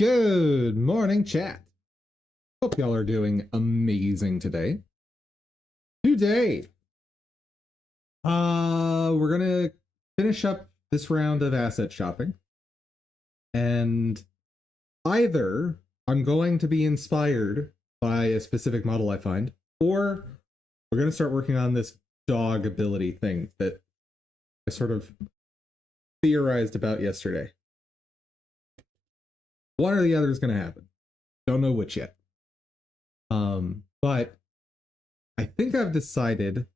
Good morning, chat. Hope y'all are doing amazing today. Today, we're gonna finish up this round of asset shopping, and either I'm going to be inspired by a specific model I find, or we're gonna start working on this dog ability thing that I sort of theorized about yesterday. One or the other is gonna happen. Don't know which yet. But I think I've decided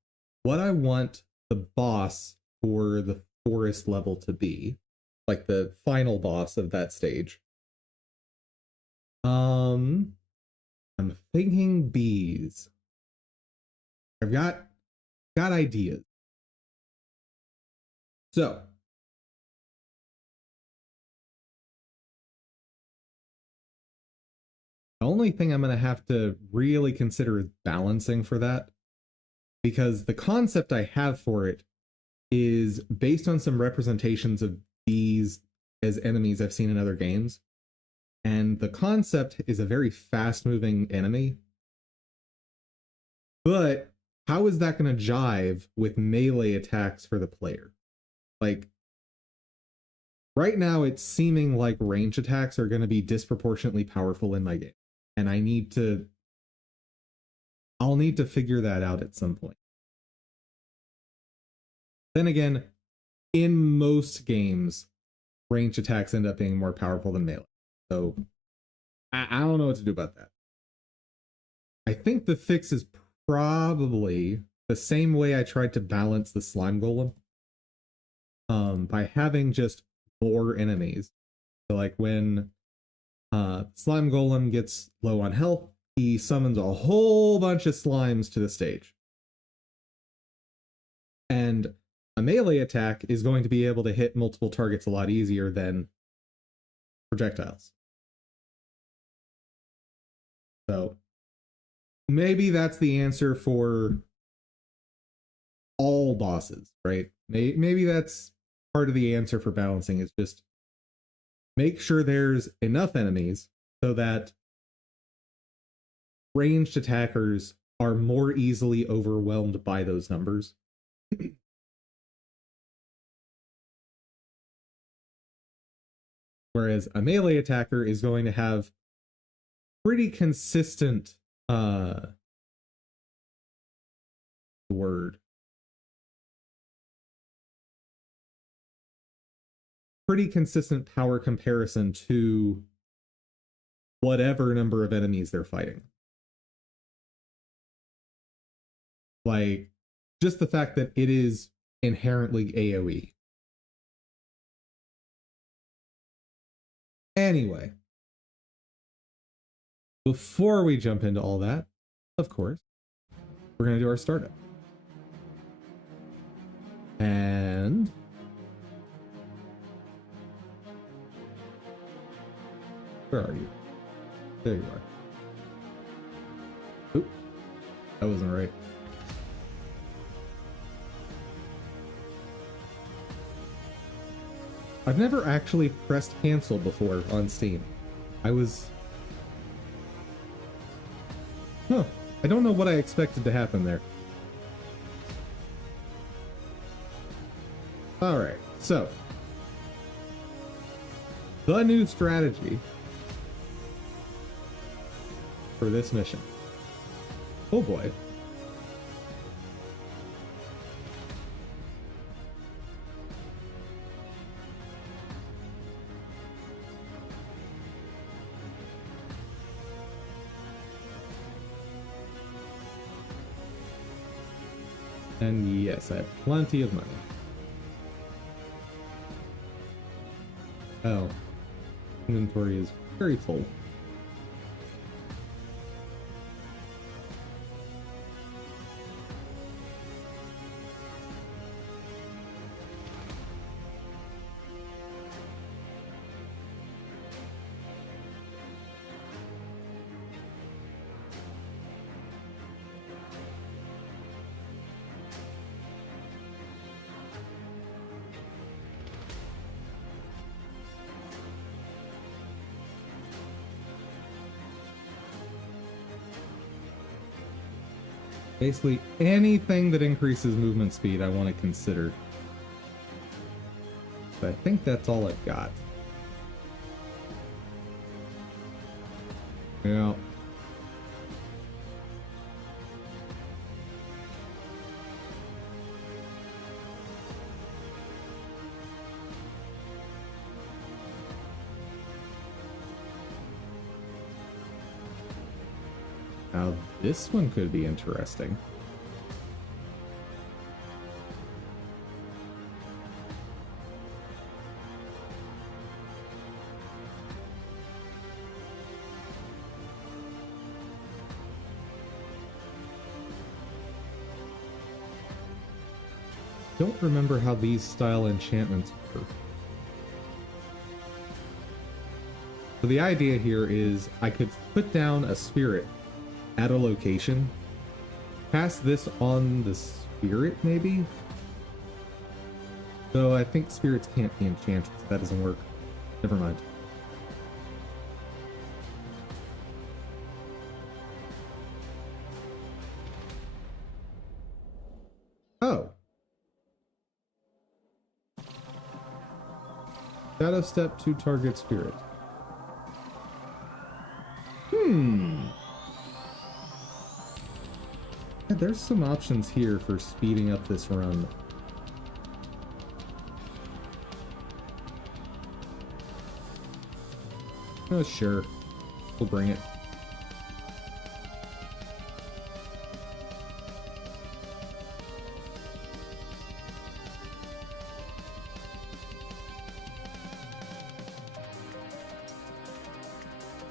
what I want the boss for the forest level to be, like the final boss of that stage. I'm thinking bees. I've got ideas. So, the only thing I'm going to have to really consider is balancing for that, because the concept I have for it is based on some representations of bees as enemies I've seen in other games. And the concept is a very fast moving enemy. But how is that going to jive with melee attacks for the player? Like, right now it's seeming like range attacks are going to be disproportionately powerful in my game. And I'll need to figure that out at some point. Then again, in most games, range attacks end up being more powerful than melee. So I don't know what to do about that. I think the fix is probably the same way I tried to balance the slime golem, by having just more enemies. So like when slime golem gets low on health, he summons a whole bunch of slimes to the stage. And a melee attack is going to be able to hit multiple targets a lot easier than projectiles. So maybe that's the answer for all bosses, right? Maybe that's part of the answer for balancing, is just make sure there's enough enemies so that ranged attackers are more easily overwhelmed by those numbers. Whereas a melee attacker is going to have pretty consistent pretty consistent power comparison to whatever number of enemies they're fighting. Like, just the fact that it is inherently AoE. Anyway, before we jump into all that, of course, we're going to do our startup. And where are you? There you are. Oop, that wasn't right. I've never actually pressed cancel before on Steam. Huh, I don't know what I expected to happen there. Alright, so the new strategy for this mission. Oh boy. And yes, I have plenty of money. Oh, inventory is very full. Basically anything that increases movement speed I want to consider. But I think that's all I've got. Yeah. Now this one could be interesting. Don't remember how these style enchantments work. So the idea here is I could put down a spirit at a location, cast this on the spirit maybe? Though I think spirits can't be enchanted, so that doesn't work. Never mind. Oh. Shadow step to target spirit. Yeah, there's some options here for speeding up this run. Oh, sure. We'll bring it.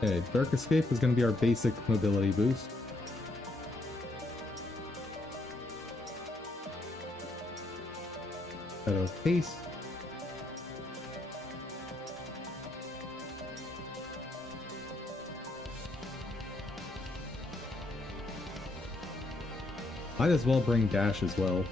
Okay, Dark Escape is going to be our basic mobility boost. Shadow Haste. Might as well bring Dash as well.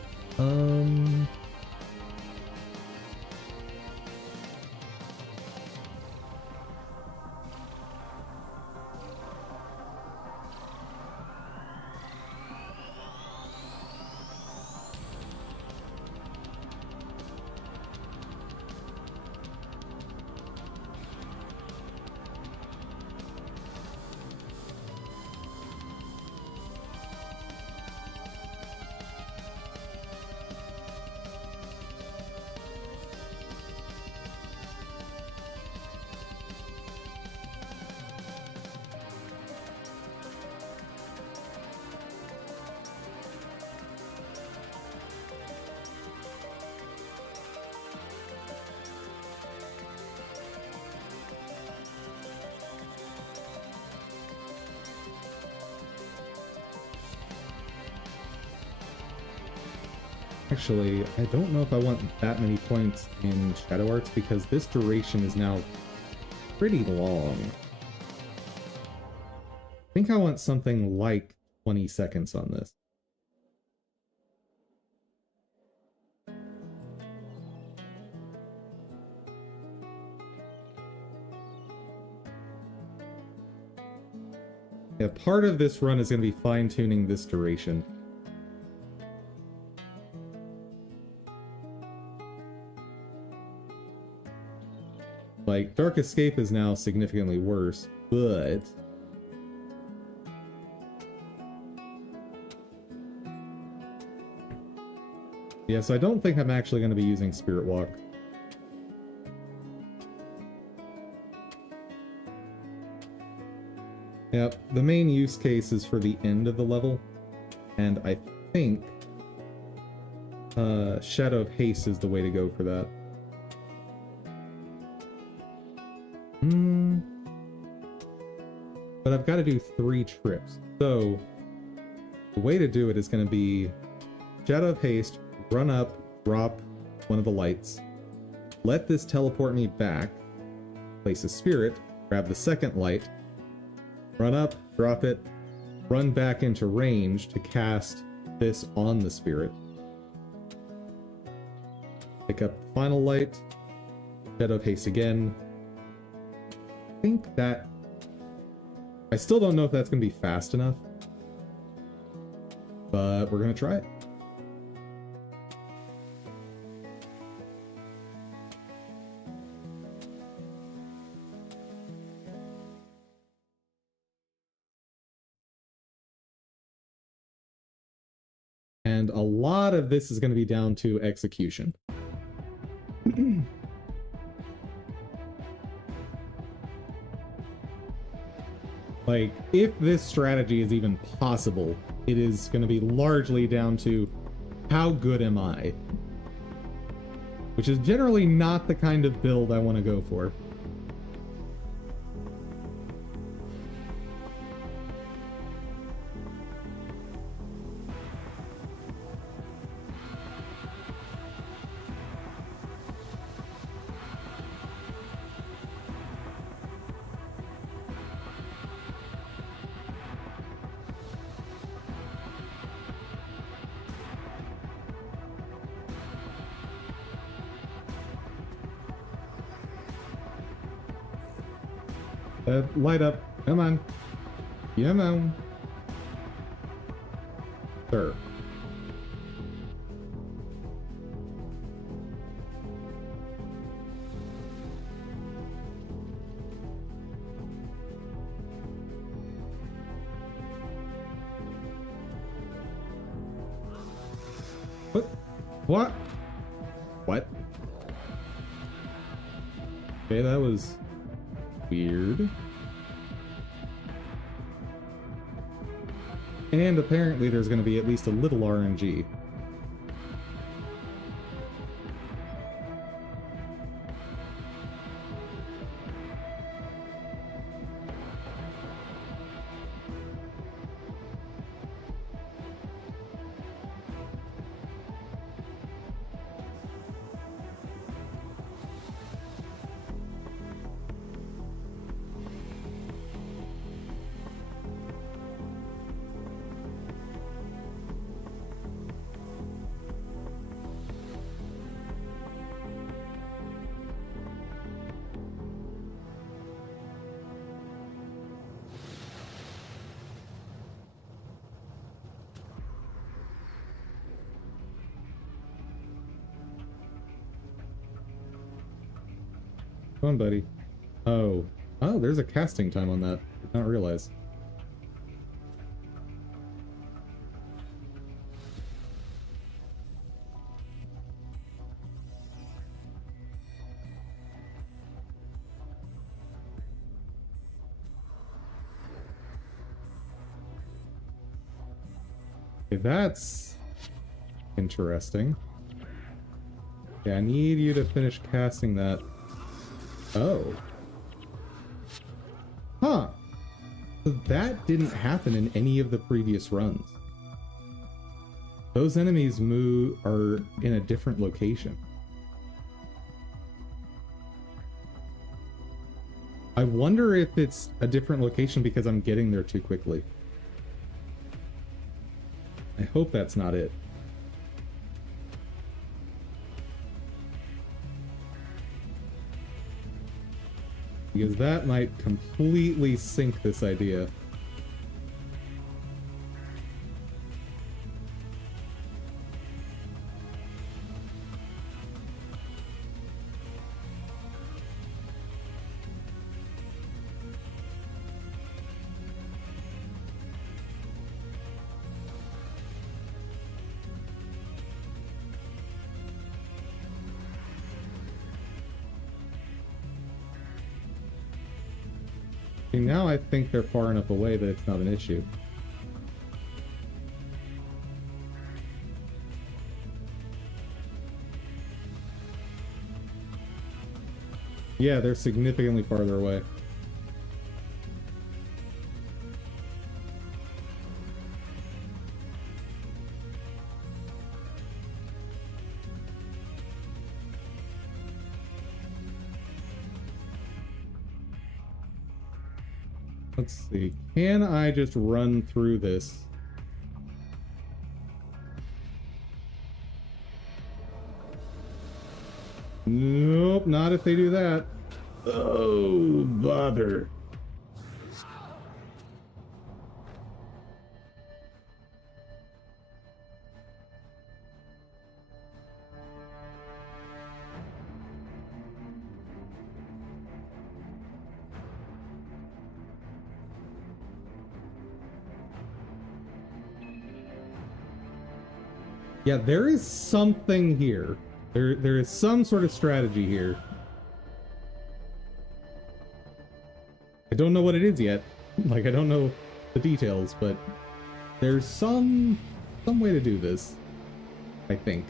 Actually, I don't know if I want that many points in Shadow Arts because this duration is now pretty long. I think I want something like 20 seconds on this. Yeah, part of this run is going to be fine-tuning this duration. Like, Dark Escape is now significantly worse, but... yeah, so I don't think I'm actually going to be using Spirit Walk. Yep, the main use case is for the end of the level, and I think Shadow of Haste is the way to go for that. But I've got to do 3 trips, so the way to do it is going to be Shadow of Haste, run up, drop one of the lights, let this teleport me back, place a spirit, grab the second light, run up, drop it, run back into range to cast this on the spirit. Pick up the final light, Shadow of Haste again. I think that... I still don't know if that's going to be fast enough. but we're gonna try it. And a lot of this is going to be down to execution. Like, if this strategy is even possible, it is going to be largely down to how good am I? Which is generally not the kind of build I want to go for. Light up. Come on. Come on. Sir. What? What? Okay, that was weird. And apparently there's going to be at least a little RNG. Come on, buddy. Oh. Oh, there's a casting time on that. Did not realize. Okay, that's interesting. Yeah, I need you to finish casting that. Oh. Huh. So that didn't happen in any of the previous runs. Those enemies are in a different location. I wonder if it's a different location because I'm getting there too quickly. I hope that's not it. Because that might completely sink this idea. Now I think they're far enough away that it's not an issue. Yeah, they're significantly farther away. Let's see. Can I just run through this? Nope, not if they do that. Oh, bother. Yeah, there is something here. There is some sort of strategy here. I don't know what it is yet. Like, I don't know the details, but there's some way to do this, I think.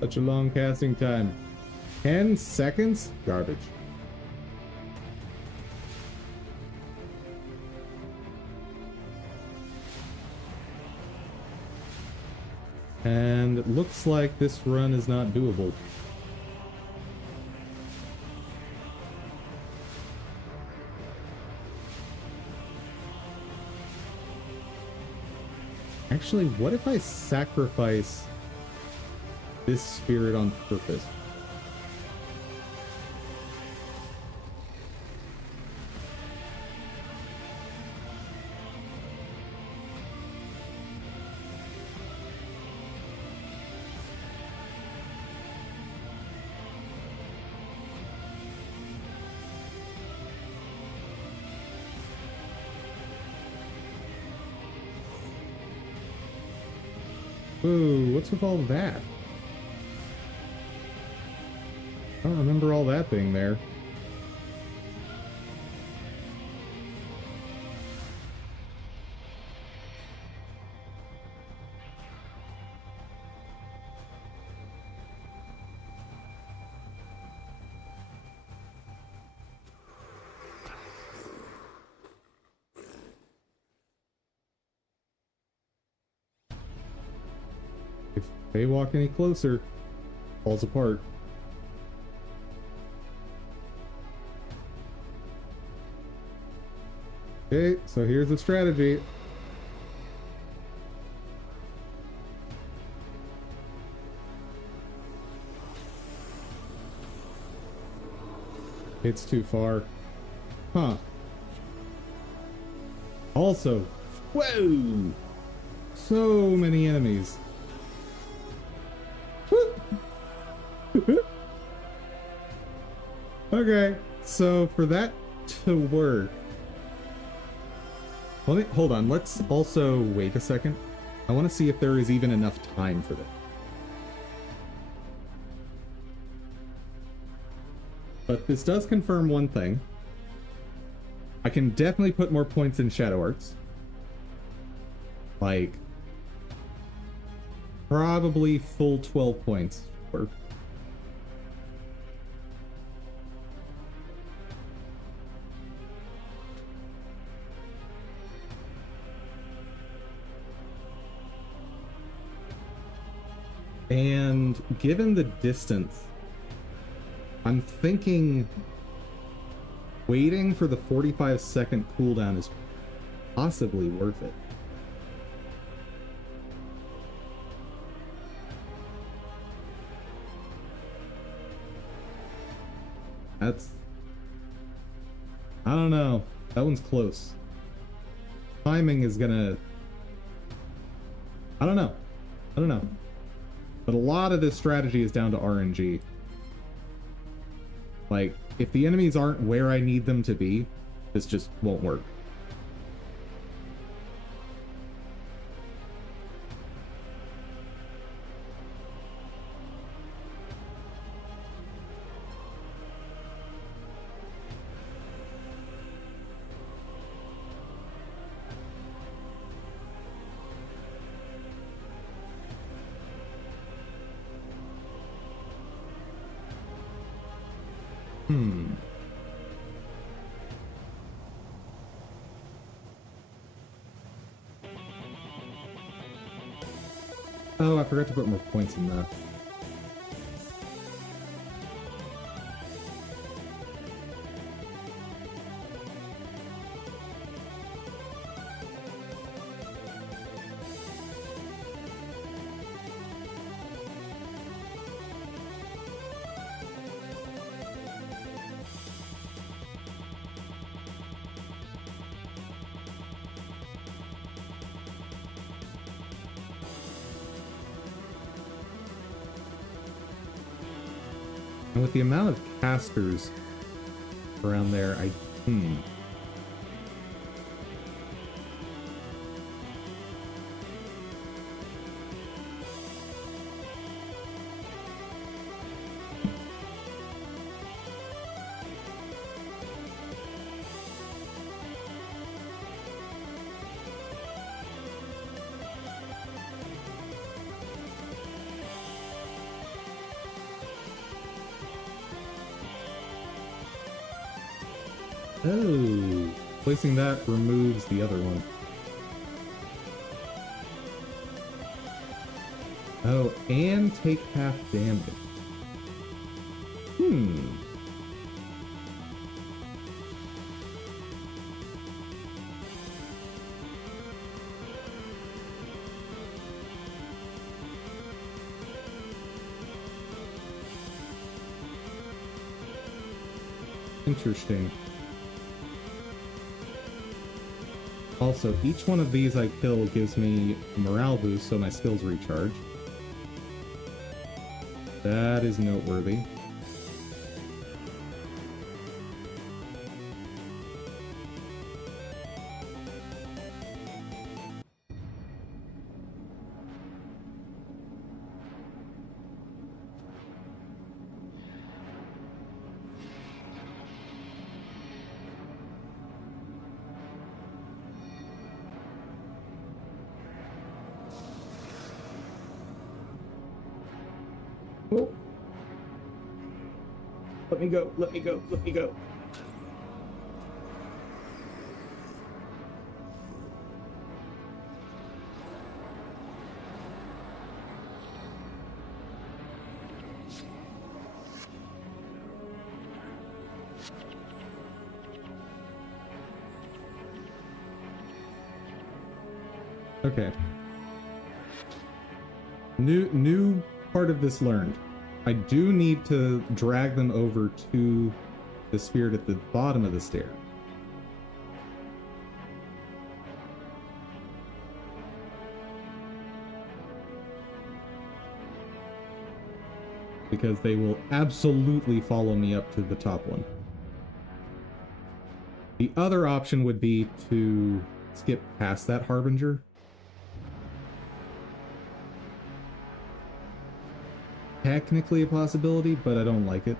Such a long casting time. 10 seconds? Garbage. And it looks like this run is not doable. Actually, what if I sacrifice this spirit on purpose? Ooh, what's with all that? I don't remember all that being there. If they walk any closer, falls apart. Okay, so here's the strategy. It's too far. Huh. Also, whoa! So many enemies. Okay, so for that to work, hold on, let's also wait a second. I want to see if there is even enough time for this. But this does confirm one thing. I can definitely put more points in Shadow Arts. Like, probably full 12 points work. And given the distance, I'm thinking waiting for the 45-second cooldown is possibly worth it. I don't know. That one's close. Timing is gonna... I don't know. But a lot of this strategy is down to RNG. Like, if the enemies aren't where I need them to be, this just won't work. Oh, I forgot to put more points in that. And with the amount of casters around there, Oh, placing that removes the other one. Oh, and take half damage. Interesting. Also, each one of these I kill gives me a morale boost, so my skills recharge. That is noteworthy. Oh. Let me go, let me go, let me go. Okay. New part of this learned. I do need to drag them over to the spirit at the bottom of the stair. Because they will absolutely follow me up to the top one. The other option would be to skip past that Harbinger. Technically a possibility, but I don't like it.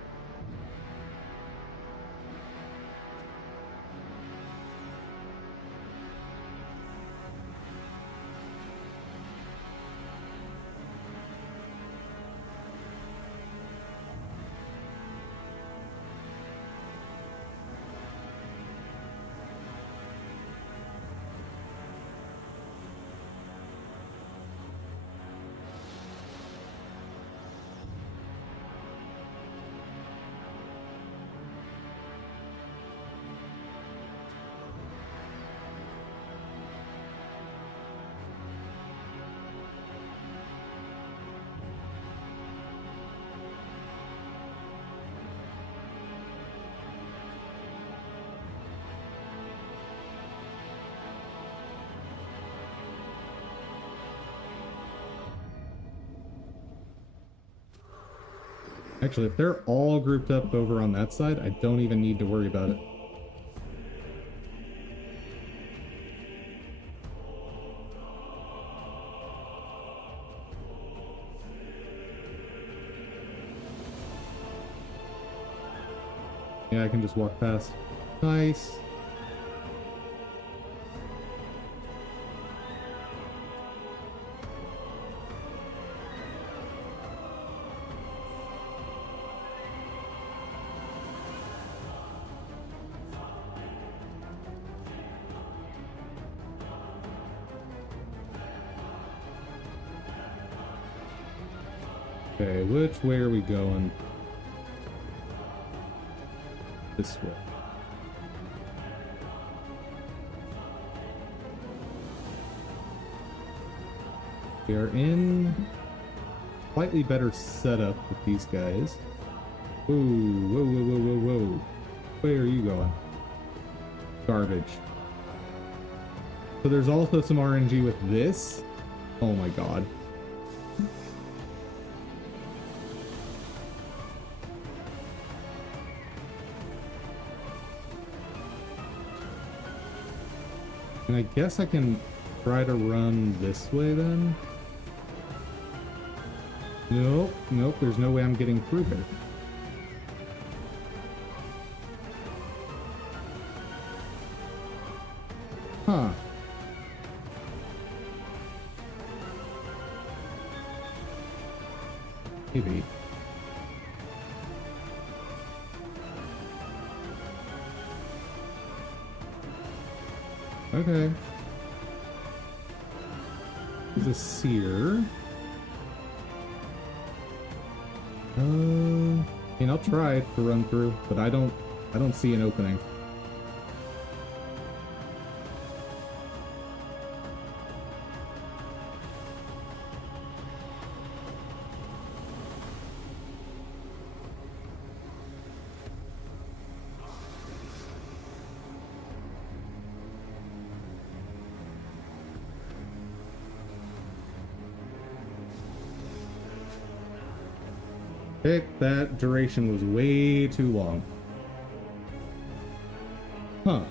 Actually, if they're all grouped up over on that side, I don't even need to worry about it. Yeah, I can just walk past. Nice. Okay, which way are we going? This way. We are in slightly better setup with these guys. Ooh, whoa, whoa, whoa, whoa, whoa. Where are you going? Garbage. So there's also some RNG with this. Oh my god. And I guess I can try to run this way then? Nope, nope, there's no way I'm getting through here. Huh. Maybe. Okay. There's a seer. I mean, I'll try to run through, but I don't see an opening. Heck, that duration was way too long. Huh.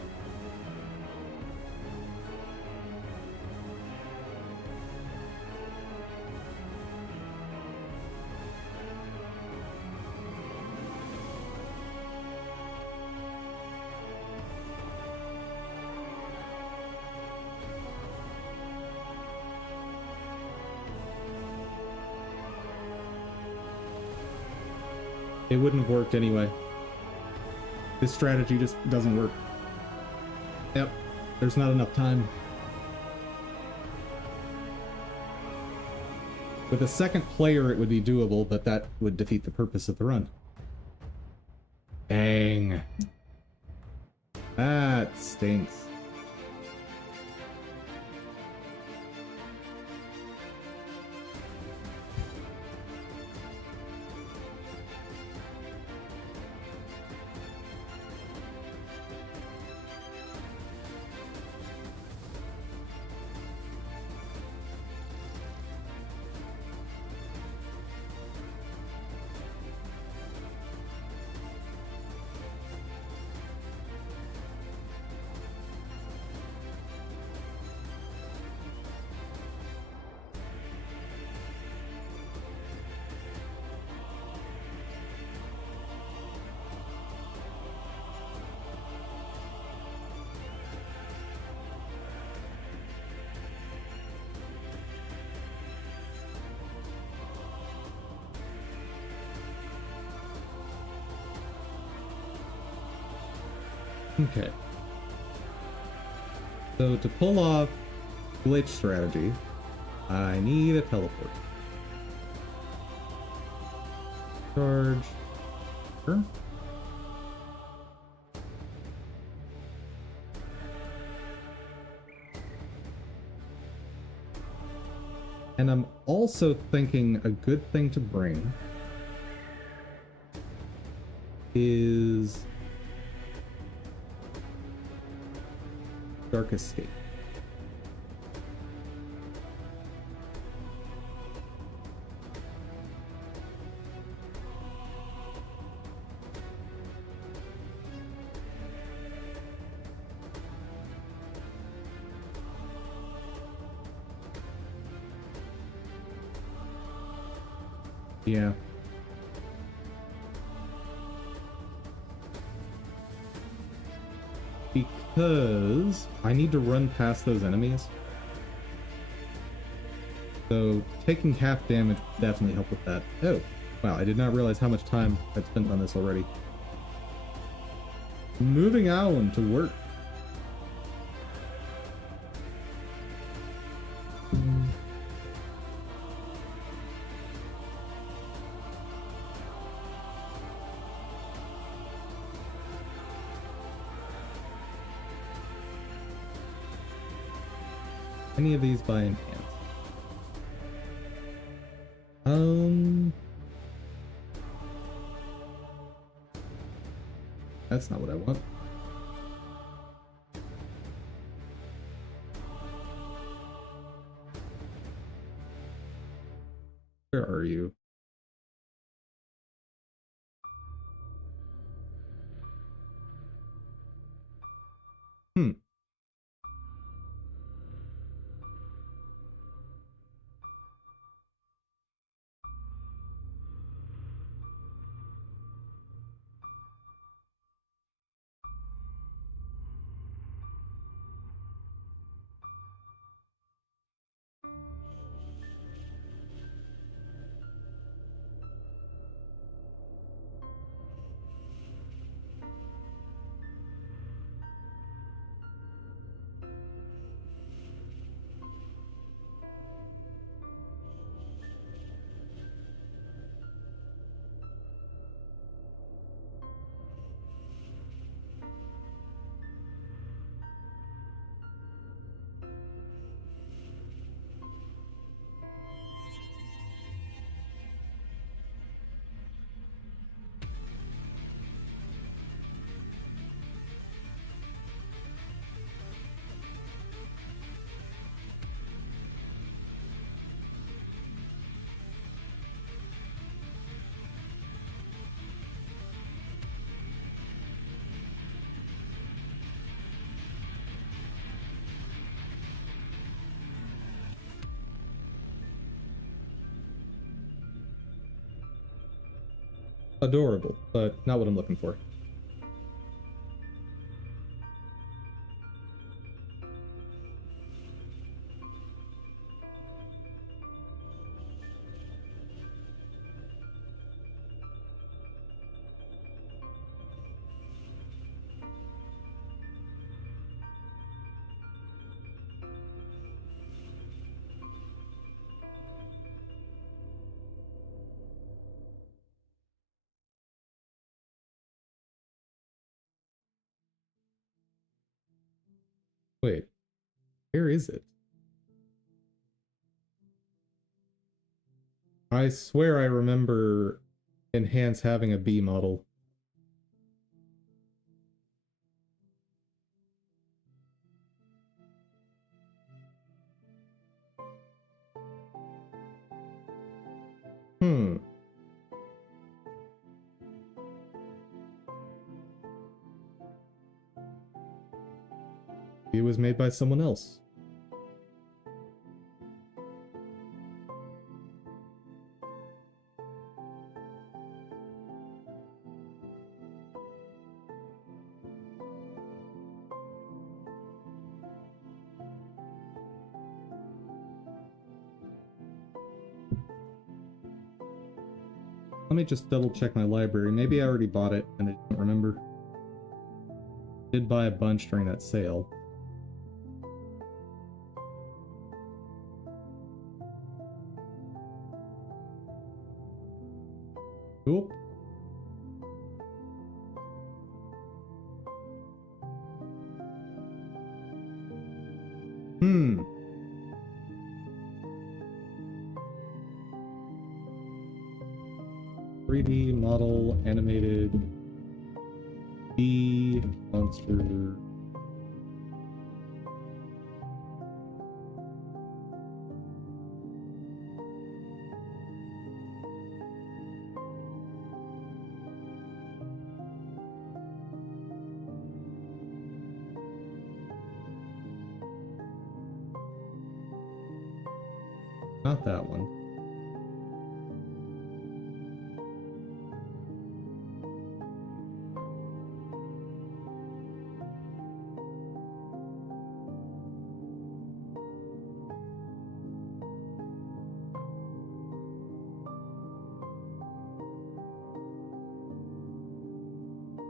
It wouldn't have worked anyway. This strategy just doesn't work. Yep, there's not enough time. With a second player, it would be doable, but that would defeat the purpose of the run. Dang. That stinks. Okay. So to pull off glitch strategy, I need a teleport. Charge. Sure. And I'm also thinking a good thing to bring is Dark Escape. Yeah. Because I need to run past those enemies. So taking half damage would definitely help with that. Oh, wow, I did not realize how much time I'd spent on this already. Moving on to work. Any of these by enhance? That's not what I want. Where are you? Hmm. adorable, but not what I'm looking for. Wait, where is it? I swear I remember Enhance having a B model. Hmm. It was made by someone else. Let me just double check my library. Maybe I already bought it and I don't remember. Did buy a bunch during that sale. Cool. Hmm. .3D model animated B monster. Not that one.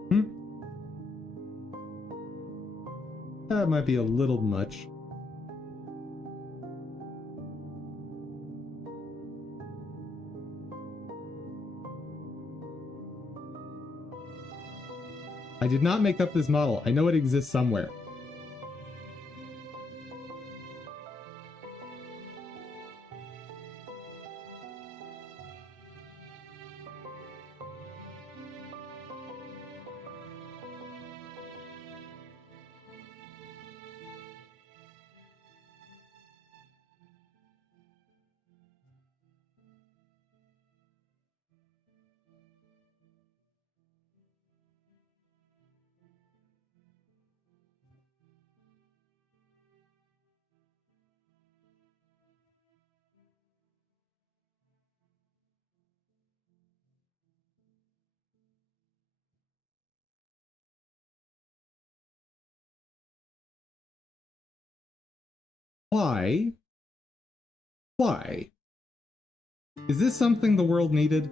Hmm. That might be a little much. I did not make up this model. I know it exists somewhere. Why? Why? Is this something the world needed?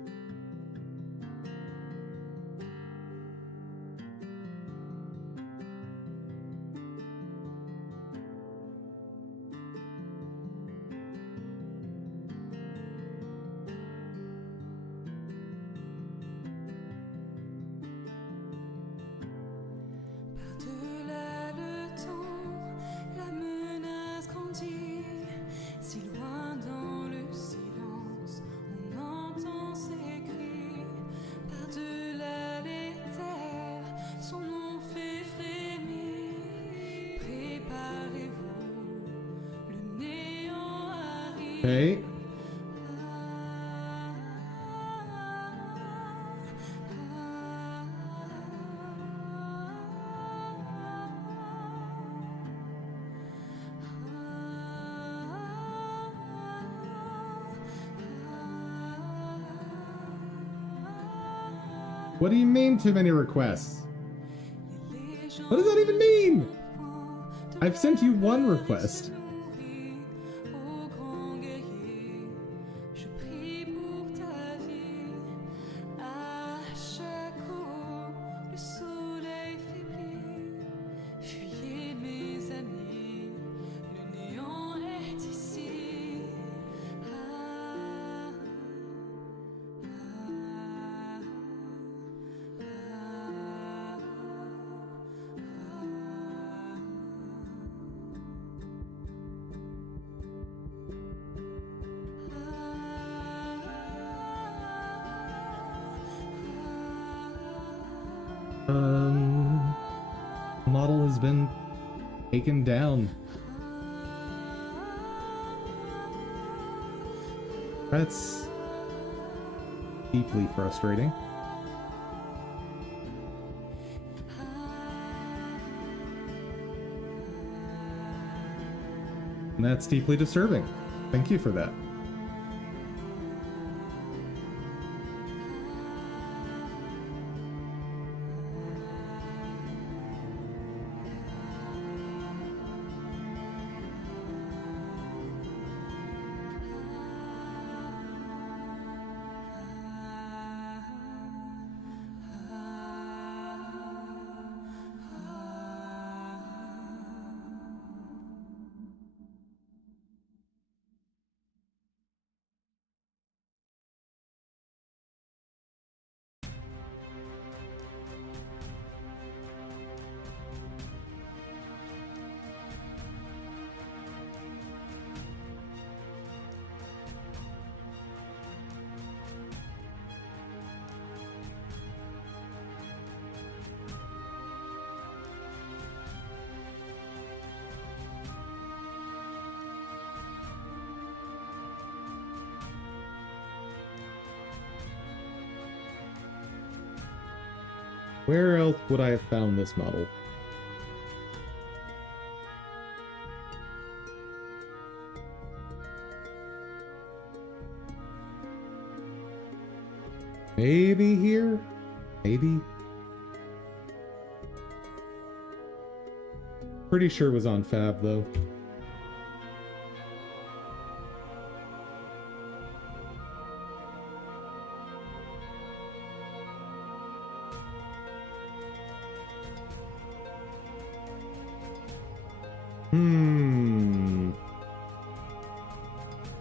Par-delà le temps, la menace grandit. Si loin dans le silence, on entend ses cris. Par-delà les terres, son nom fait frémir. Préparez-vous, le néant arrive. Okay. What do you mean too many requests? What does that even mean? I've sent you one request. Model has been taken down. That's deeply frustrating. And that's deeply disturbing. Thank you for that. Where else would I have found this model? Maybe here? Maybe? Pretty sure it was on Fab, though.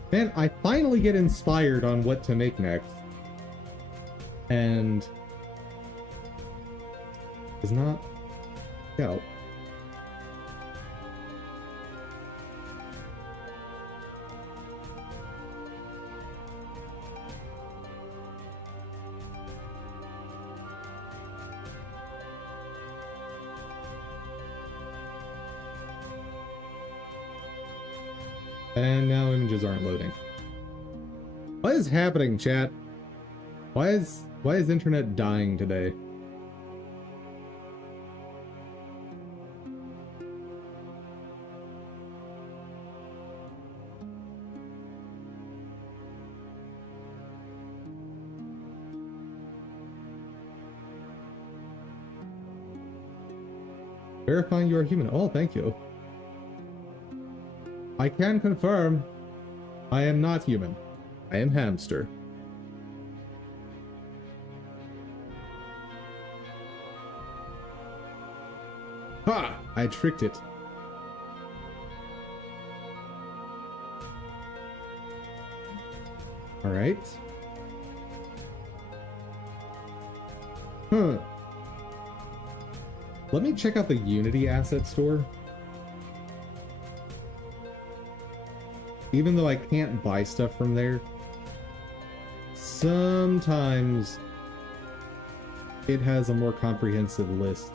Man, I finally get inspired on what to make next. And is not out. And now images aren't loading. What is happening, chat? Why is internet dying today? Verifying you are human. Oh, thank you. I can confirm I am not human. I am hamster. Ha! I tricked it. Alright. Huh. Let me check out the Unity asset store. Even though I can't buy stuff from there, sometimes it has a more comprehensive list.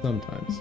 Sometimes.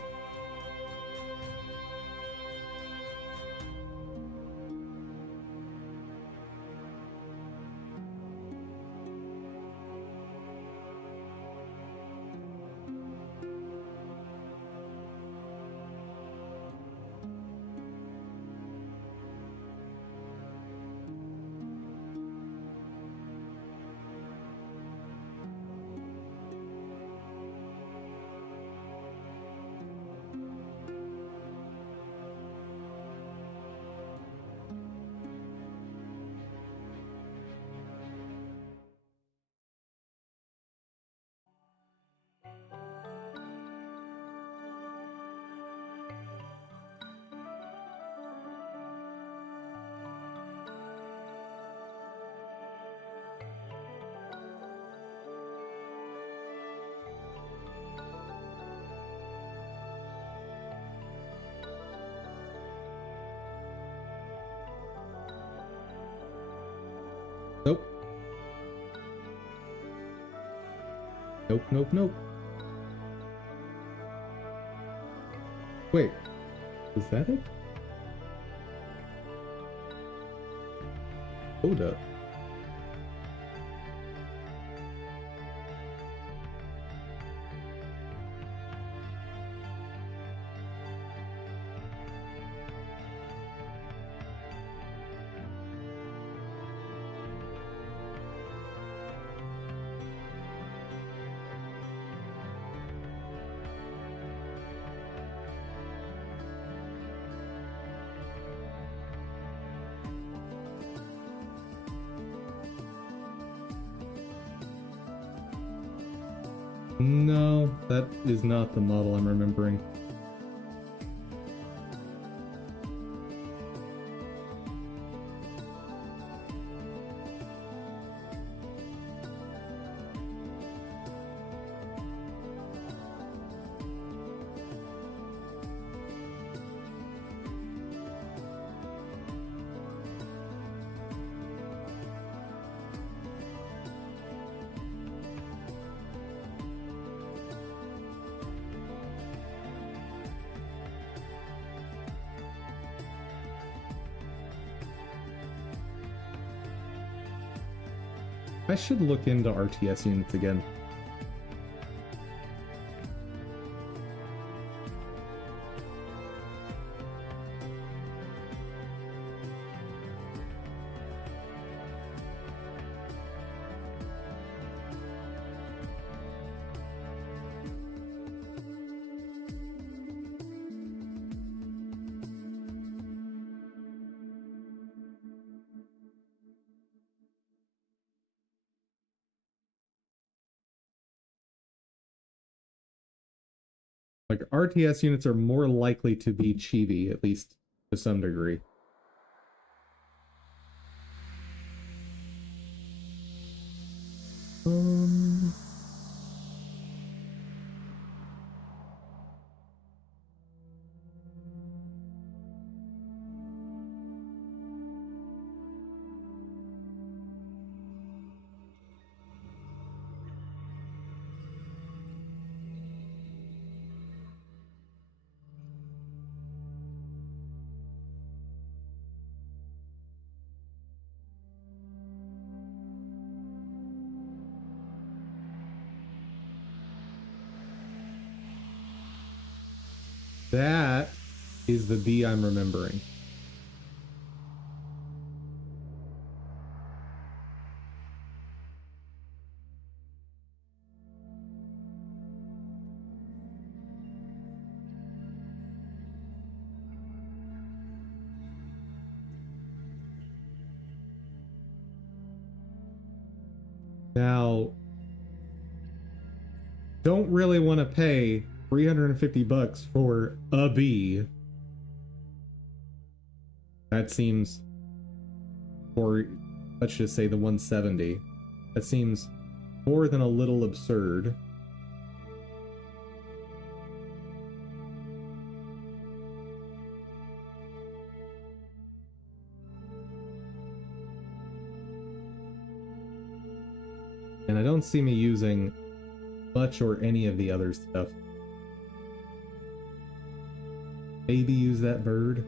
Nope, nope, nope. Wait, is that it? Hold up. No, that is not the model I'm remembering. I should look into RTS units again. Like, RTS units are more likely to be chibi, at least to some degree. Um, that is the B I'm remembering. Now, don't really want to pay 350 bucks for a B. That seems, or let's just say the 170. That seems more than a little absurd. And I don't see me using much or any of the other stuff. Maybe use that bird.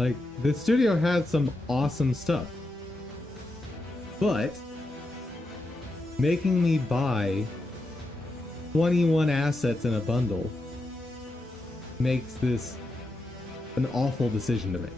Like, this studio had some awesome stuff, but making me buy 21 assets in a bundle makes this an awful decision to make.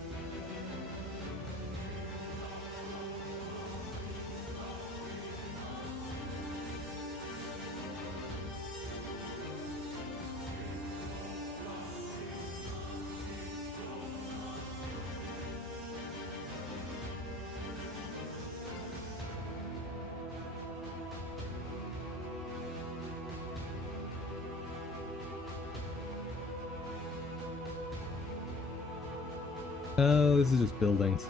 Oh, this is just buildings.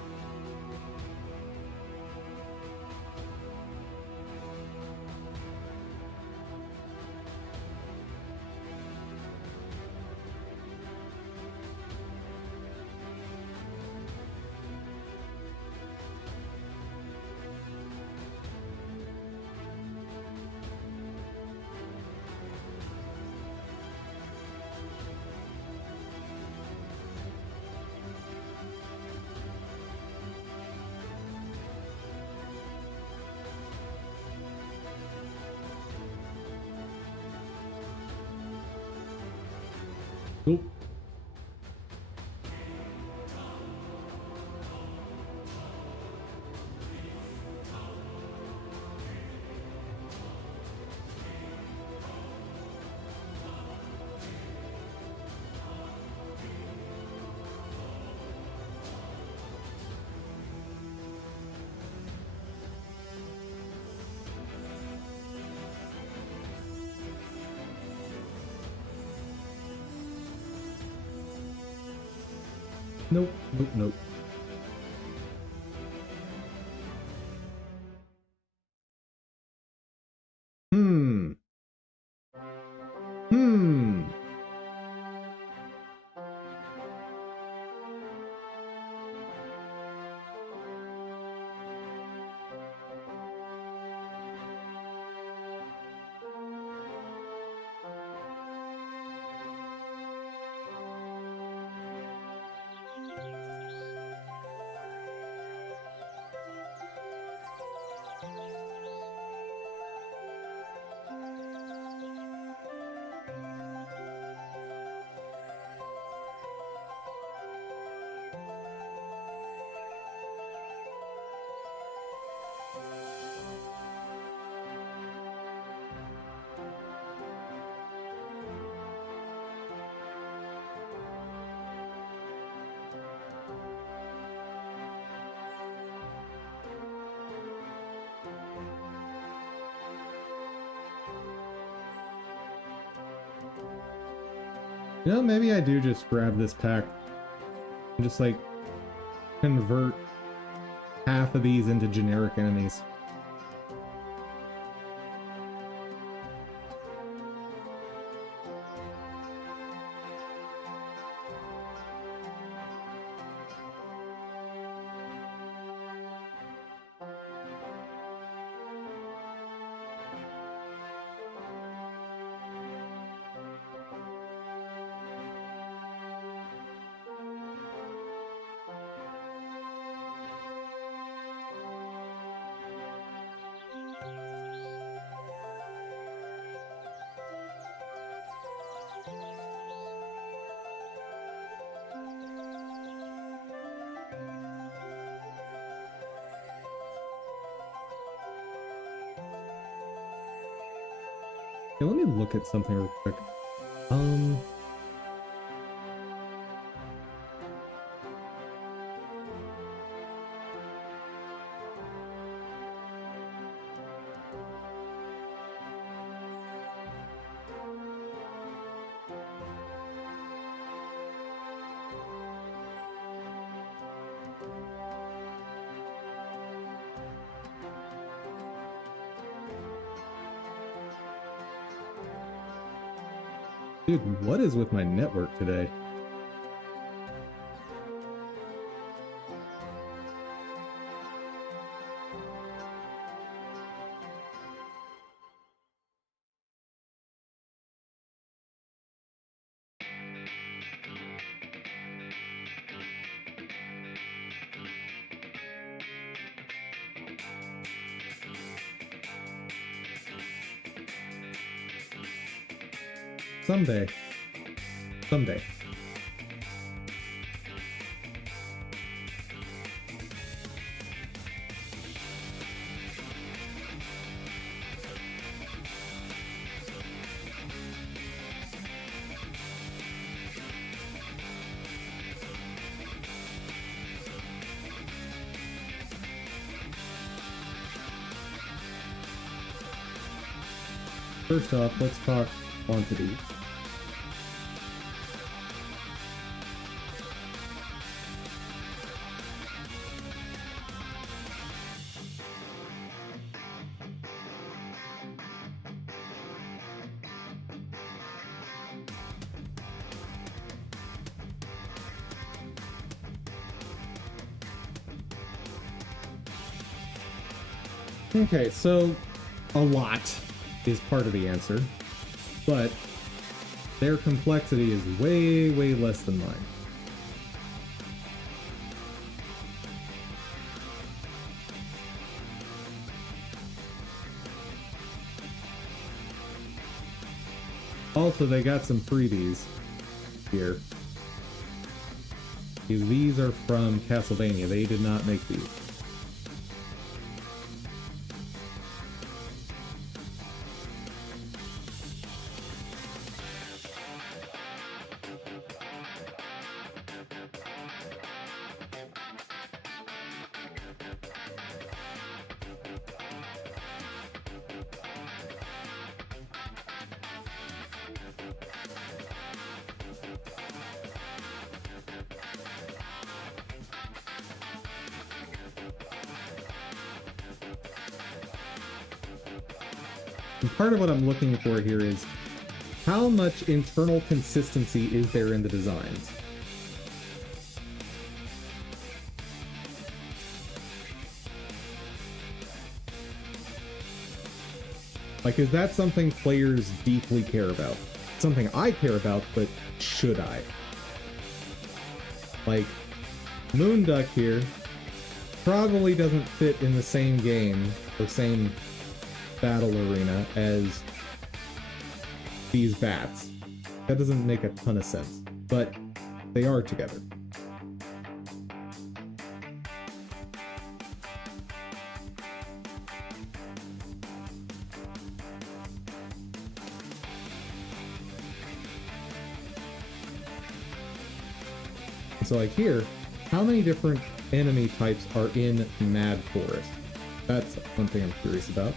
Nope. Nope, nope, nope. Hmm. Hmm. You know, maybe I do just grab this pack and just like convert half of these into generic enemies. Okay, let me look at something real quick. Dude, what is with my network today? Someday. Someday. First off, let's talk quantity. Okay, so a lot is part of the answer, but their complexity is way, way less than mine. Also, they got some freebies here. These are from Castlevania. They did not make these. And part of what I'm looking for here is how much internal consistency is there in the designs? Like, is that something players deeply care about? Something I care about, but should I? Like, Moonduck here probably doesn't fit in the same game or same battle arena as these bats. That doesn't make a ton of sense, but they are together. So like here, how many different enemy types are in Mad Forest? That's one thing I'm curious about.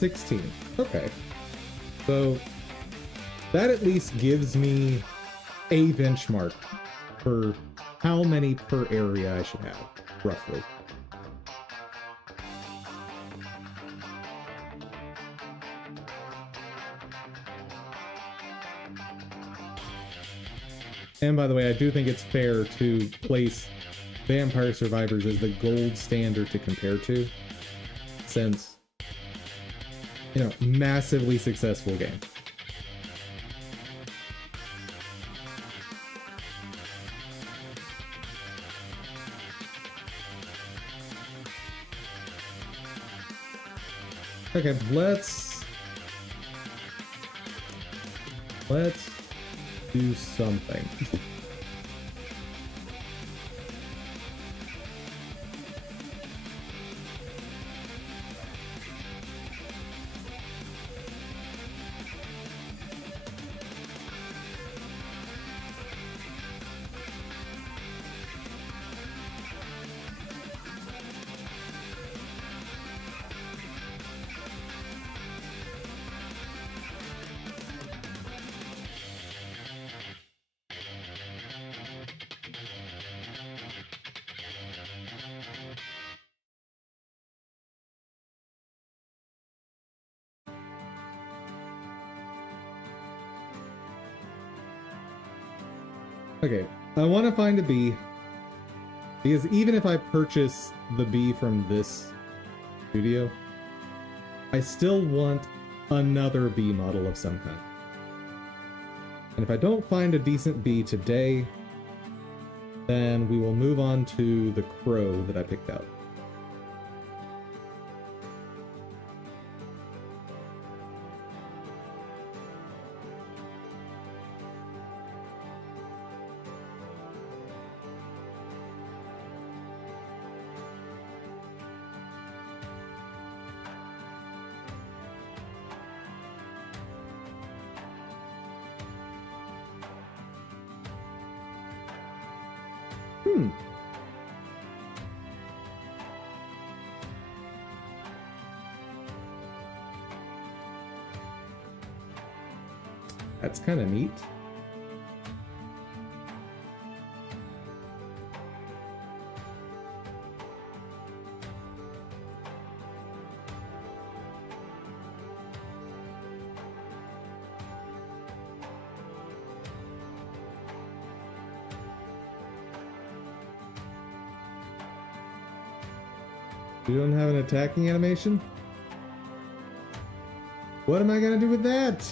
$16. Okay. So that at least gives me a benchmark for how many per area I should have, roughly. And by the way, I do think it's fair to place Vampire Survivors as the gold standard to compare to, since, you know, massively successful game. Okay, let's do something. Okay, I want to find a bee. Because even if I purchase the bee from this studio, I still want another bee model of some kind. And if I don't find a decent bee today, then we will move on to the crow that I picked out. That's kind of neat. You don't have an attacking animation? What am I gonna do with that?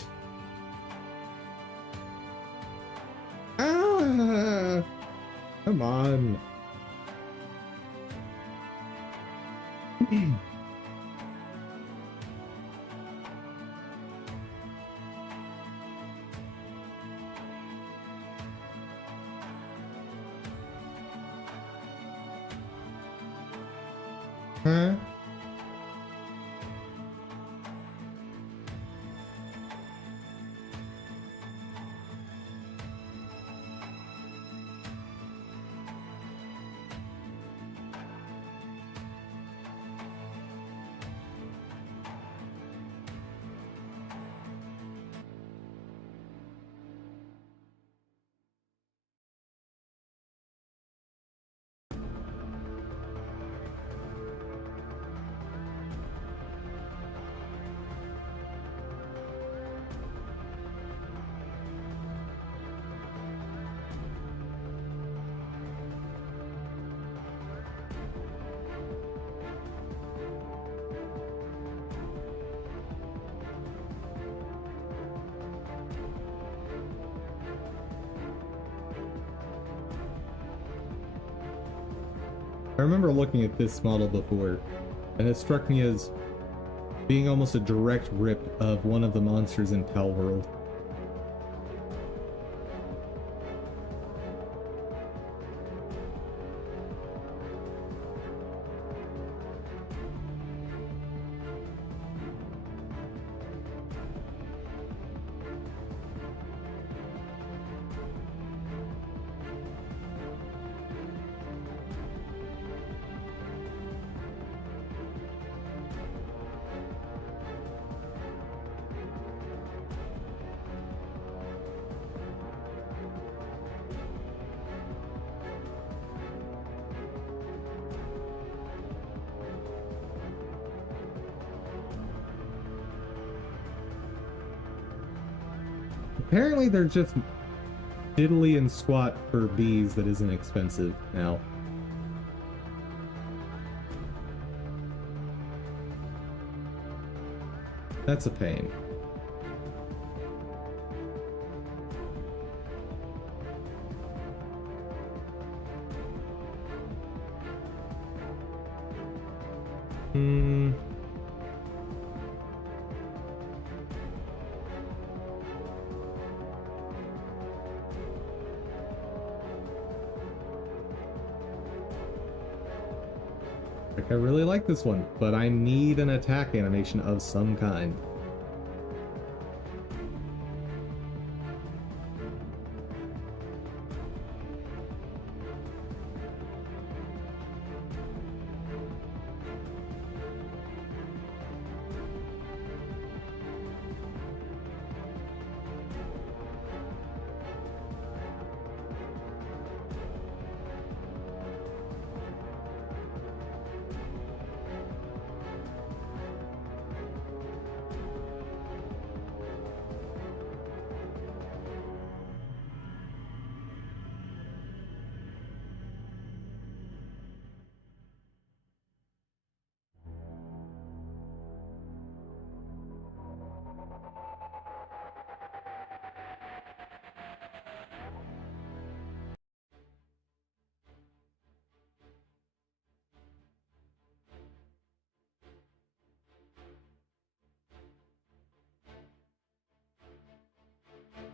Ah! Come on. Huh? I remember looking at this model before, and it struck me as being almost a direct rip of one of the monsters in Pal World. Apparently they're just diddly and squat for bees that isn't expensive now. That's a pain. Like, I really like this one, but I need an attack animation of some kind.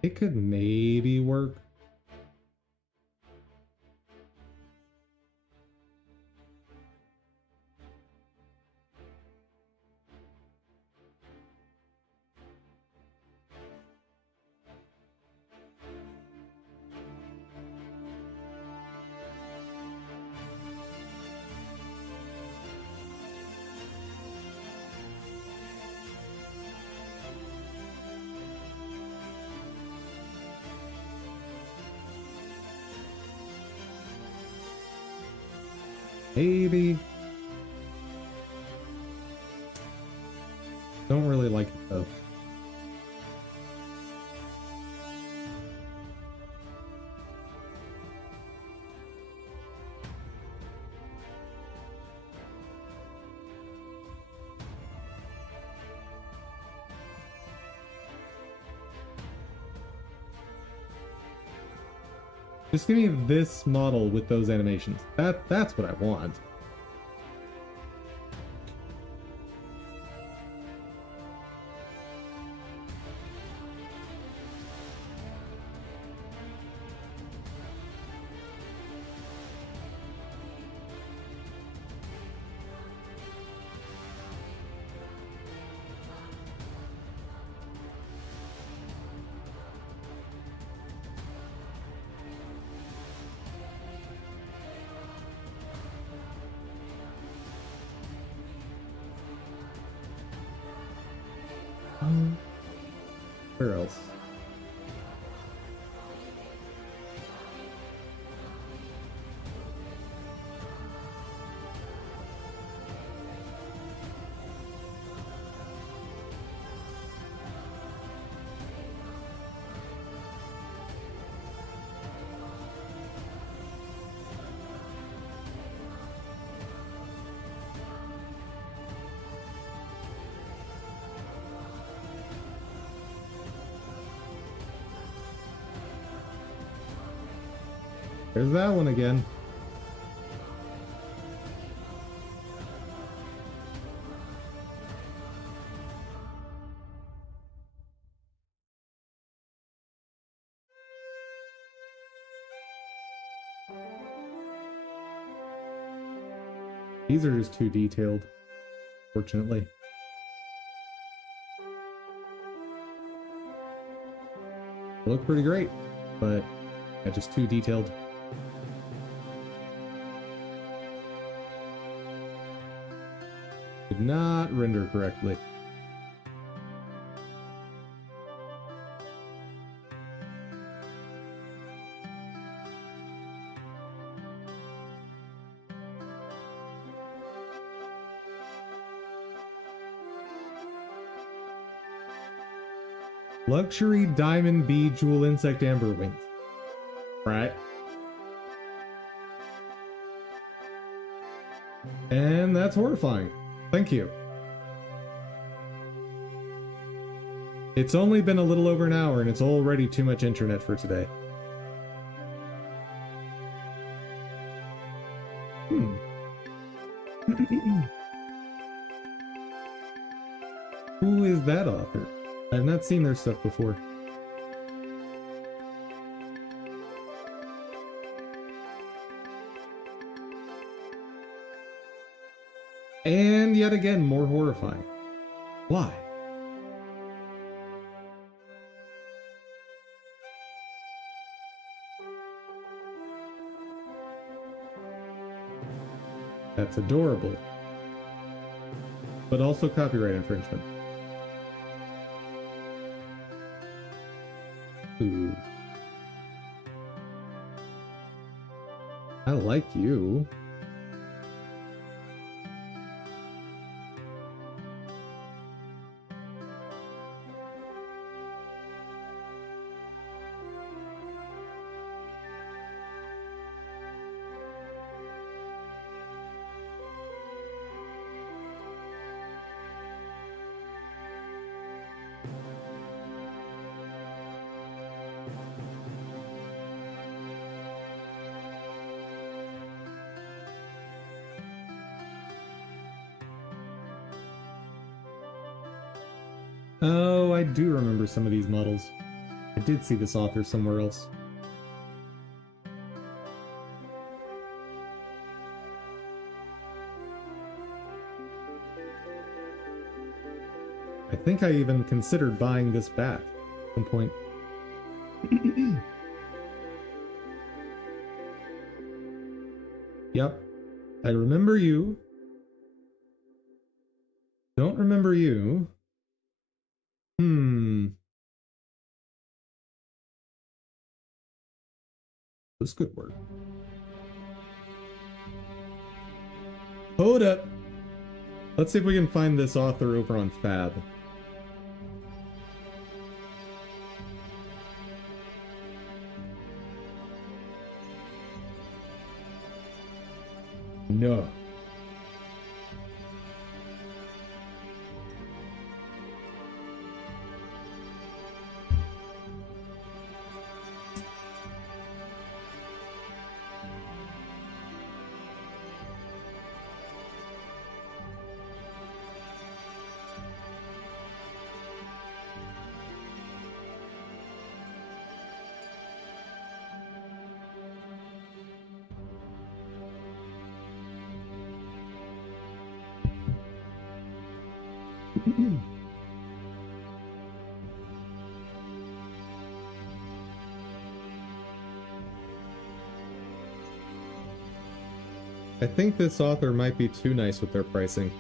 It could maybe work. Maybe. Don't really like it though. Just give me this model with those animations. That's what I want. Where else? There's that one again. These are just too detailed, fortunately. They look pretty great, but yeah, just too detailed. Did not render correctly. Luxury diamond bead jewel insect amber wings. Right. And that's horrifying. Thank you. It's only been a little over an hour and it's already too much internet for today. Who is that author? I've not seen their stuff before. And yet again, more horrifying. Why? That's adorable. But also copyright infringement. Ooh. I like you. Oh, I do remember some of these models. I did see this author somewhere else. I think I even considered buying this back at some point. Yep. I remember you. Don't remember you. This could work. Hold up. Let's see if we can find this author over on Fab. No. I think this author might be too nice with their pricing.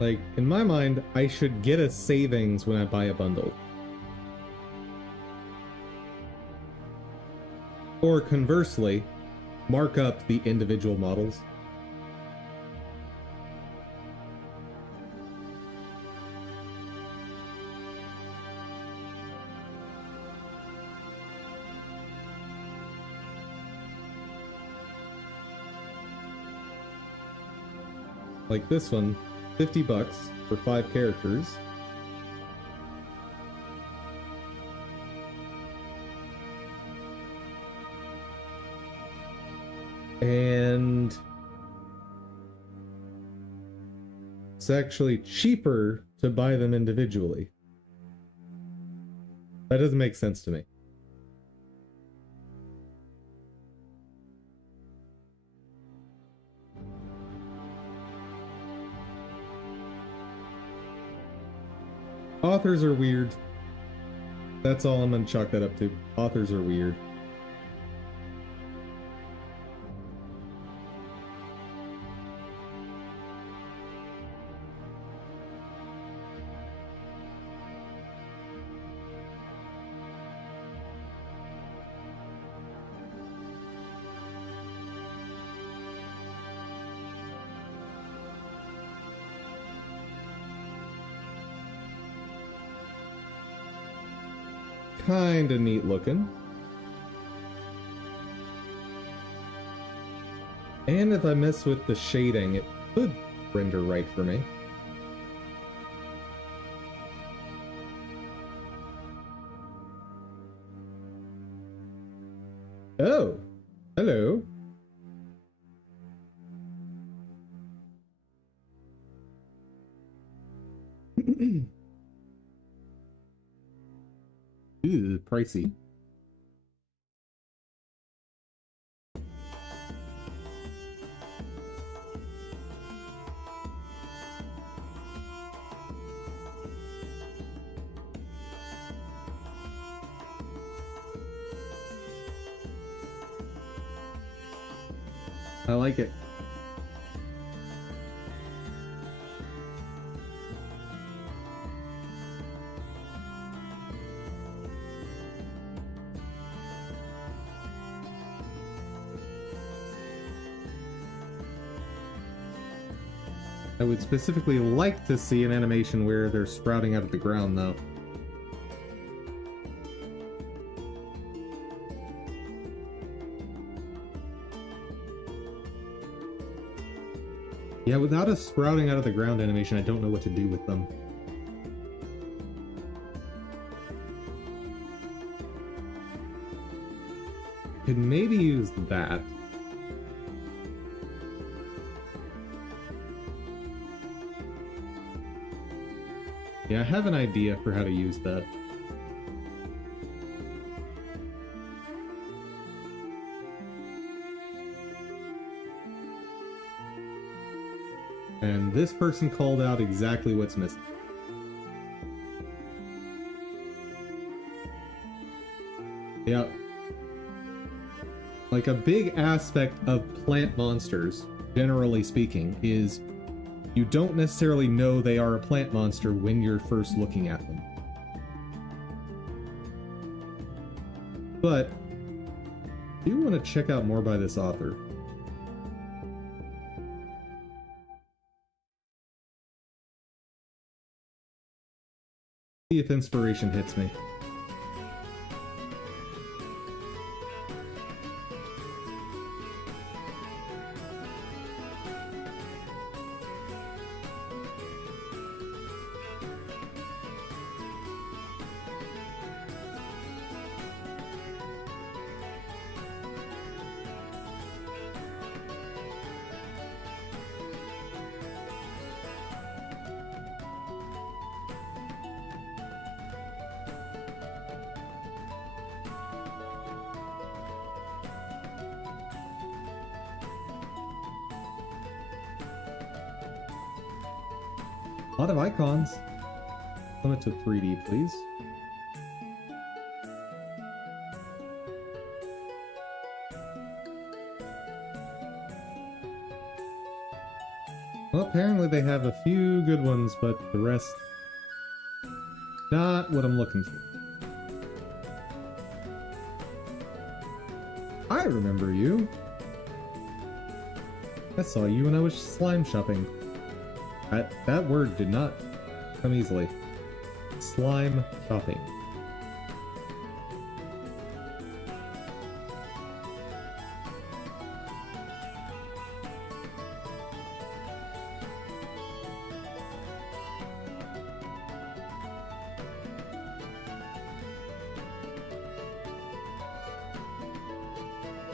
Like, in my mind, I should get a savings when I buy a bundle. Or conversely, mark up the individual models. Like this one, $50 for 5 characters. And it's actually cheaper to buy them individually. That doesn't make sense to me. Authors are weird. That's all I'm gonna chalk that up to. Authors are weird. Kinda neat looking. And if I mess with the shading, it could render right for me. Oh, hello. Ew, pricey. I like it. I would specifically like to see an animation where they're sprouting out of the ground, though. Yeah, without a sprouting out of the ground animation, I don't know what to do with them. Could maybe use that. Yeah, I have an idea for how to use that. And this person called out exactly what's missing. Yep. Like a big aspect of plant monsters, generally speaking, is you don't necessarily know they are a plant monster when you're first looking at them. But I do want to check out more by this author. See if inspiration hits me. A lot of icons. Limit to 3D, please. Well, apparently they have a few good ones, but the rest... not what I'm looking for. I remember you. I saw you when I was slime shopping. That word did not come easily. Slime shopping.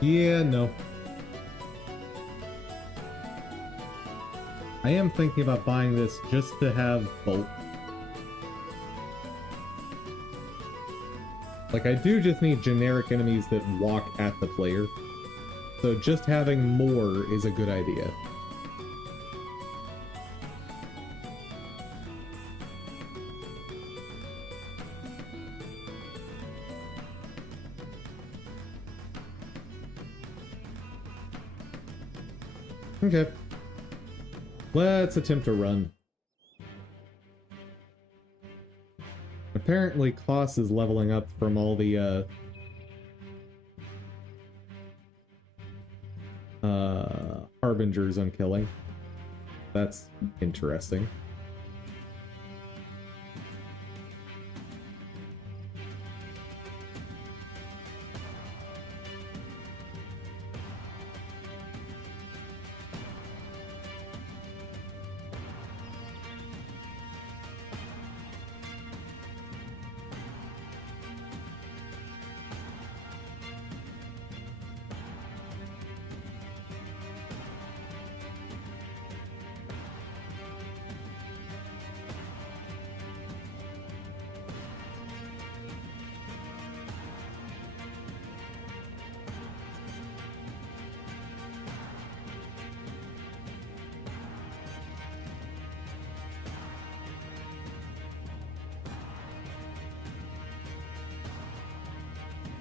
Yeah, no. I am thinking about buying this just to have bulk. Like, I do just need generic enemies that walk at the player. So just having more is a good idea. Okay. Let's attempt to run. Apparently, Kloss is leveling up from all the, Harbingers I'm killing. That's interesting.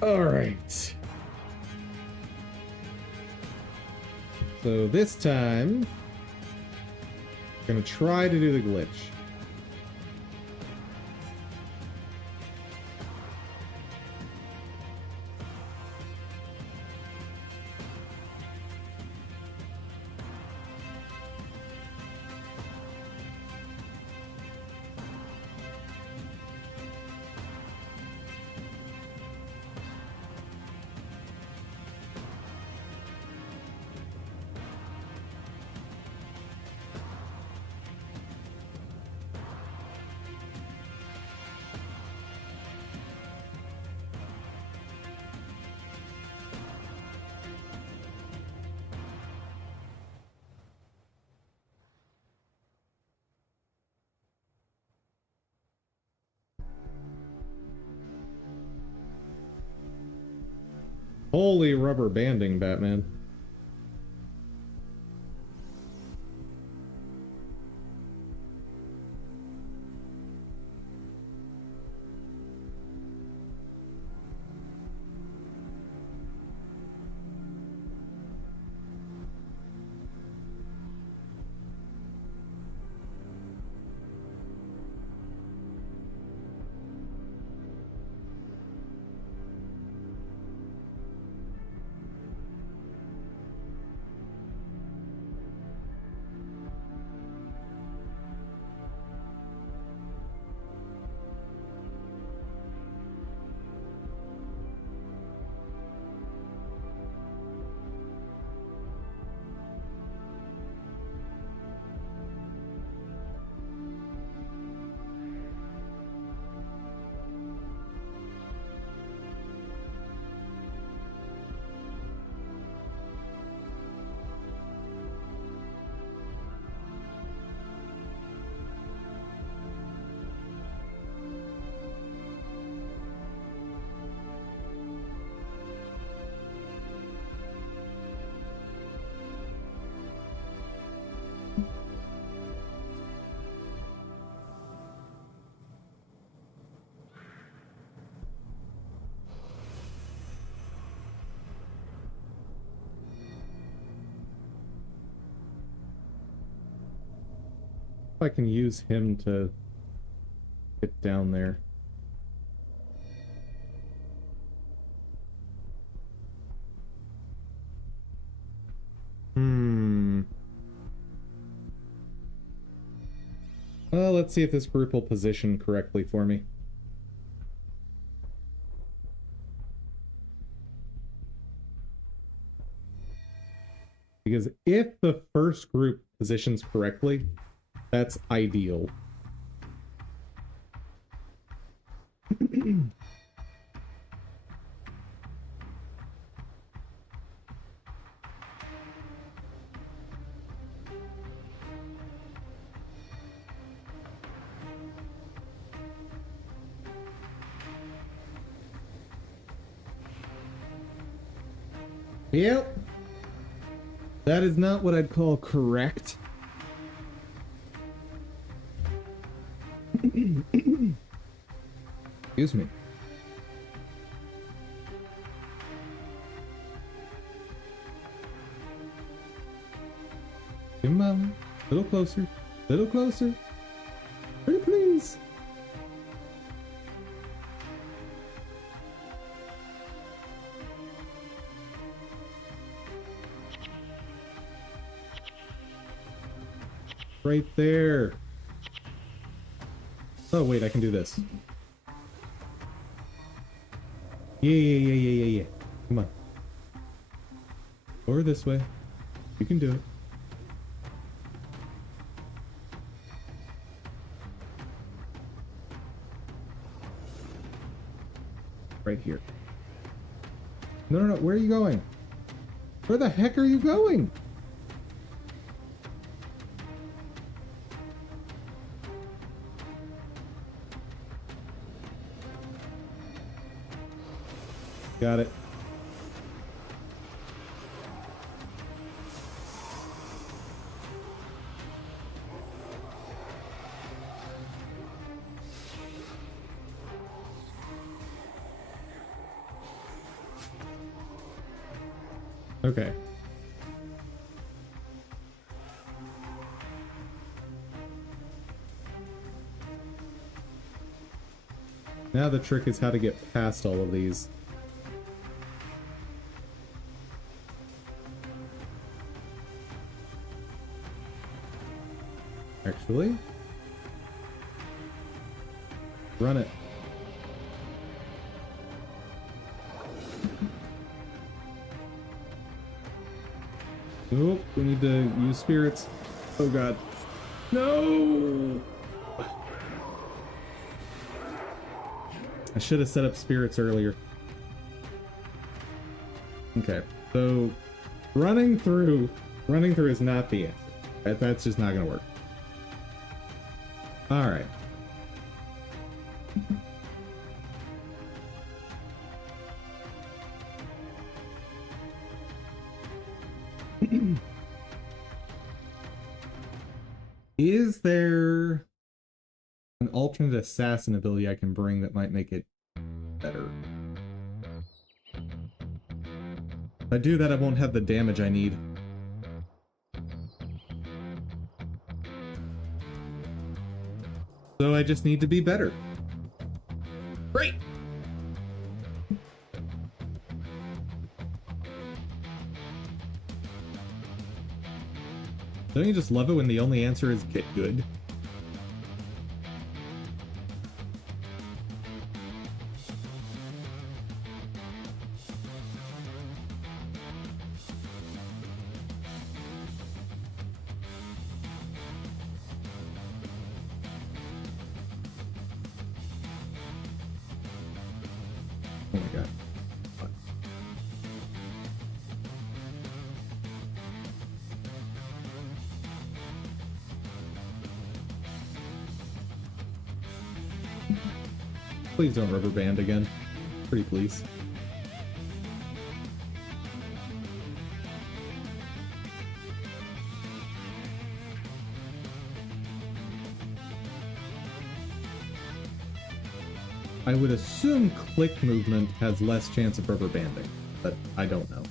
Alright. So this time, I'm gonna try to do the glitch. Holy rubber banding, Batman. If I can use him to get down there. Well, let's see if this group will position correctly for me. Because if the first group positions correctly, that's ideal. Yep. That is not what I'd call correct. Excuse me. Come on. A little closer. A little closer. Pretty please. Right there. Oh, wait, I can do this. Yeah. Come on. Or this way. You can do it. Right here. No. Where are you going? Where the heck are you going? Got it. Okay. Now the trick is how to get past all of these. Actually, run it. Nope, we need to use spirits. Oh god. No! I should have set up spirits earlier. Okay, so running through is not the answer. That's just not gonna work. Alright. Is there an alternate assassin ability I can bring that might make it better? If I do that, I won't have the damage I need. So I just need to be better. Great! Don't you just love it when the only answer is get good? Oh my god. Fuck. Please don't rubber band again. Pretty please. I would assume click movement has less chance of rubber banding, but I don't know.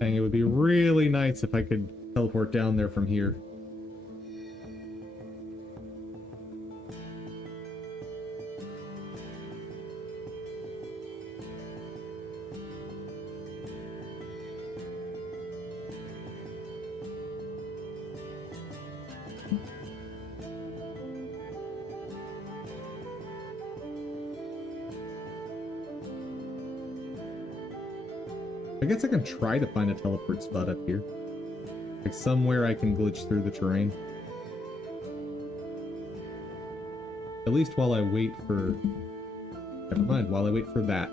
Dang, it would be really nice if I could teleport down there from here. I guess I can try to find a teleport spot up here. Like somewhere I can glitch through the terrain. At least while I wait for... Never mind, while I wait for that.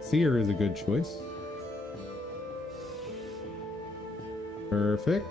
Seer is a good choice. Perfect.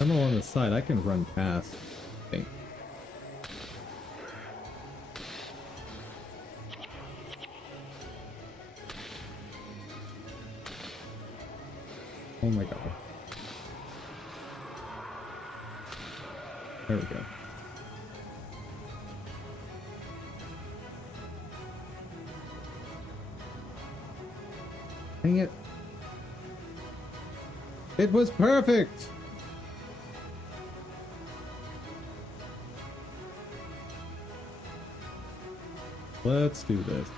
I'm along the side, I can run past, I think. Oh my god. There we go. Dang it. It was perfect! Let's do this.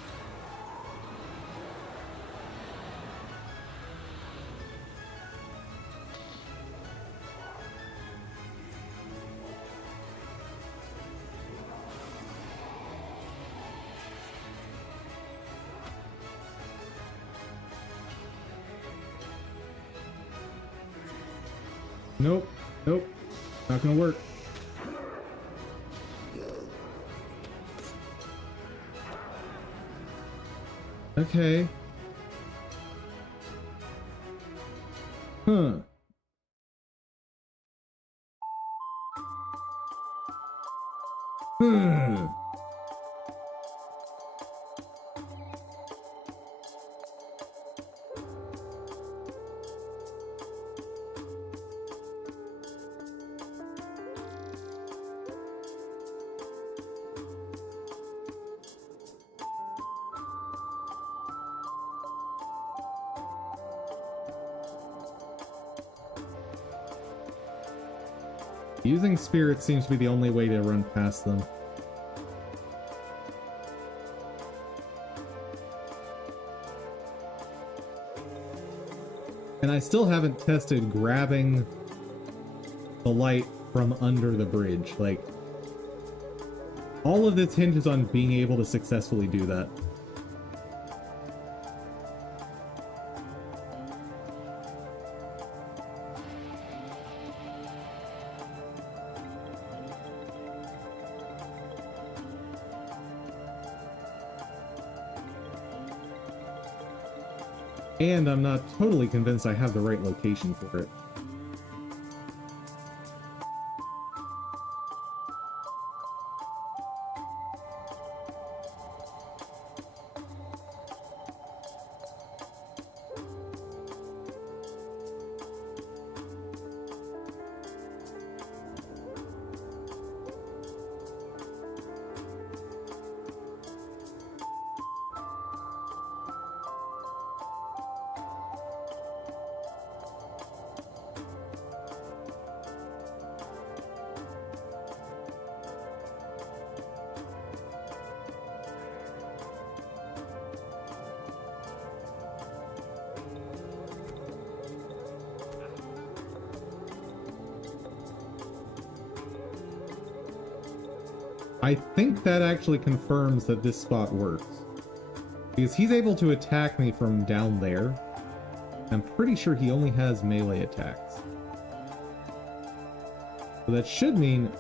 Nope. Nope. Not gonna work. Okay. Huh. Hmm. Using spirits seems to be the only way to run past them. And I still haven't tested grabbing the light from under the bridge. Like, all of this hinges on being able to successfully do that. And I'm not totally convinced I have the right location for it. I think that actually confirms that this spot works. Because he's able to attack me from down there. I'm pretty sure he only has melee attacks. So that should mean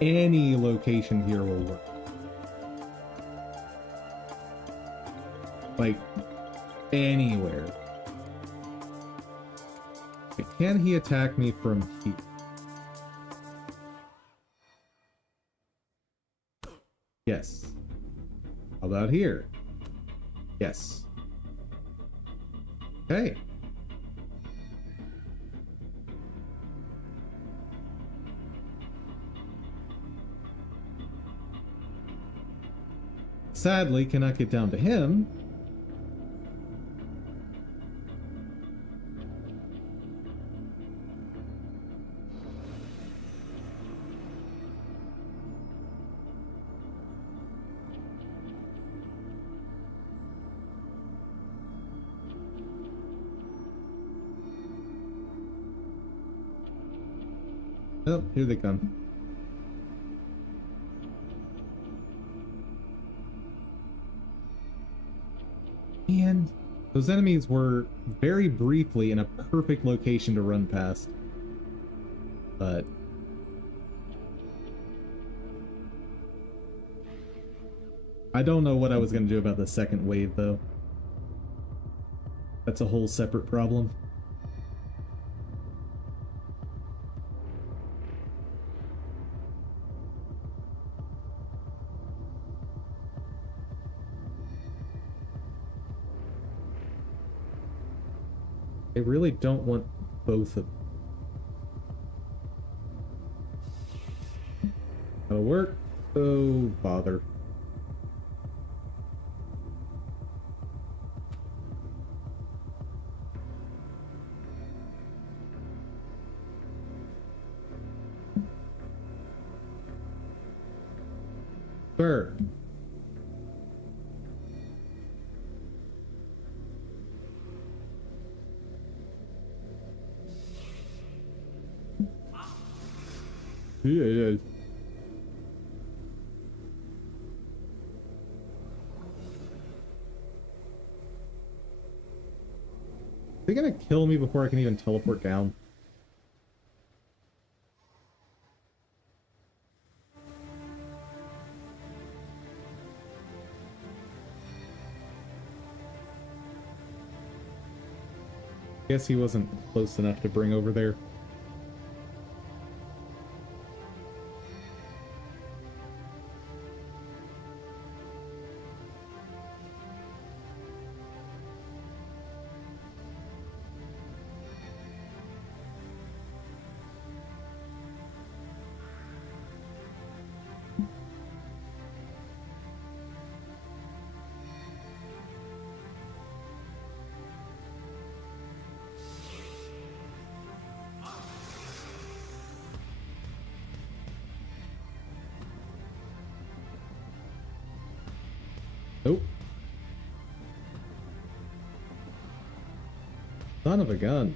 any location here will work. Like, anywhere. Okay, can he attack me from here? Yes. How about here? Yes. Okay. Sadly, cannot get down to him. Oh, here they come. And those enemies were very briefly in a perfect location to run past. But I don't know what I was going to do about the second wave, though. That's a whole separate problem. I really don't want both of them. That'll work. Oh, bother. Sure. Yeah. They're gonna kill me before I can even teleport down. Guess he wasn't close enough to bring over there. Nope. Son of a gun.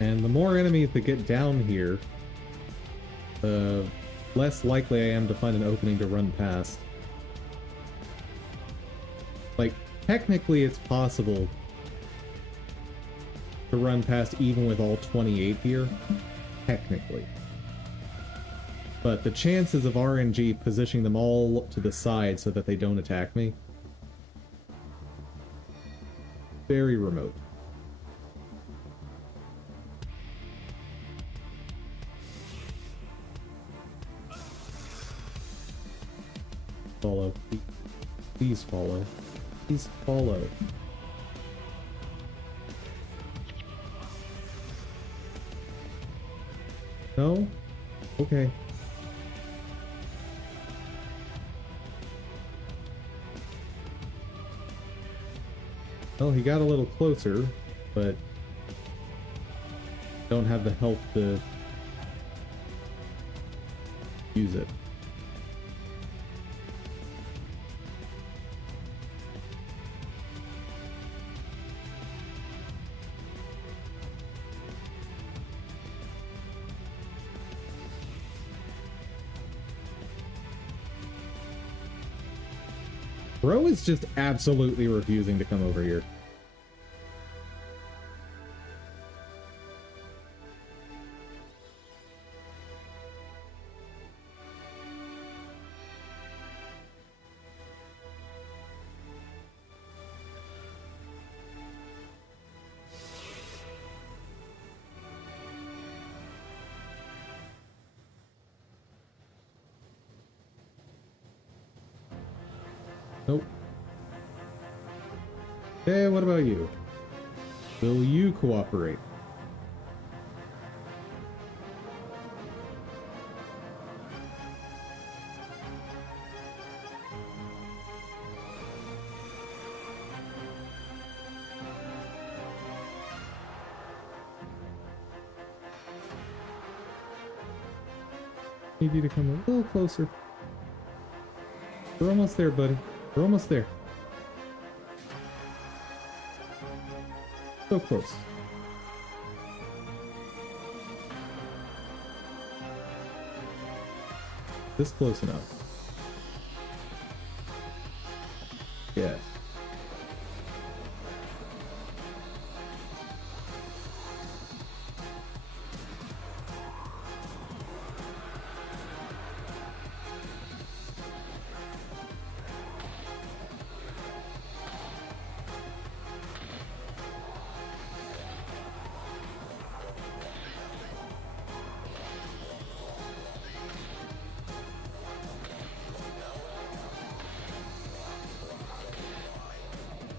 And the more enemies that get down here, the less likely I am to find an opening to run past. Like, technically it's possible to run past even with all 28 here. Technically. But the chances of RNG positioning them all to the side so that they don't attack me, very remote. Follow. Please follow. Please follow. No? Okay. Well, he got a little closer, but don't have the health to use it. Bro is just absolutely refusing to come over here. Nope. Hey, what about you? Will you cooperate? Need you to come a little closer. We're almost there, buddy. We're almost there. So close. This close enough. Yes.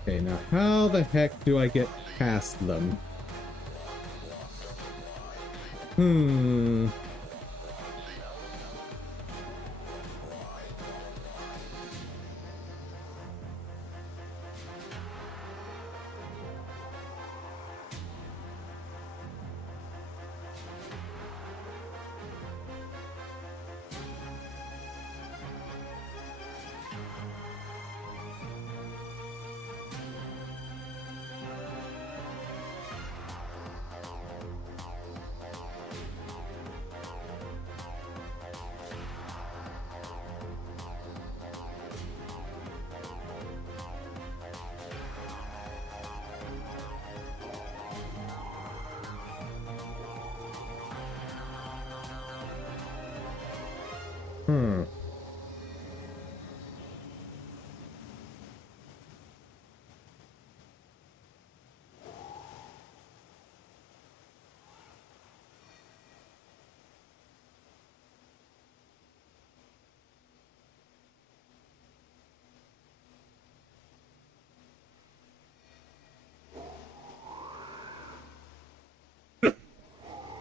Okay, now how the heck do I get past them? Hmm.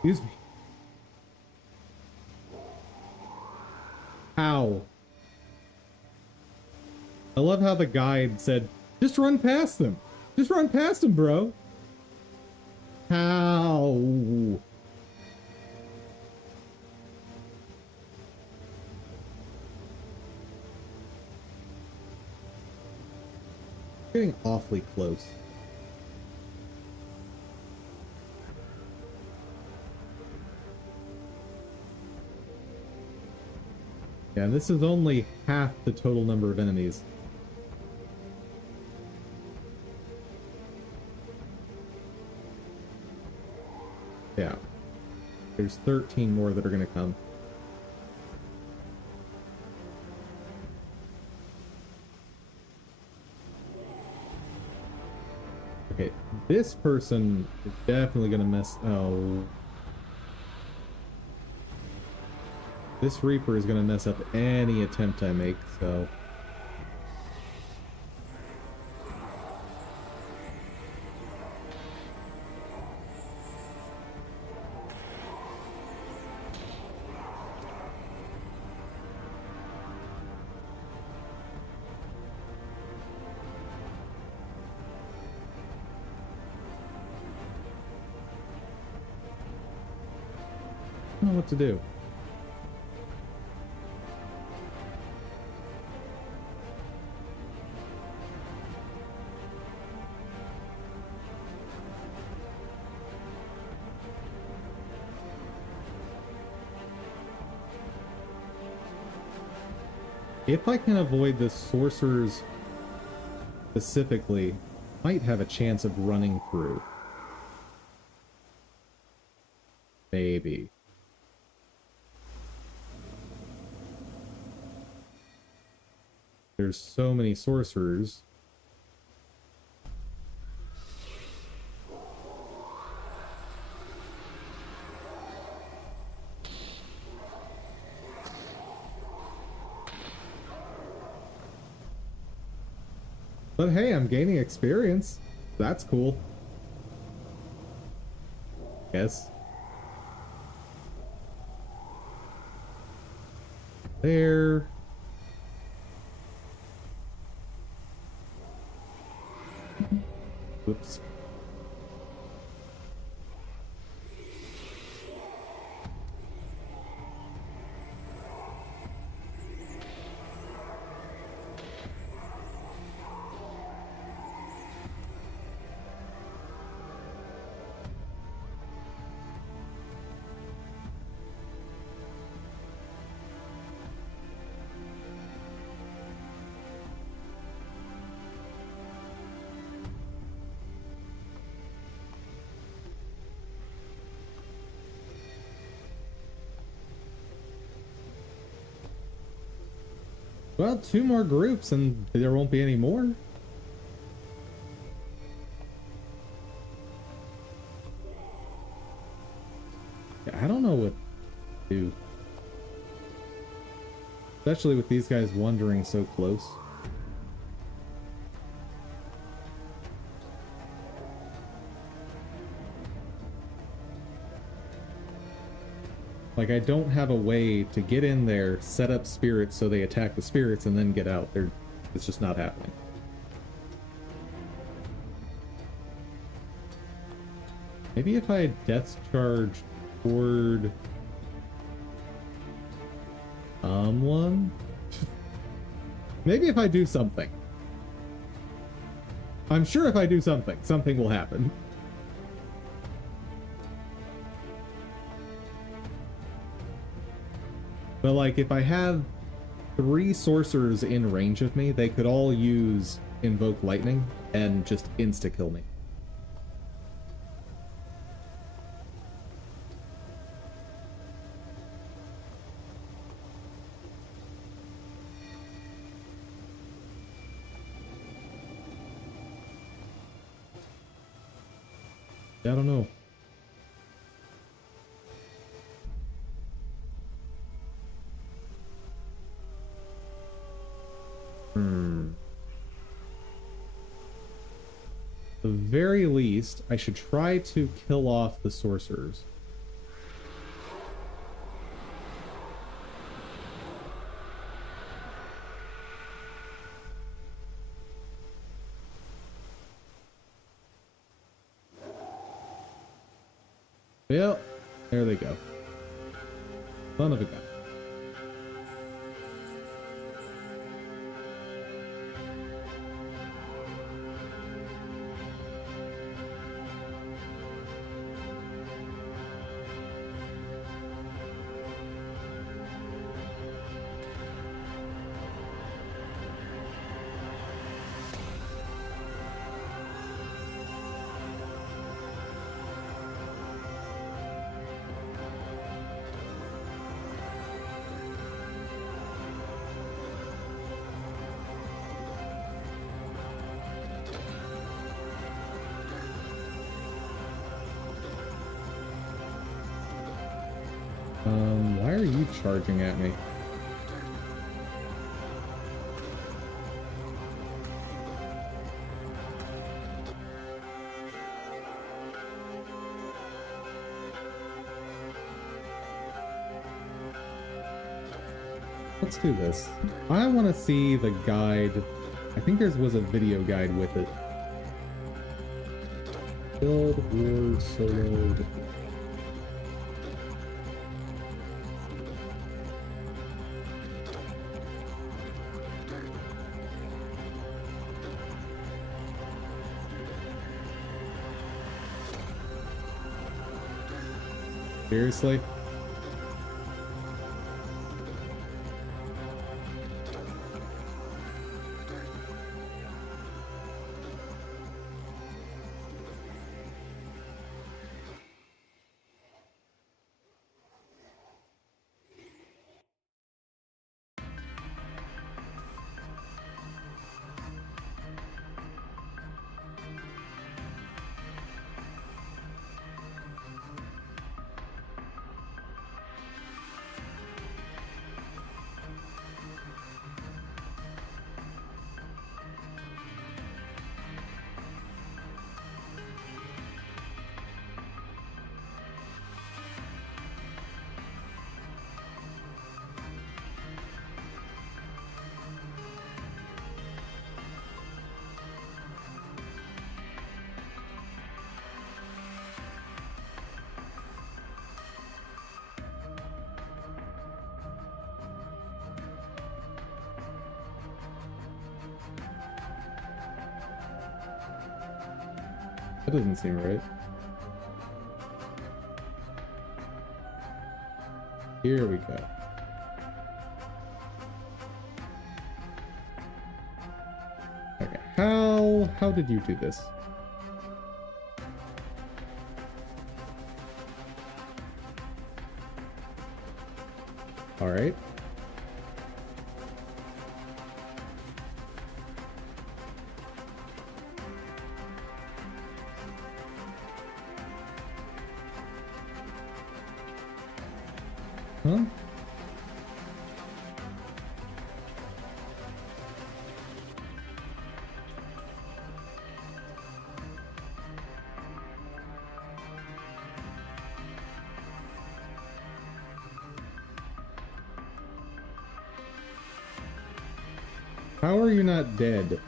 Excuse me. How? I love how the guide said, just run past them. Just run past them, bro. How? Getting awfully close. Yeah, and this is only half the total number of enemies. Yeah. There's 13 more that are going to come. Okay, this person is definitely going to mess... Oh. This Reaper is going to mess up any attempt I make, so... I don't know what to do. If I can avoid the sorcerers specifically, might have a chance of running through. Maybe. There's so many sorcerers. But hey, I'm gaining experience. That's cool. Yes. There. Oops. Well, 2 more groups and there won't be any more. Yeah, I don't know what to do. Especially with these guys wandering so close. Like, I don't have a way to get in there, set up spirits so they attack the spirits, and then get out. It's just not happening. Maybe if I death charge toward someone? Maybe if I do something. I'm sure if I do something, something will happen. But like, if I have 3 sorcerers in range of me, they could all use Invoke Lightning and just insta-kill me. I don't know. At the very least, I should try to kill off the sorcerers. Yep, there they go. Son of a gun. Why are you charging at me? Let's do this. I want to see the guide. I think there was a video guide with it. Build war solo. Seriously? That doesn't seem right. Here we go. Okay, how did you do this? All right. Huh? How are you not dead?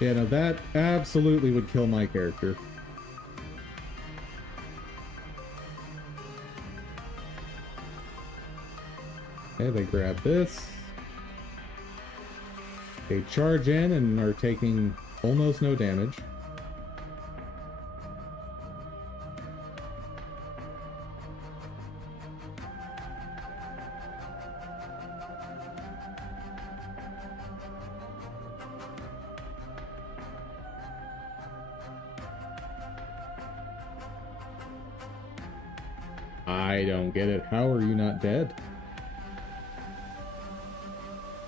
Yeah, no, that absolutely would kill my character. Okay, they grab this. They charge in and are taking almost no damage. I don't get it. How are you not dead?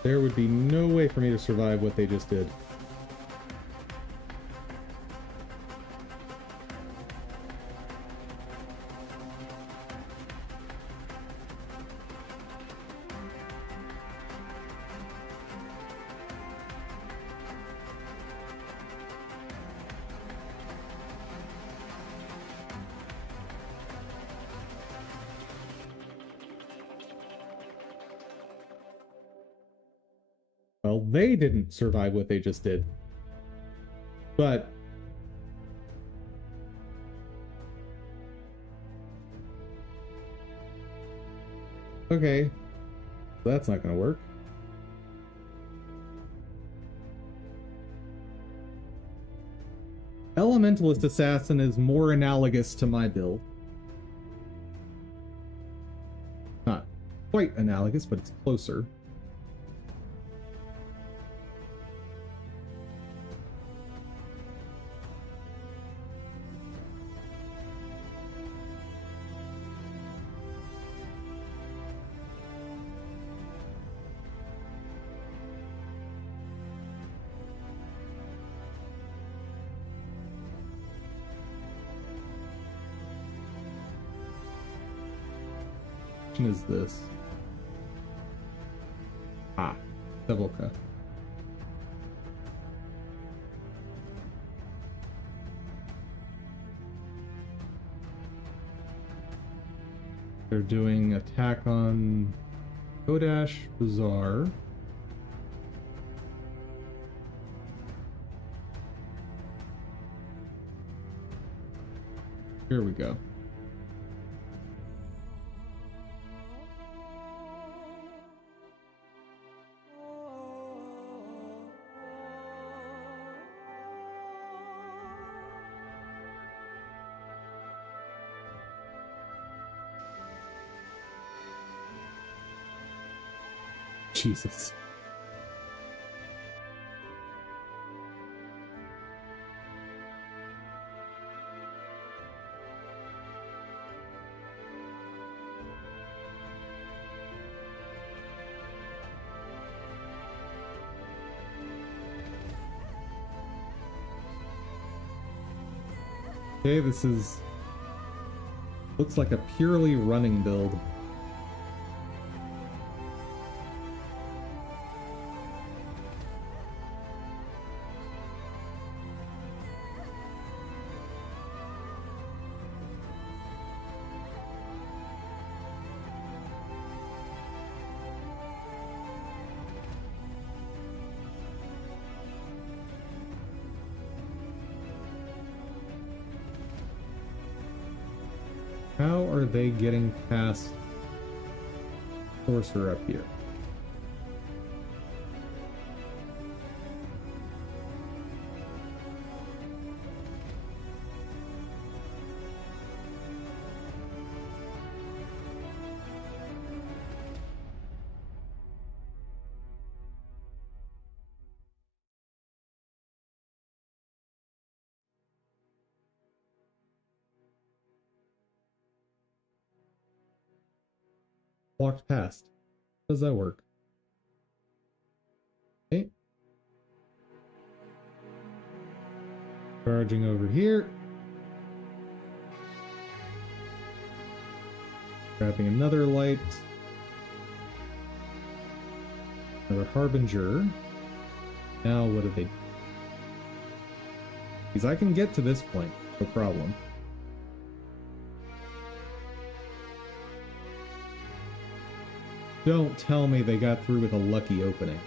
There would be no way for me to survive what they just did. Well, they didn't survive what they just did. But okay, that's not gonna work. Elementalist Assassin is more analogous to my build. Not quite analogous, but it's closer. Is this? Ah, Devilka. They're doing attack on Kodash Bazaar. Here we go. Jesus. Okay, this looks like a purely running build. How are they getting past Sorcerer up here? Walked past. How does that work? Okay. Charging over here. Grabbing another light. Another Harbinger. Now what do they do? Because I can get to this point, no problem. Don't tell me they got through with a lucky opening.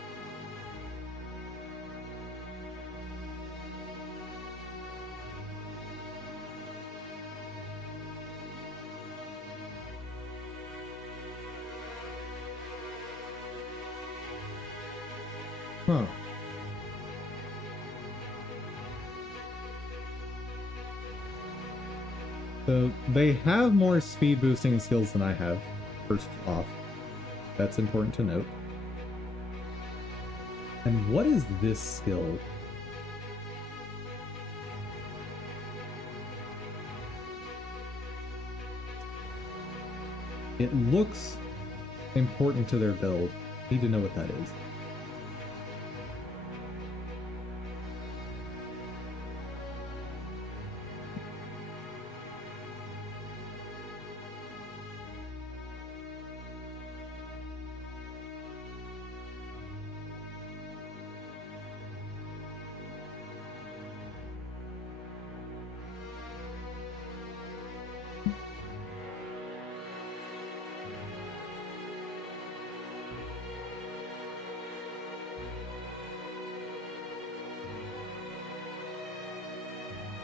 Huh. So they have more speed boosting skills than I have, first off. That's important to note. And what is this skill? It looks important to their build. Need to know what that is.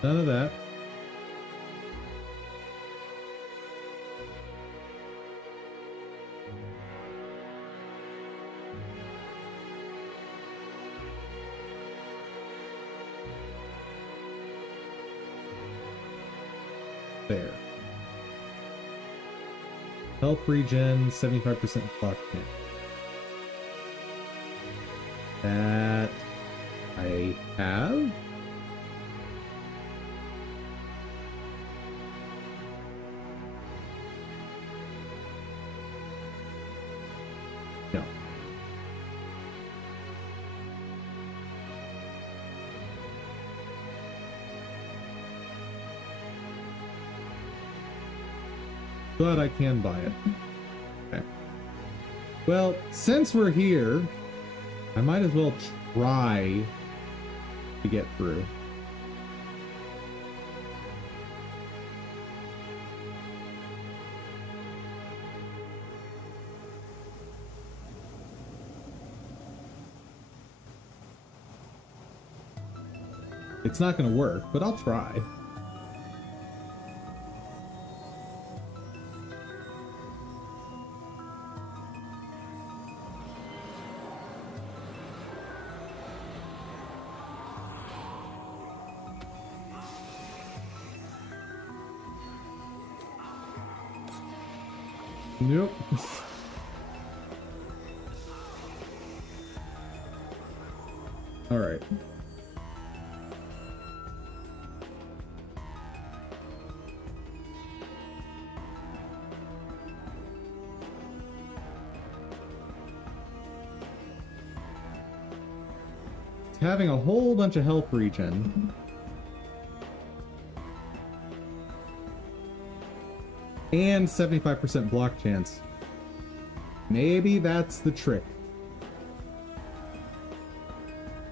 None of that. There. Health regen, 75% block hit. That I have. No. But I can buy it. Okay. Well, since we're here, I might as well try to get through. It's not going to work, but I'll try. Nope. All right. Having a whole bunch of health regen. And 75% block chance. Maybe that's the trick.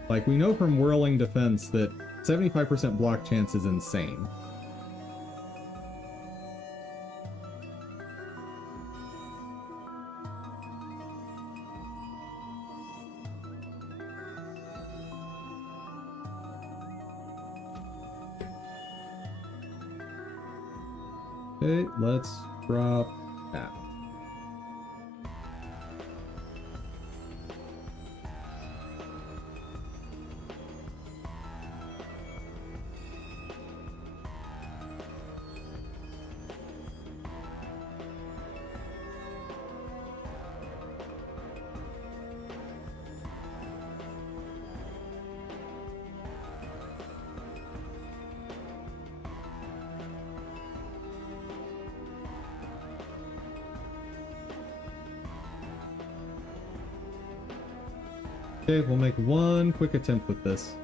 Like, we know from Whirling Defense that 75% block chance is insane. Okay, let's drop that. Okay, we'll make one quick attempt with this.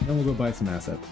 Then we'll go buy some assets.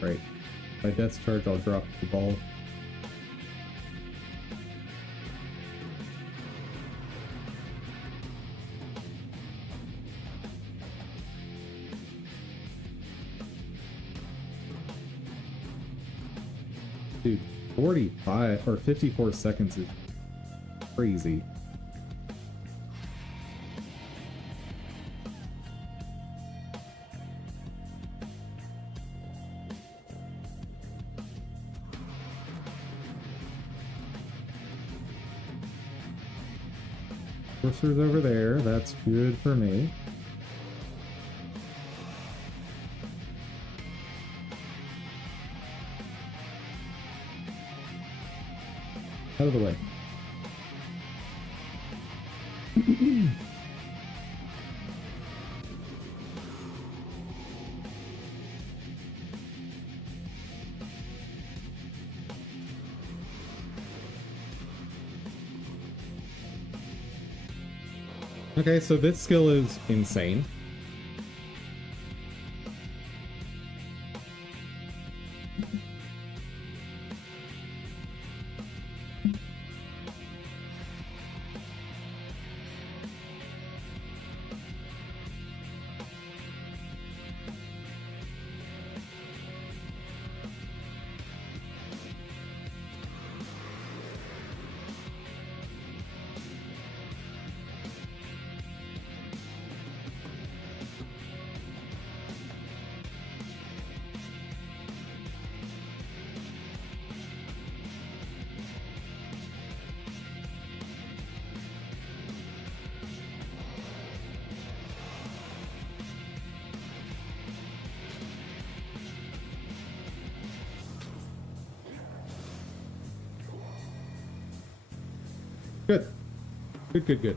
Right. By Death's Charge, I'll drop the ball. Dude, 45 or 54 seconds is crazy. Sorcerer's over there, that's good for me. Out of the way. Okay, so this skill is insane. Good. Good, good, good.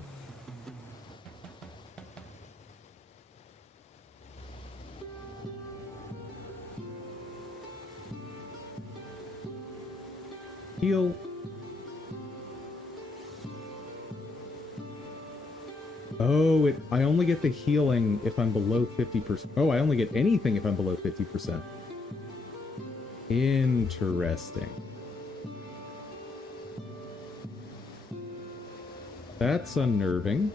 Heal. Oh, I only get the healing if I'm below 50%. Oh, I only get anything if I'm below 50%. Interesting. That's unnerving.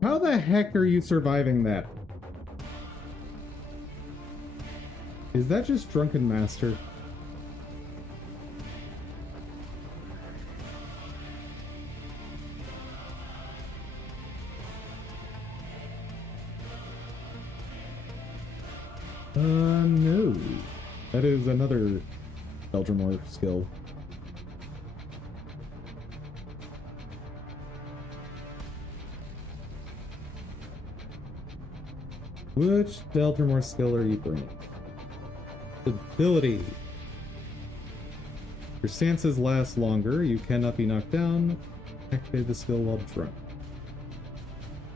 How the heck are you surviving that? Is that just Drunken Master? No. That is another Eldrimor skill. Which Eldrimor skill are you bringing? Ability. Your stances last longer. You cannot be knocked down. Activate the skill while drunk.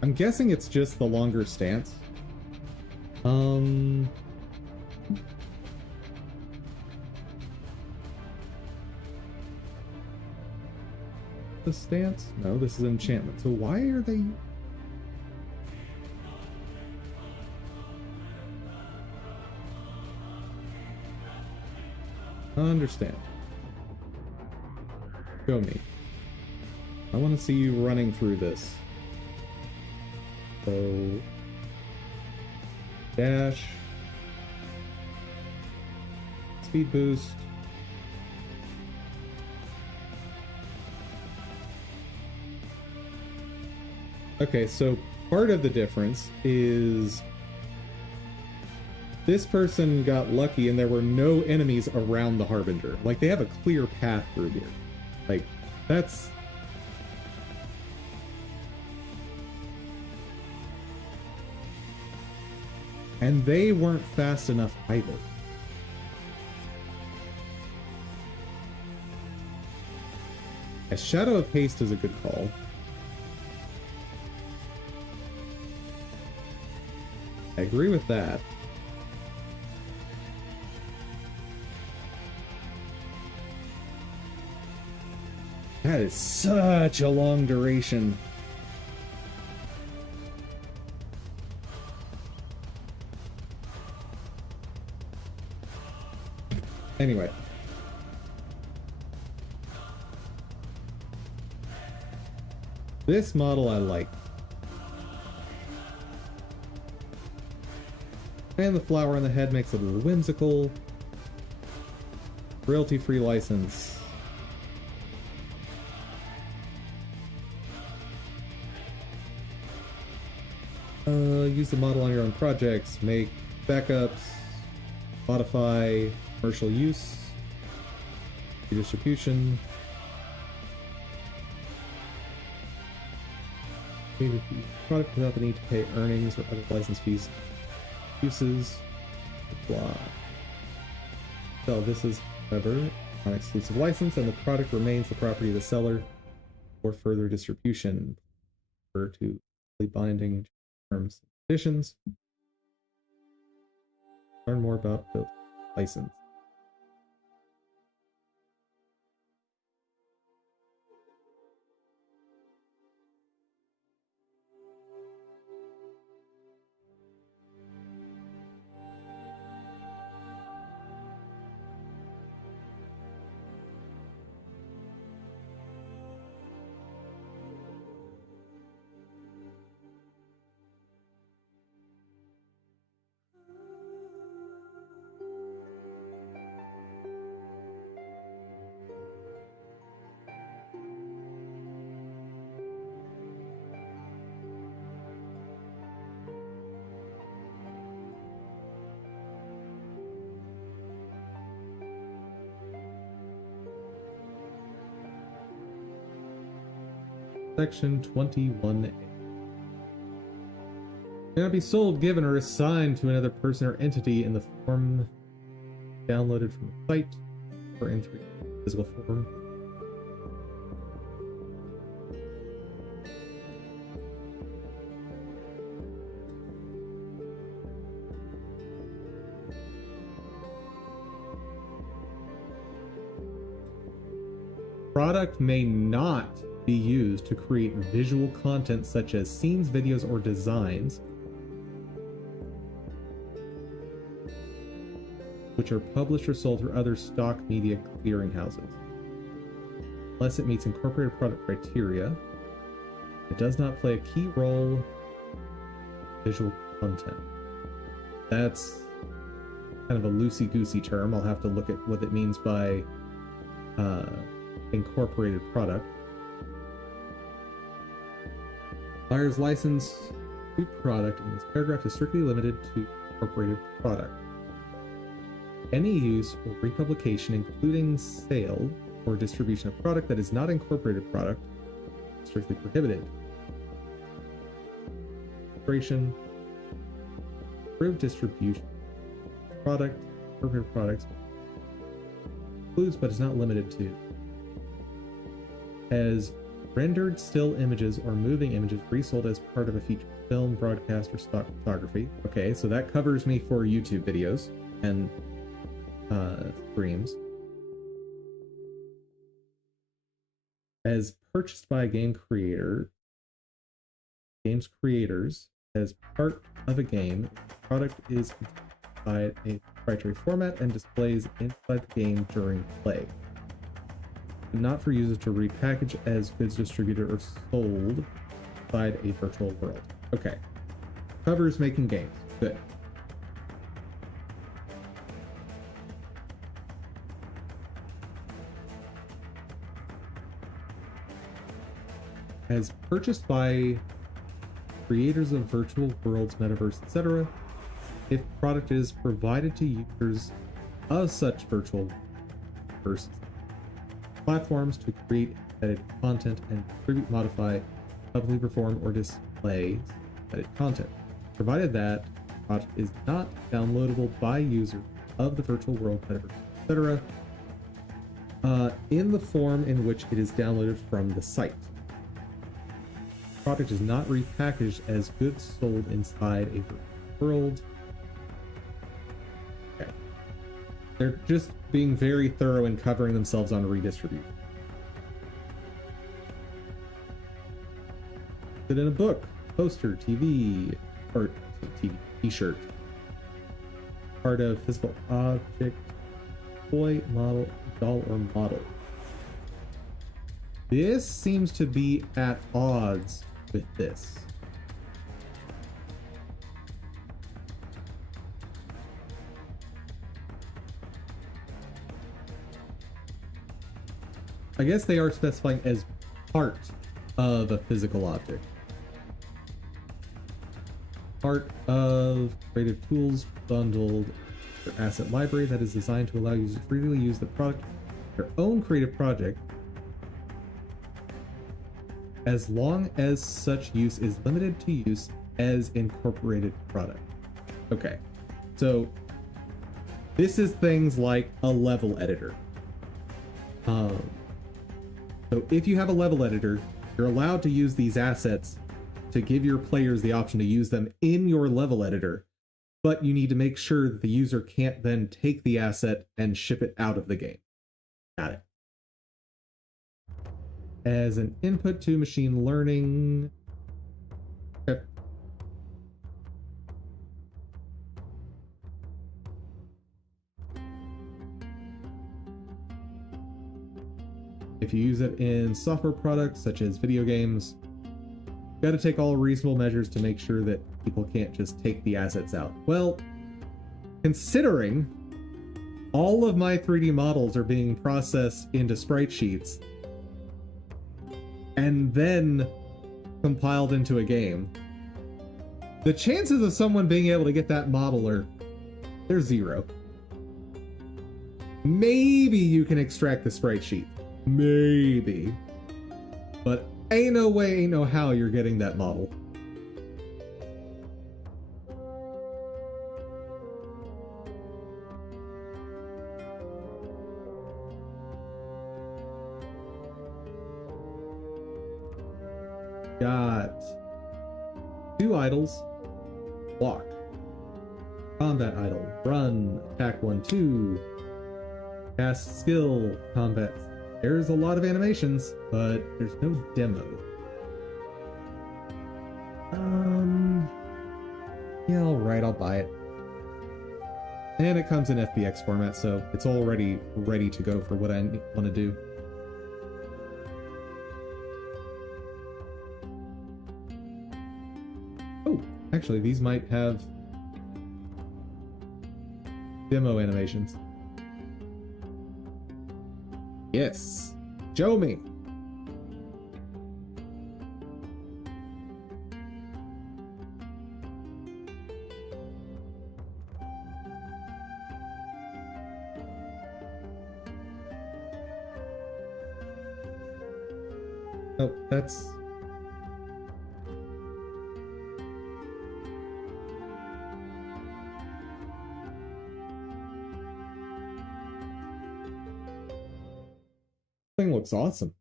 I'm guessing it's just the longer stance. The stance? No, this is enchantment. So why are they... Understand. Show me. I want to see you running through this. So... Dash. Speed boost. Okay, so part of the difference is this person got lucky and there were no enemies around the Harbinger. Like, they have a clear path through here. Like, that's... And they weren't fast enough either. A Shadow of Haste is a good call. I agree with that. That is such a long duration. Anyway. This model I like. And the flower on the head makes it a little whimsical. Royalty-free license. Use the model on your own projects, make backups, modify commercial use, redistribution. Product without the need to pay earnings or other license fees, uses, blah. So this is, however, an exclusive license, and the product remains the property of the seller for further distribution. Refer to binding terms and conditions. Learn more about the license. Section 21A. Cannot be sold, given, or assigned to another person or entity in the form downloaded from the site or in physical form. Product may not be used to create visual content such as scenes, videos, or designs which are published or sold through other stock media clearinghouses. Unless it meets incorporated product criteria, it does not play a key role in visual content. That's kind of a loosey-goosey term. I'll have to look at what it means by incorporated product. Buyer's license to product in this paragraph is strictly limited to incorporated product. Any use or republication, including sale or distribution of product that is not incorporated product, is strictly prohibited. Incorporation, approved distribution, product, incorporated products, includes but is not limited to, as rendered still images or moving images resold as part of a feature film, broadcast, or stock photography. Okay, so that covers me for YouTube videos and streams. As purchased by a game creator, game's creators, as part of a game, the product is inside a proprietary format and displays inside the game during play. Not for users to repackage as goods distributed or sold inside a virtual world. Okay. Covers making games. Good. As purchased by creators of virtual worlds, metaverse, etc., if product is provided to users of such virtual versus platforms to create edited content and distribute, modify, publicly perform, or display edited content, provided that product is not downloadable by users of the virtual world, metaverse, etc., in the form in which it is downloaded from the site. Product is not repackaged as goods sold inside a virtual world. Okay. They're just being very thorough and covering themselves on redistribute. Put in a book, poster, TV, or TV, t-shirt. Part of physical object, toy, model, doll, or model. This seems to be at odds with this. I guess they are specifying as part of a physical object. part of Creative Tools bundled asset library that is designed to allow users to freely use the product their own creative project as long as such use is limited to use as incorporated product. Okay, so this is things like a level editor. So if you have a level editor, you're allowed to use these assets to give your players the option to use them in your level editor, but you need to make sure that the user can't then take the asset and ship it out of the game. Got it. As an input to machine learning. Okay. If you use it in software products such as video games, you got to take all reasonable measures to make sure that people can't just take the assets out. Well, considering all of my 3D models are being processed into sprite sheets and then compiled into a game, the chances of someone being able to get that model they're zero. Maybe you can extract the sprite sheet. Maybe. But ain't no way, ain't no how you're getting that model. Got 2 idols. Walk. Combat idol. Run. Attack 1, 2. Cast skill. Combat. There's a lot of animations, but there's no demo. Yeah, alright, I'll buy it. And it comes in FBX format, so it's already ready to go for what I want to do. Oh, actually, these might have demo animations. Yes, show me. Oh, that's... thing looks awesome.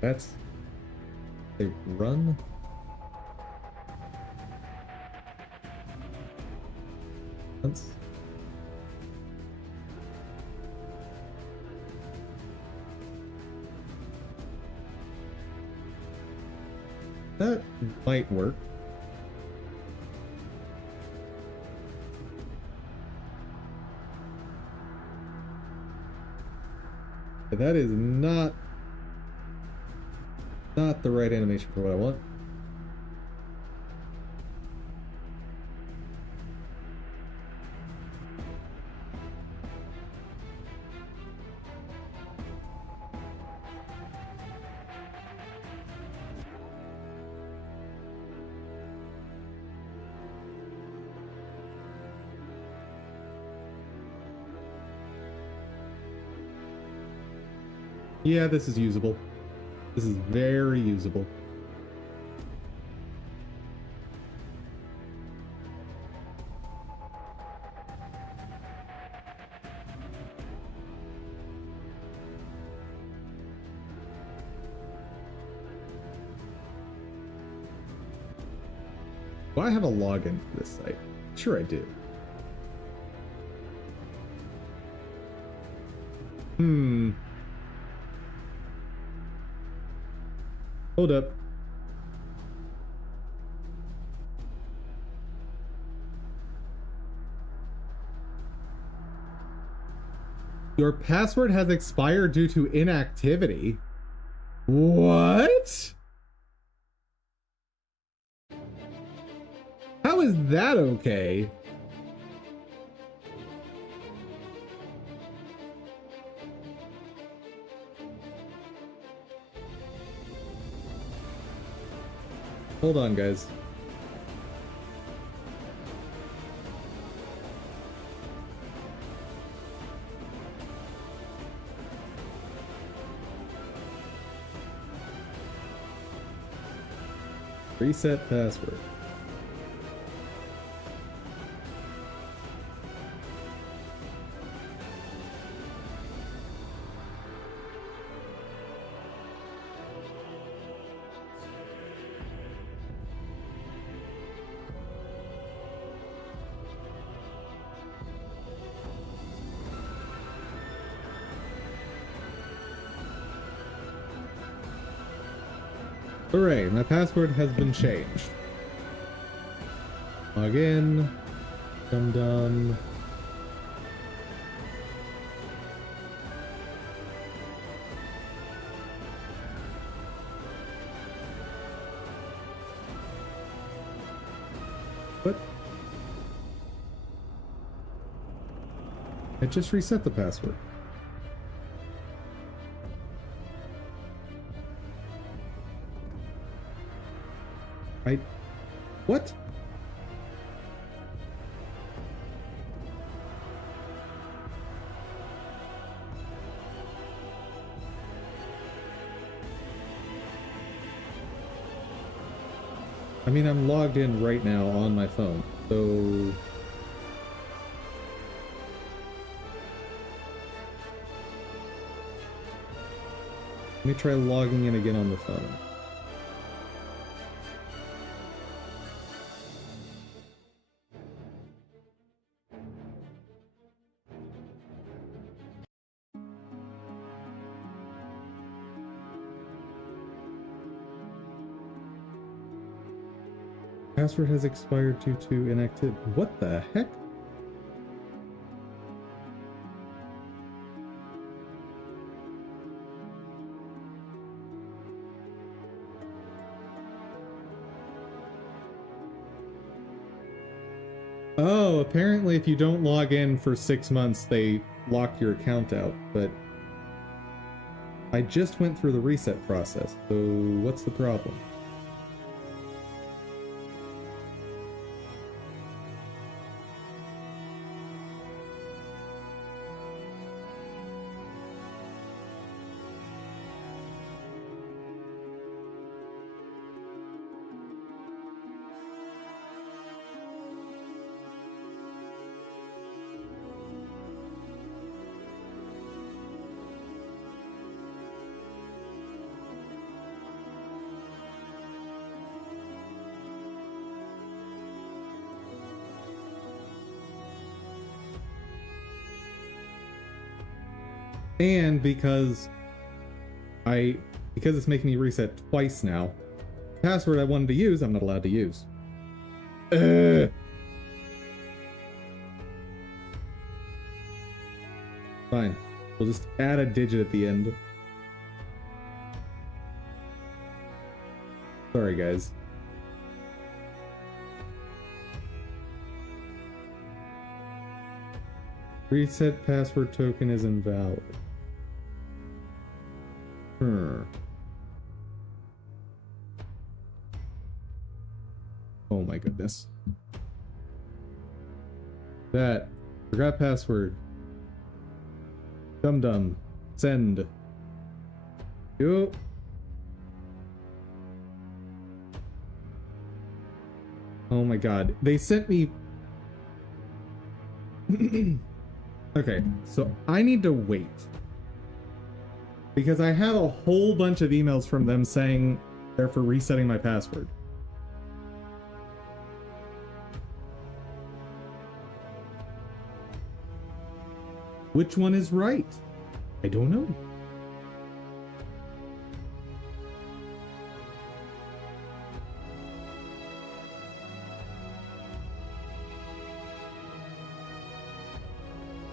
That's... they run? That's... that might work. But that is not the right animation for what I want. Yeah, this is usable. This is very usable. Do I have a login for this site? Sure I do. Hold up. Your password has expired due to inactivity. What? How is that okay? Hold on, guys. Reset password. Hooray, my password has been changed. Log in. Dum dum. What? I just reset the password. What? I mean, I'm logged in right now on my phone, so... Let me try logging in again on the phone. Password has expired due to inactive. What the heck? Oh, apparently if you don't log in for 6 months, they lock your account out, but I just went through the reset process, so what's the problem? And because it's making me reset twice now, the password I wanted to use, I'm not allowed to use. Fine. We'll just add a digit at the end. Sorry, guys. Reset password token is invalid. Oh my goodness. That. Forgot password. Dum dum. Send. Yo. Oh my god. They sent me... Okay, so I need to wait. Because I have a whole bunch of emails from them saying they're for resetting my password. Which one is right? I don't know.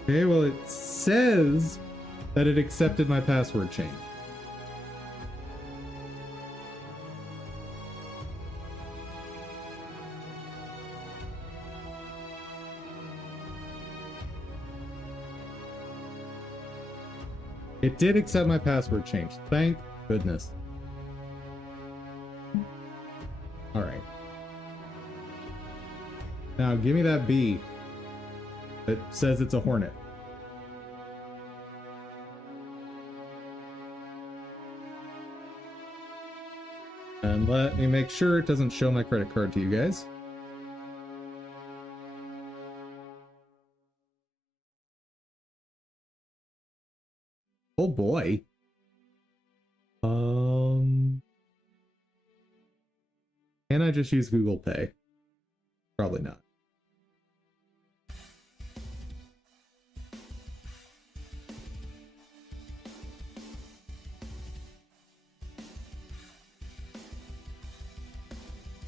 Okay, well, it says that it accepted my password change. It did accept my password change. Thank goodness. All right. Now give me that bee. It says it's a hornet. And let me make sure it doesn't show my credit card to you guys. Oh boy. Can I just use Google Pay? Probably not.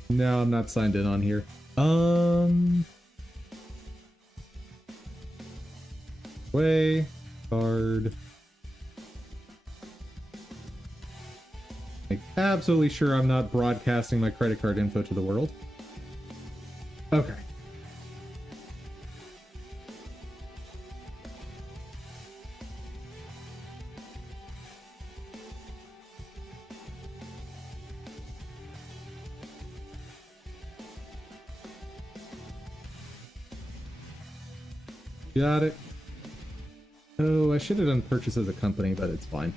No, I'm not signed in on here. Way card. Make absolutely sure I'm not broadcasting my credit card info to the world. Okay. Got it. Oh, I should have done purchase as a company, but it's fine.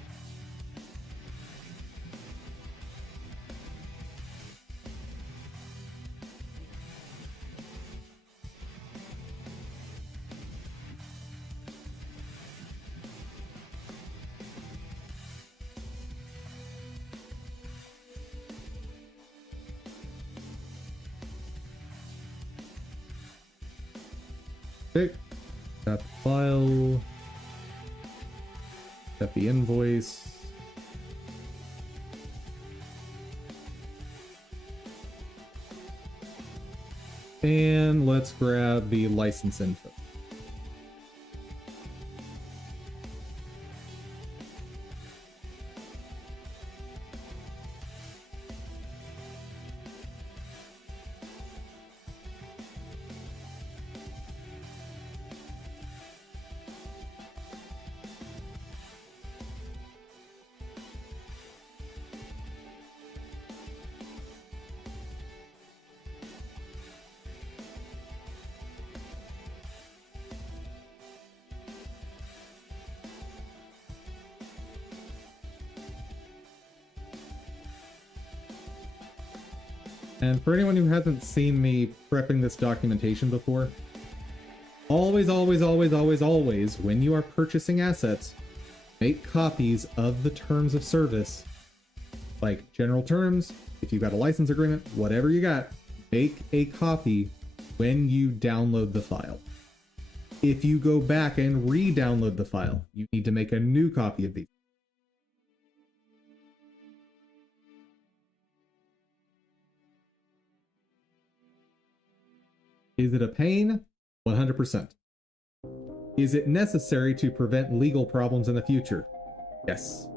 Okay. Got the file. Got the invoice. And let's grab the license info. And for anyone who hasn't seen me prepping this documentation before, always, always, always, always, always, when you are purchasing assets, make copies of the terms of service. Like general terms, if you've got a license agreement, whatever you got, make a copy when you download the file. If you go back and re-download the file, you need to make a new copy of these. Is it a pain? 100%. Is it necessary to prevent legal problems in the future? Yes.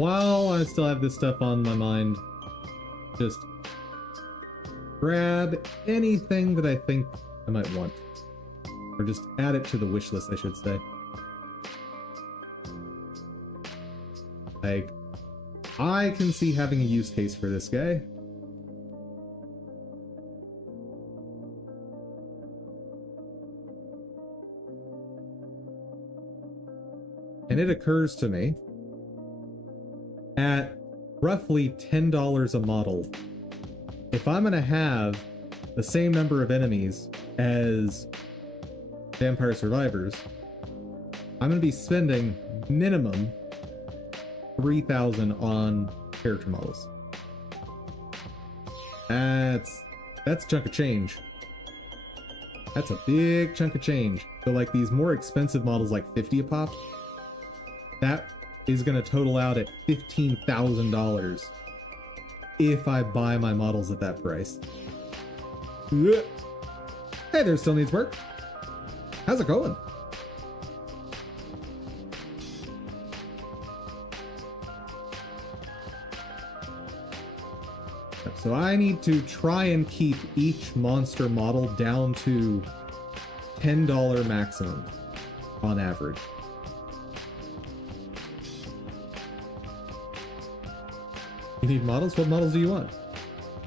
while I still have this stuff on my mind, just grab anything that I think I might want. Or just add it to the wish list, I should say. Like, I can see having a use case for this guy. And it occurs to me, at roughly $10 a model, if I'm gonna have the same number of enemies as Vampire Survivors, I'm gonna be spending minimum 3,000 on character models. That's a chunk of change. That's a big chunk of change. So like these more expensive models, like 50 a pop, that is gonna total out at $15,000 if I buy my models at that price. Hey, there still needs work. How's it going? So I need to try and keep each monster model down to $10 maximum on average. You need models? What models do you want?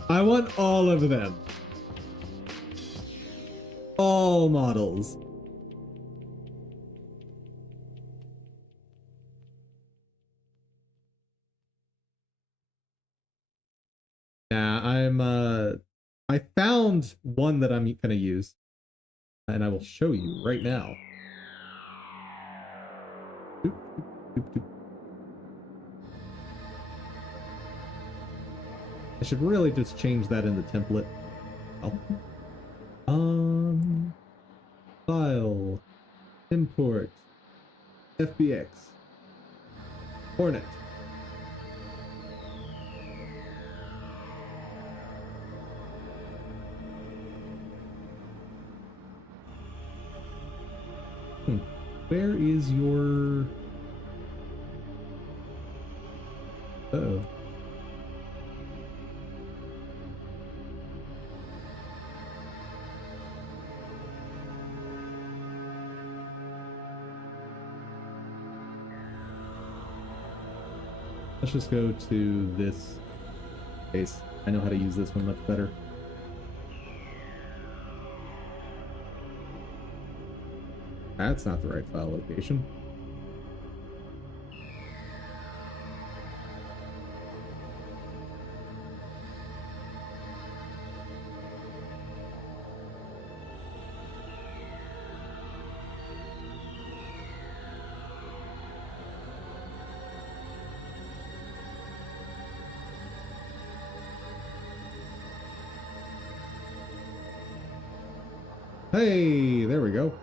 I want all of them. All models. Yeah, I found one that I'm gonna use, and I will show you right now. Doop, doop, doop, doop. I should really just change that in the template. Oh. File, import, FBX, Hornet. Where is your... Uh-oh. Let's just go to this case. I know how to use this one much better. That's not the right file location. Hey, there we go.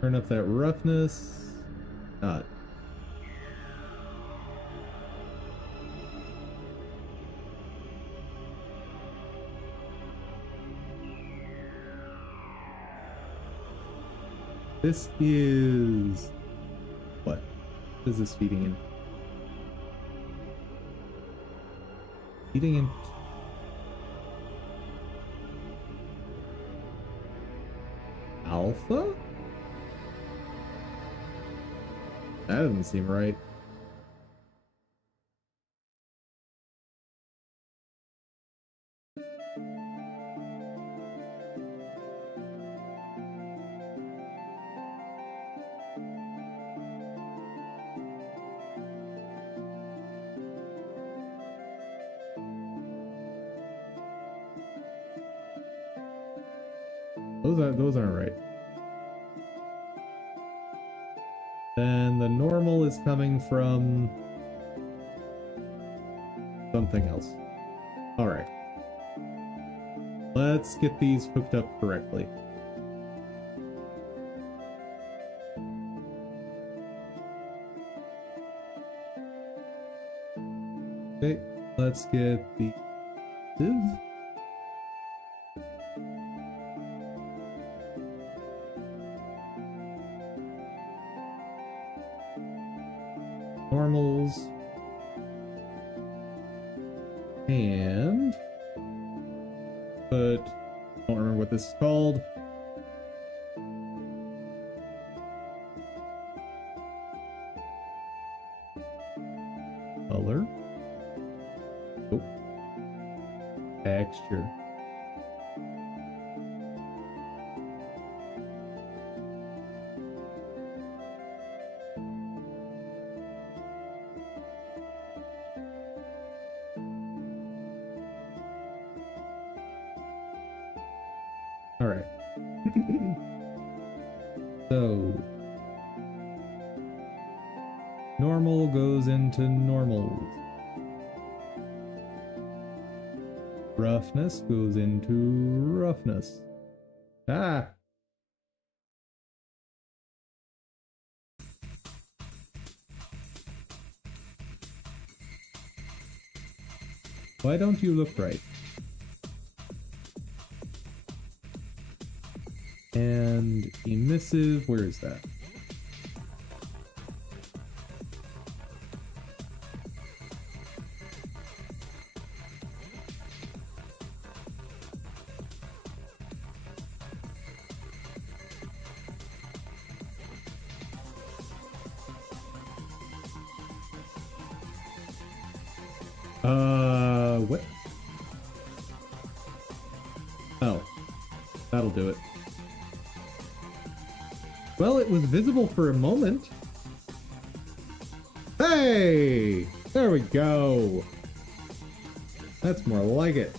Turn up that roughness. Not. This is... What? What is this feeding in? Feeding in... Alpha? That doesn't seem right. Those aren't right. Then the normal is coming from something else. All right. Let's get these hooked up correctly. Okay, let's get the div. normals. And but I don't remember what this is called. Color. Oh. Texture. All right. So normal goes into normals. Roughness goes into roughness. Ah. Why don't you look right? And emissive, where is that? What? Oh, that'll do it. Well, it was visible for a moment. Hey! There we go. That's more like it.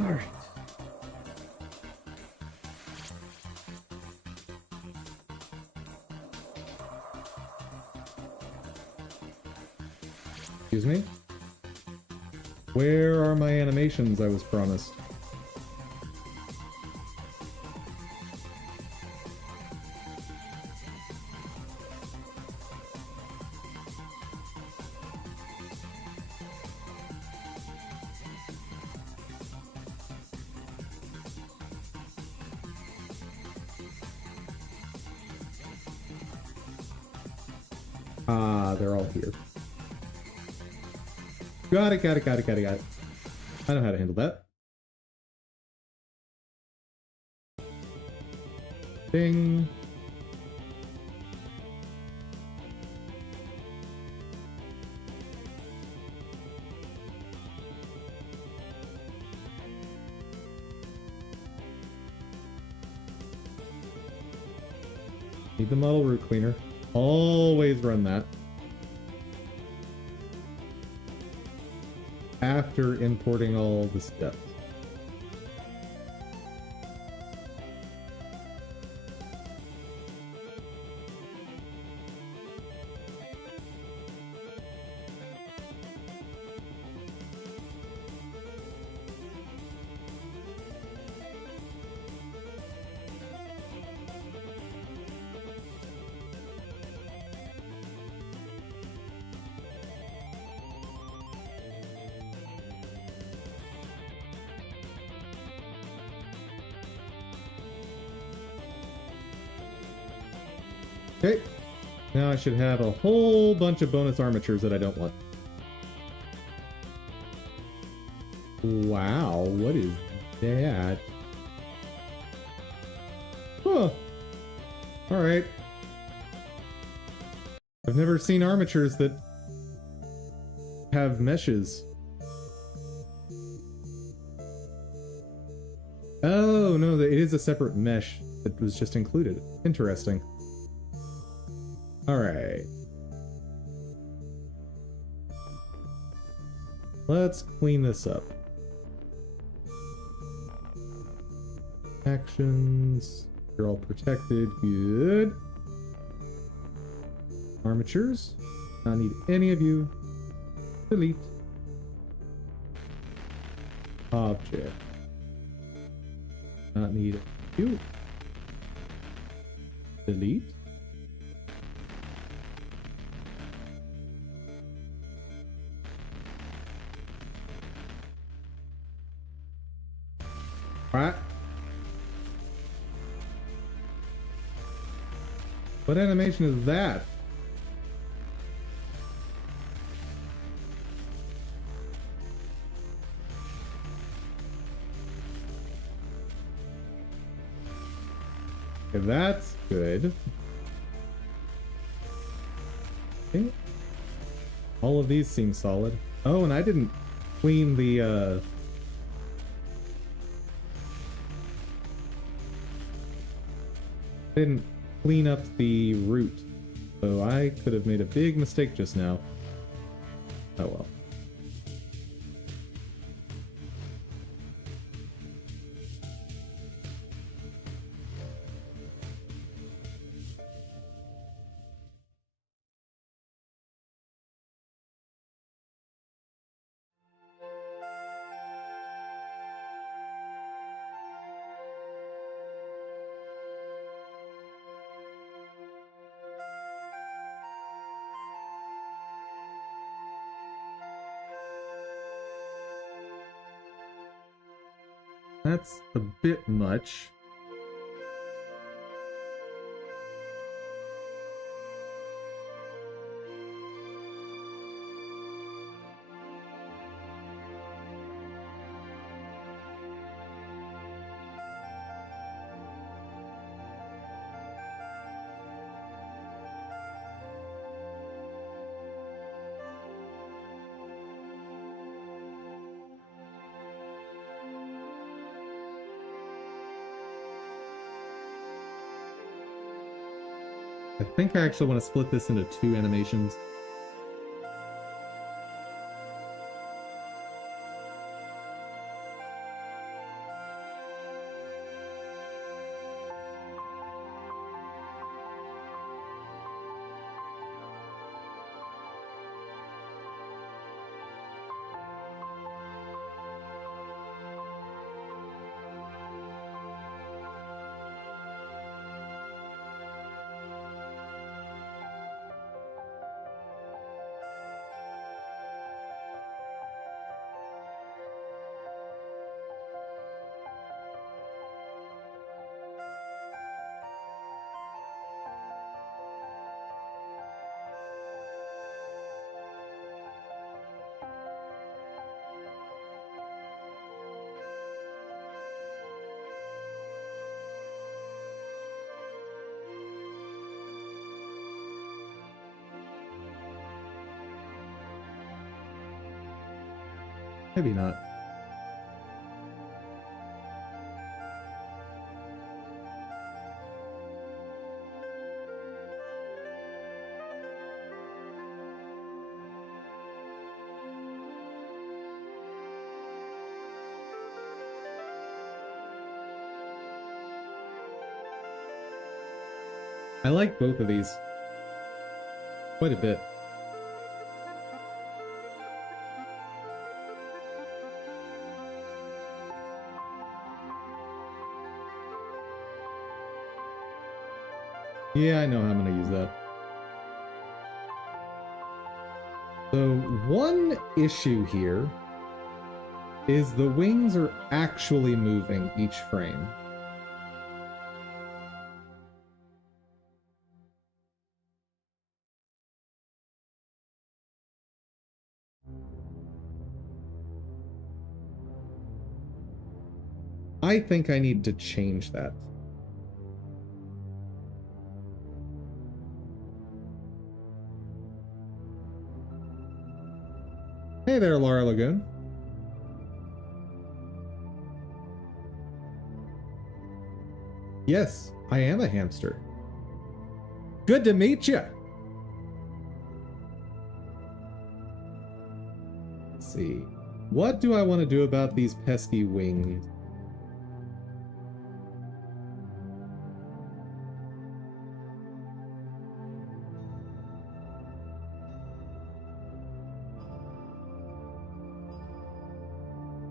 All right. Excuse me? Where are my animations I was promised? Ah, they're all here. Got it. I know how to handle that. Ding. Need the model root cleaner. Always run that. After importing all the steps. Okay, now I should have a whole bunch of bonus armatures that I don't want. Wow, what is that? Huh. Alright. I've never seen armatures that have meshes. Oh, no, it is a separate mesh that was just included. Interesting. Alright. Let's clean this up. Actions. You're all protected. Good. Armatures. Not need any of you. Delete. Object. Not need you. Delete. Alright. What animation is that? Okay, that's good. Okay. All of these seem solid. Oh, and I didn't clean the didn't clean up the route, so I could have made a big mistake just now. Oh well. That's a bit much. I think I actually want to split this into 2 animations. Maybe not. I like both of these quite a bit. Yeah, I know how I'm going to use that. So one issue here is the wings are actually moving each frame. I think I need to change that. Hey there, Laura Lagoon. Yes, I am a hamster. Good to meet you. Let's see. What do I want to do about these pesky wings?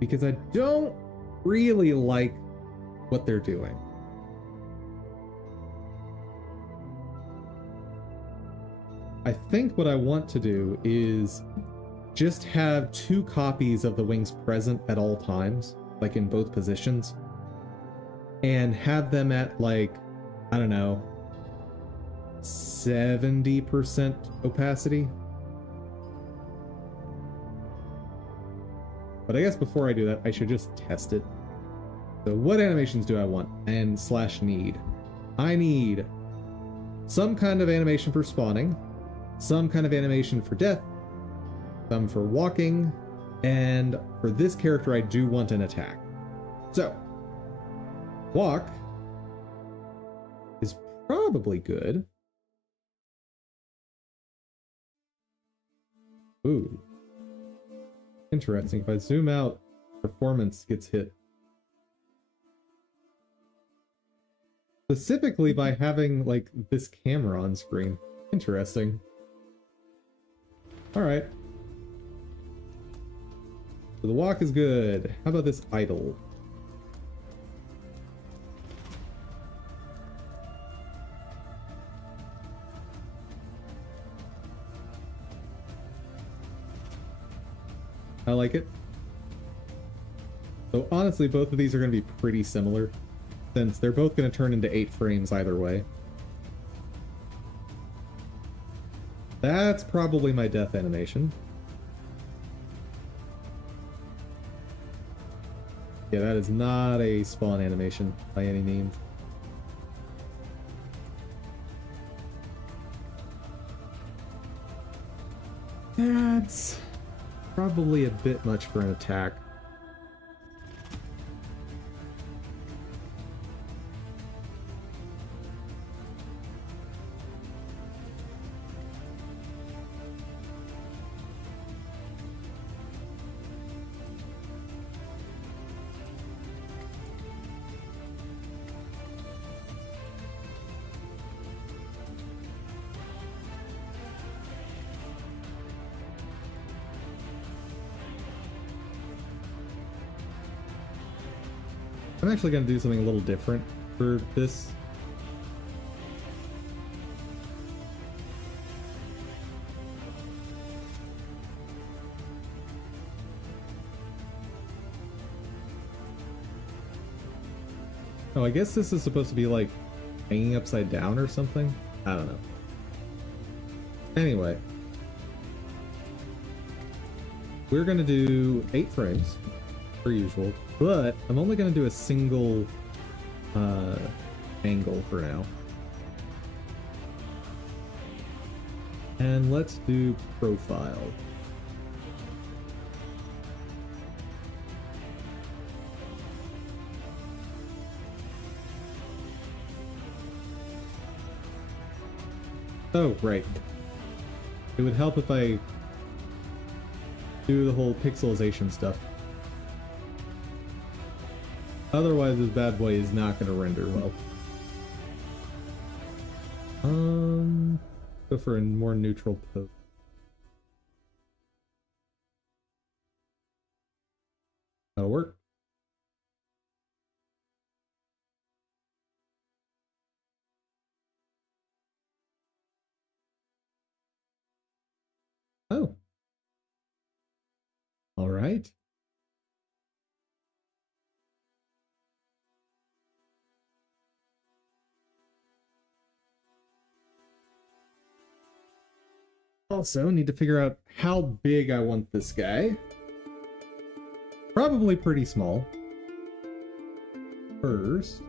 because I don't really like what they're doing. I think what I want to do is just have 2 copies of the wings present at all times, like in both positions, and have them at like, I don't know, 70% opacity. But I guess before I do that, I should just test it. So what animations do I want and / need? I need some kind of animation for spawning, some kind of animation for death, some for walking, and for this character I do want an attack. So, walk is probably good. Ooh. Interesting. If I zoom out, performance gets hit. Specifically by having, like, this camera on screen. Interesting. Alright. So the walk is good. How about this idle? I like it. So honestly, both of these are going to be pretty similar, since they're both going to turn into 8 frames either way. That's probably my death animation. Yeah, that is not a spawn animation by any means. That's probably a bit much for an attack. I'm actually going to do something a little different for this. Oh, I guess this is supposed to be like hanging upside down or something? I don't know. Anyway. We're going to do 8 frames, per usual. But I'm only going to do a single angle for now. And let's do profile. Oh, right. It would help if I do the whole pixelization stuff. Otherwise, this bad boy is not going to render well. Go for a more neutral pose. That'll work. Oh. All right. Also, need to figure out how big I want this guy. Probably pretty small. First.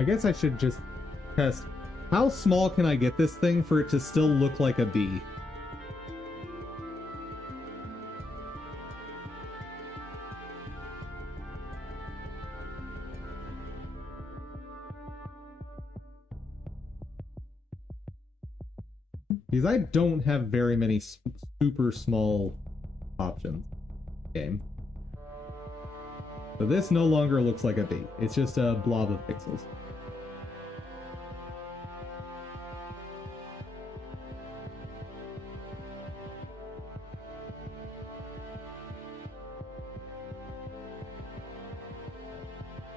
I guess I should just test how small can I get this thing for it to still look like a bee? Because I don't have very many super small options in the game. So this no longer looks like a bee. It's just a blob of pixels.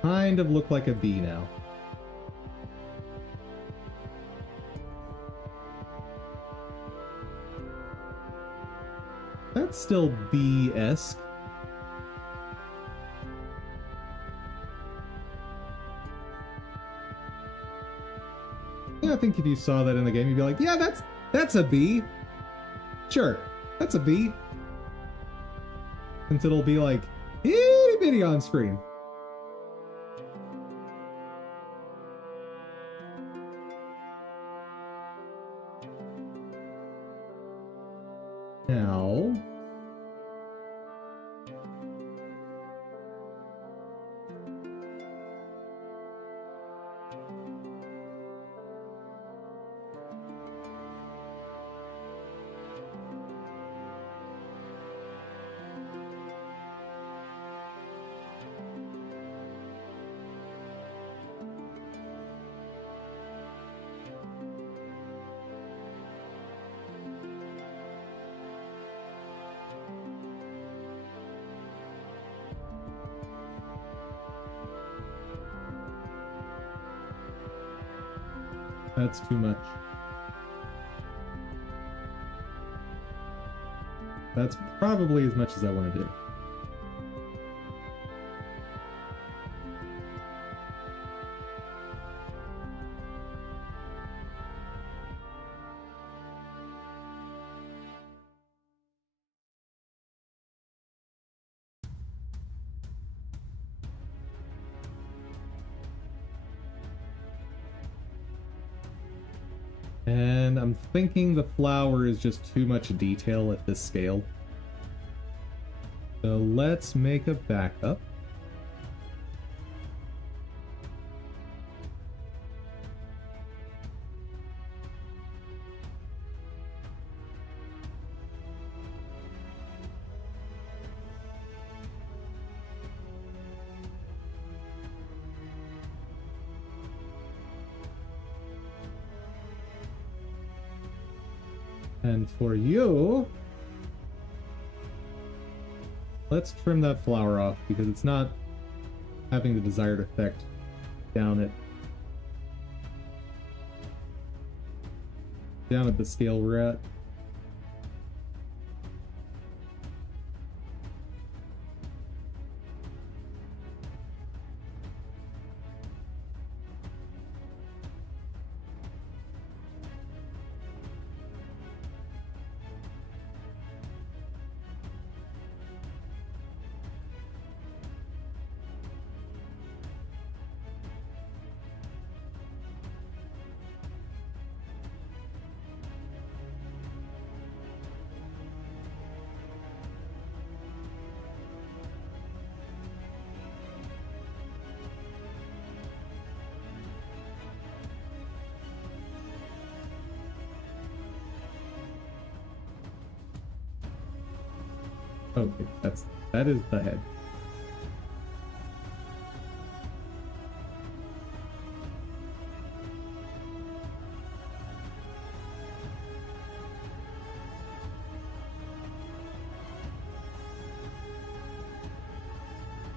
Kind of look like a bee now. That's still bee-esque. Yeah, I think if you saw that in the game, you'd be like, yeah, that's a bee. Sure, that's a bee. Since it'll be like itty bitty on screen. Now, that's too much. That's probably as much as I want to do. And I'm thinking the flower is just too much detail at this scale. So let's make a backup. And for you, let's trim that flower off because it's not having the desired effect down at the scale we're at. Okay, that is the head.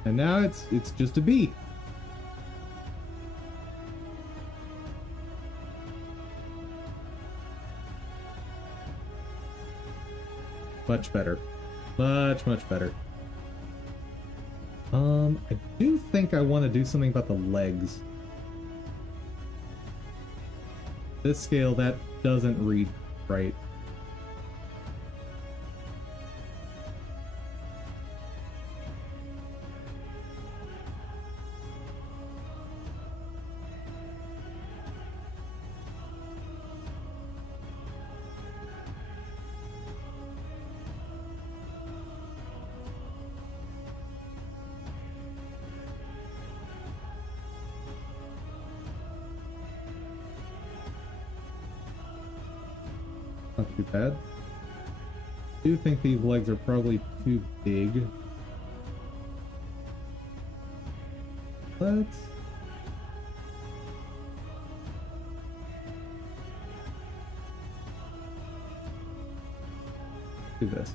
And now it's just a bee. Much better. Much better. I do think I want to do something about the legs. This scale, that doesn't read right. Not too bad. I do think these legs are probably too big. Let's do this.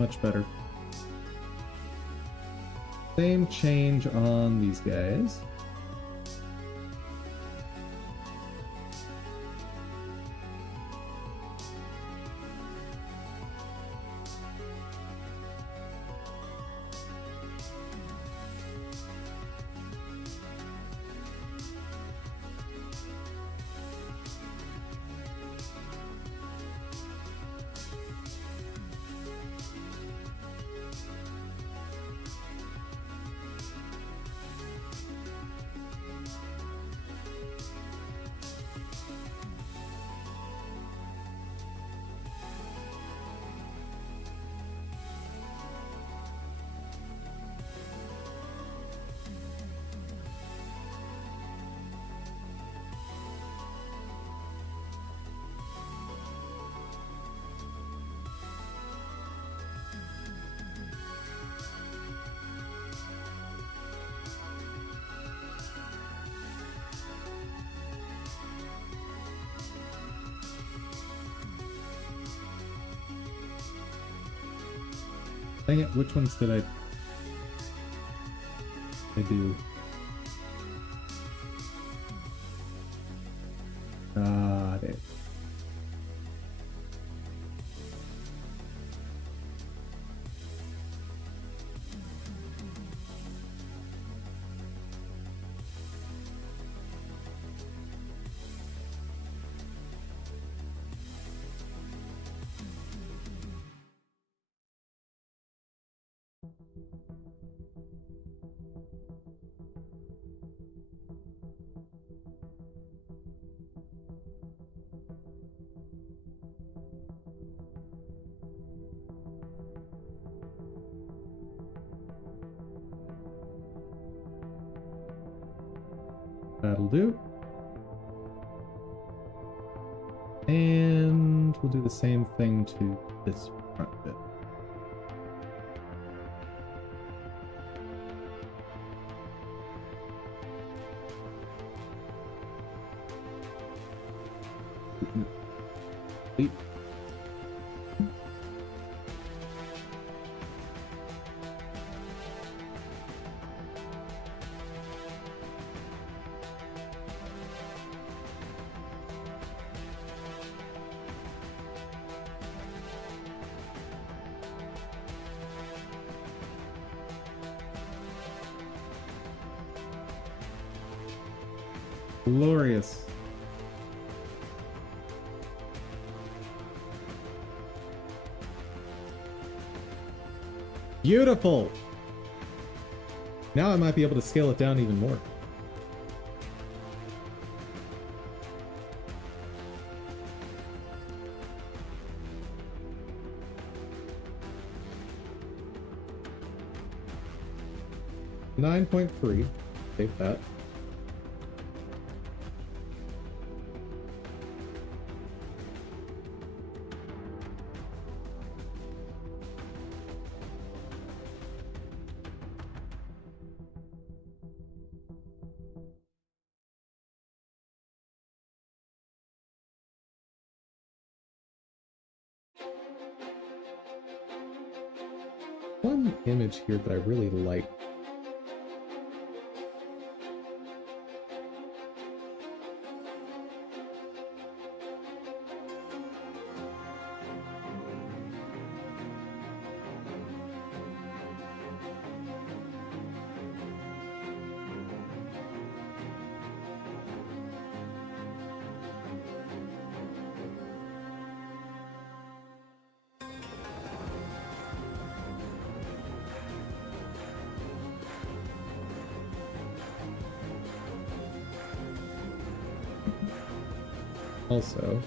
Much better. Same change on these guys. Dang it, which ones did I do? Got it. That'll do. And we'll do the same thing to this front bit. Wait. Glorious. Beautiful. Now I might be able to scale it down even more. $9.3. Save that. One image here that I really like. Also,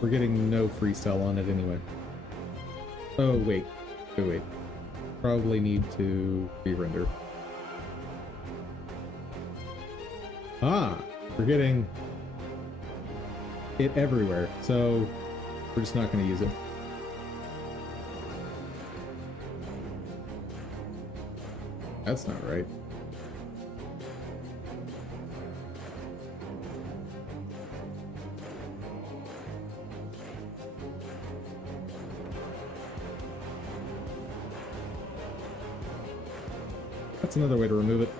we're getting no freestyle on it anyway. Oh, wait. Wait. Probably need to re-render. We're getting it everywhere, so we're just not going to use it. That's not right. That's another way to remove it.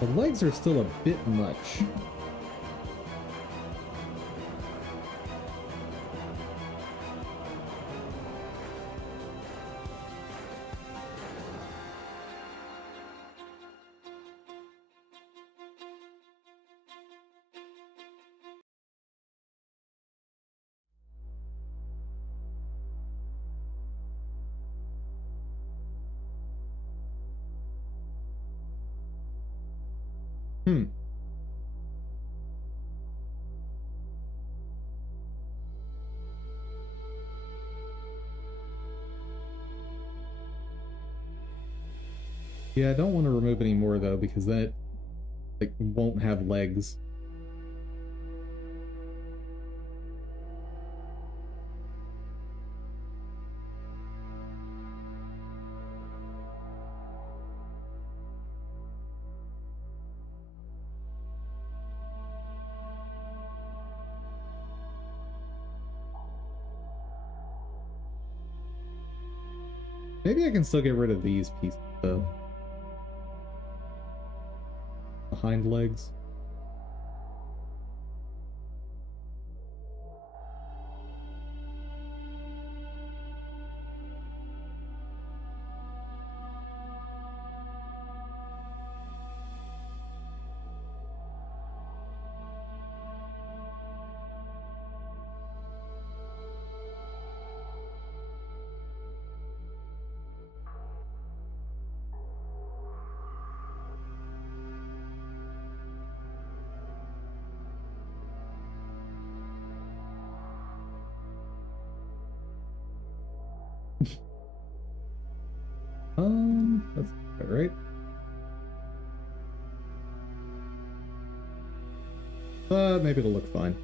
The legs are still a bit much. Yeah, I don't want to remove any more though, because then it like won't have legs. Maybe I can still get rid of these pieces though. The hind legs. That's about right. Maybe it'll look fine.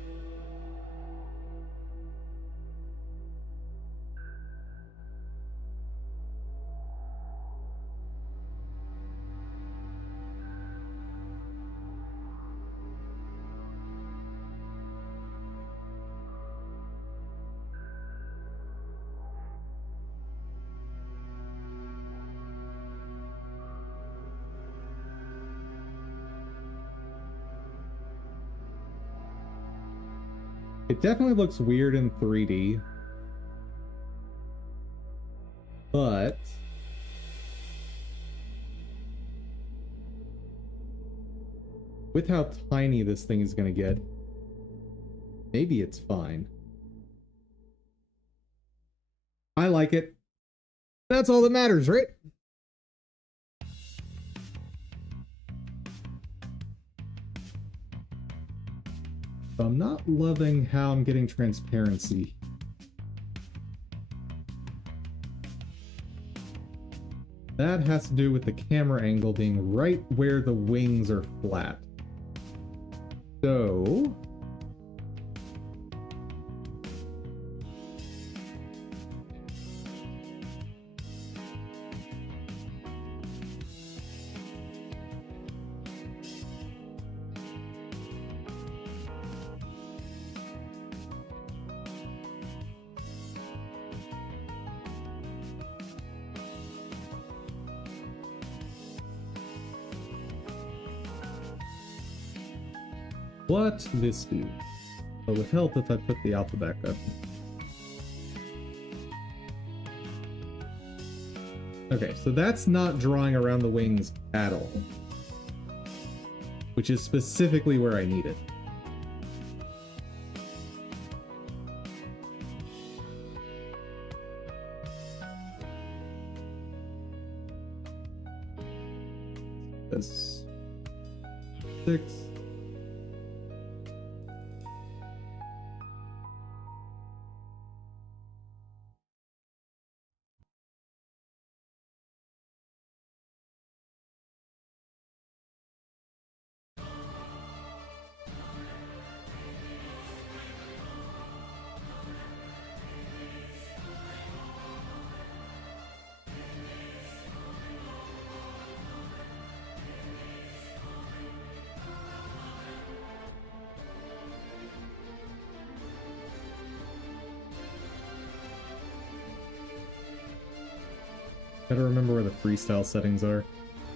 It definitely looks weird in 3D, but with how tiny this thing is going to get, maybe it's fine. I like it. That's all that matters, right? I'm not loving how I'm getting transparency. That has to do with the camera angle being right where the wings are flat. So what this do? It would help if I put the alpha back up. Okay, so that's not drawing around the wings at all, which is specifically where I need it. That's 6. Gotta remember where the freestyle settings are.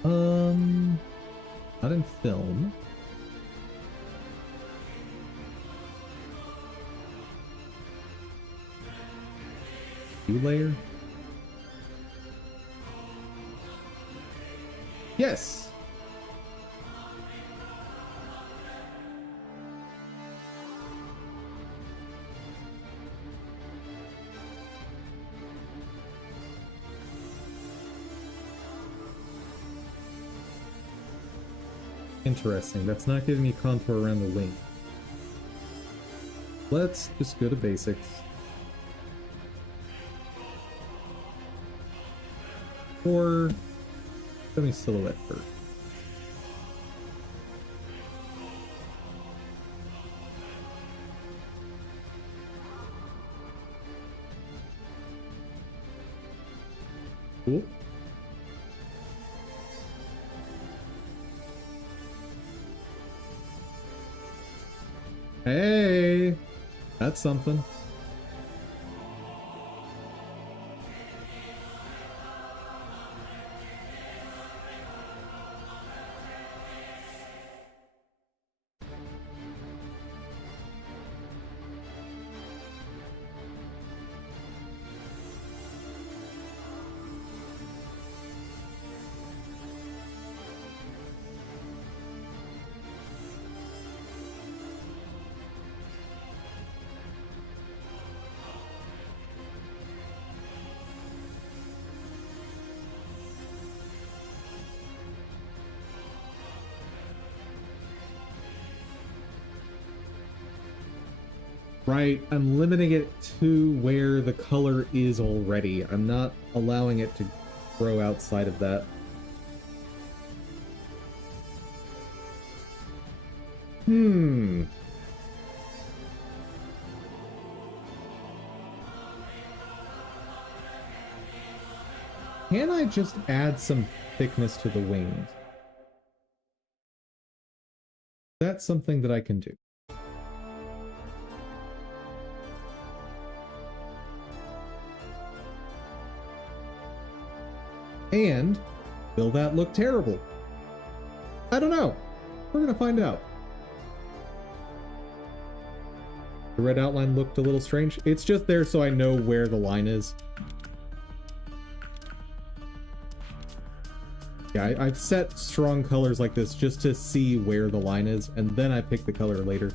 Not in film. View layer? Yes! Interesting, that's not giving me contour around the wing. Let's just go to basics. Or let me silhouette first. Cool. Hey, that's something. Right, I'm limiting it to where the color is already. I'm not allowing it to grow outside of that. Can I just add some thickness to the wings? That's something that I can do. And will that look terrible? I don't know. We're gonna find out. The red outline looked a little strange. It's just there so I know where the line is. Yeah, I've set strong colors like this just to see where the line is, and then I pick the color later.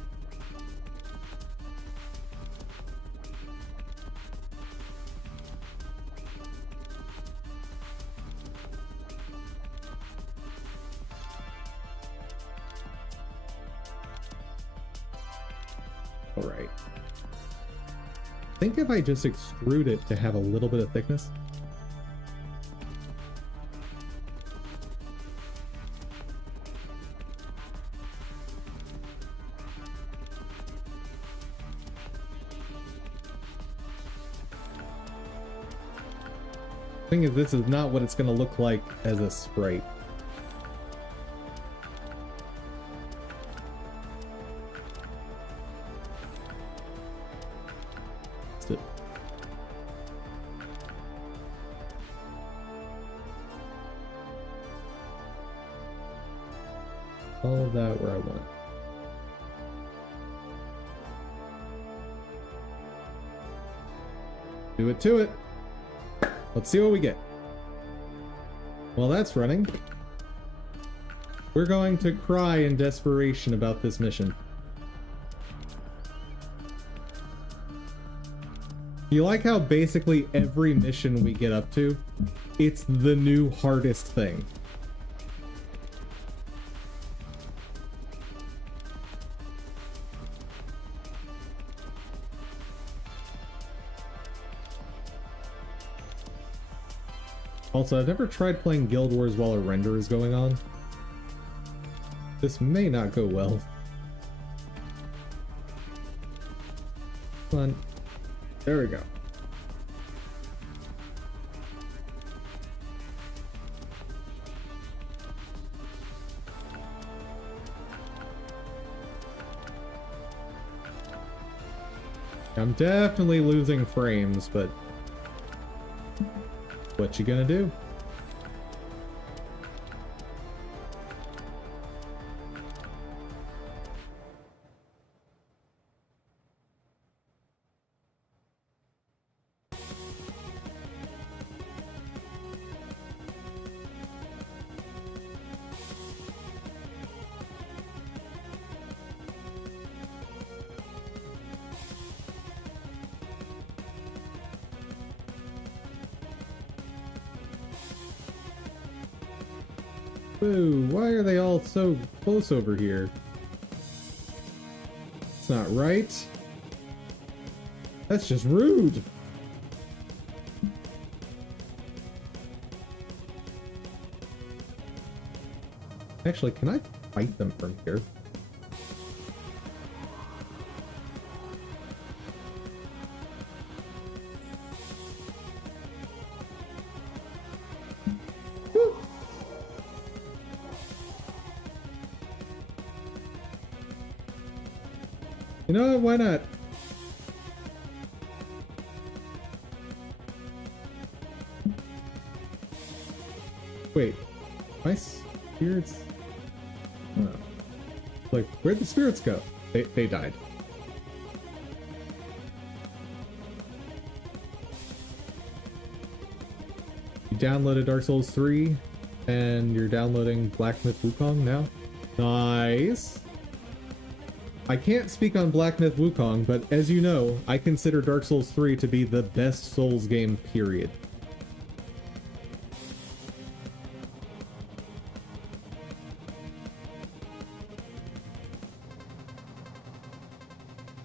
All right. I think if I just extrude it to have a little bit of thickness. Thing is, this is not what it's going to look like as a sprite. All of that where I want. Do it to it. Let's see what we get. Well, that's running. We're going to cry in desperation about this mission. You like how basically every mission we get up to, it's the new hardest thing. Also, I've never tried playing Guild Wars while a render is going on. This may not go well. Come on. There we go. I'm definitely losing frames, but what you gonna do? Boo, why are they all so close over here? It's not right. That's just rude. Actually, can I fight them from here? Woo. You know what? Why not? Wait, my spirits? Oh. Like, where'd the spirits go? They died. You downloaded Dark Souls 3, and you're downloading Black Myth Wukong now? Nice! I can't speak on Black Myth Wukong, but as you know, I consider Dark Souls 3 to be the best Souls game, period.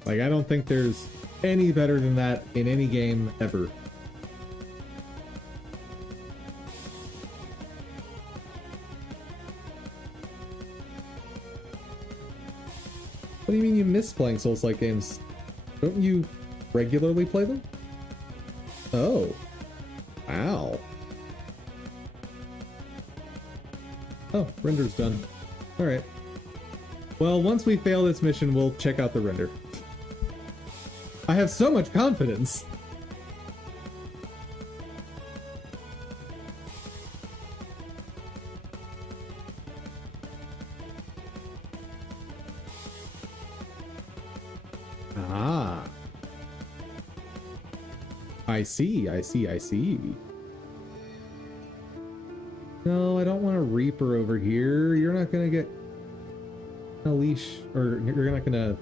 Like, I don't think there's any better than that in any game ever. What do you mean you miss playing Souls-like games? Don't you regularly play them? Oh. Wow. Oh, render's done. Alright. Well, once we fail this mission, we'll check out the render. I have so much confidence! Ah. I see, I see, I see. No, I don't want a Reaper over here. You're not gonna get a leash, or you're not gonna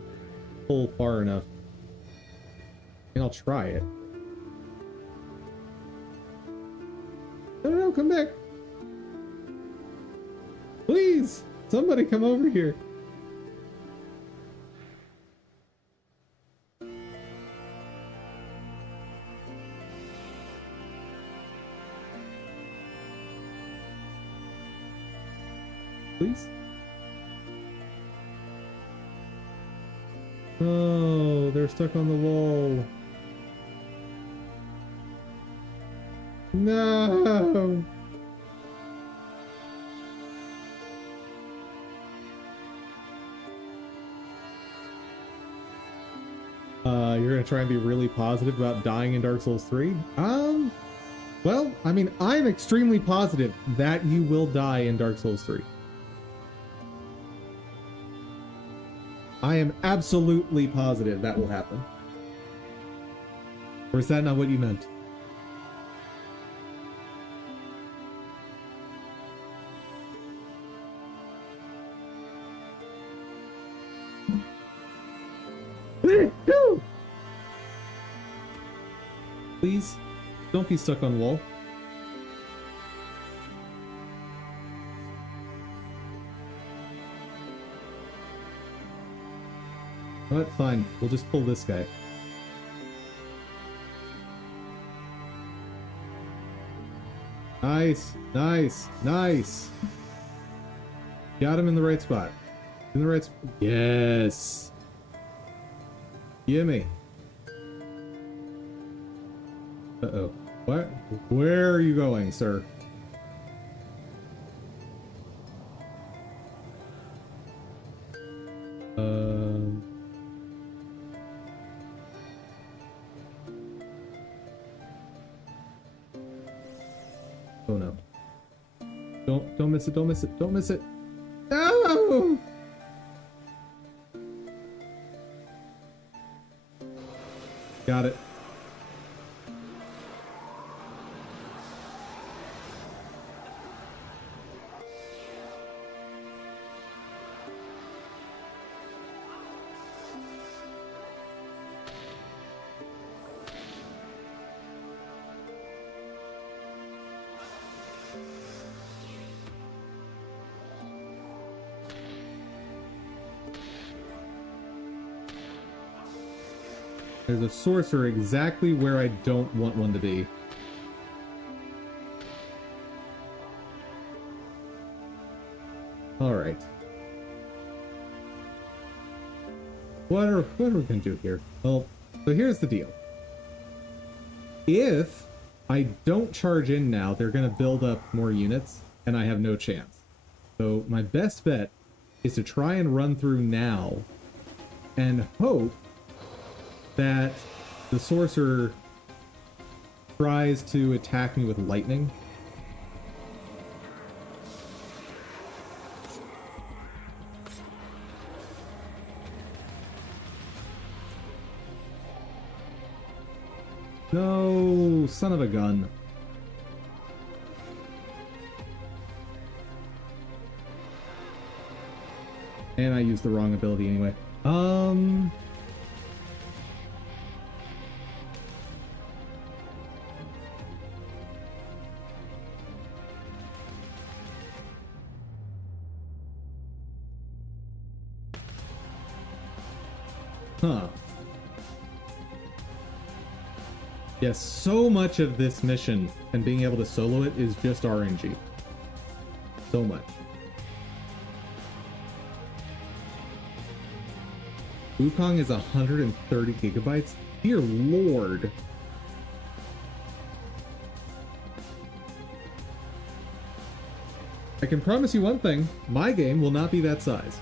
pull far enough. And I'll try it. No, come back. Please, somebody come over here. Please. Oh, they're stuck on the wall. No. You're gonna try and be really positive about dying in Dark Souls 3? Well, I mean, I'm extremely positive that you will die in Dark Souls 3. I am absolutely positive that will happen. Or is that not what you meant? Please, don't be stuck on wall. Alright, fine. We'll just pull this guy. Nice, nice, nice. Got him in the right spot. In the right spot. Yes. Gimme. Uh-oh. What? Where are you going, sir? Oh no. Don't miss it, don't miss it, don't miss it. No! Got it. There's a sorcerer exactly where I don't want one to be. Alright. What are we gonna do here? Well, so here's the deal. If I don't charge in now, they're gonna build up more units, and I have no chance. So my best bet is to try and run through now and hope that the sorcerer tries to attack me with lightning. No, son of a gun. And I used the wrong ability anyway. Huh. Yes, so much of this mission and being able to solo it is just RNG. So much. Wukong is 130 gigabytes? Dear Lord. I can promise you one thing, my game will not be that size.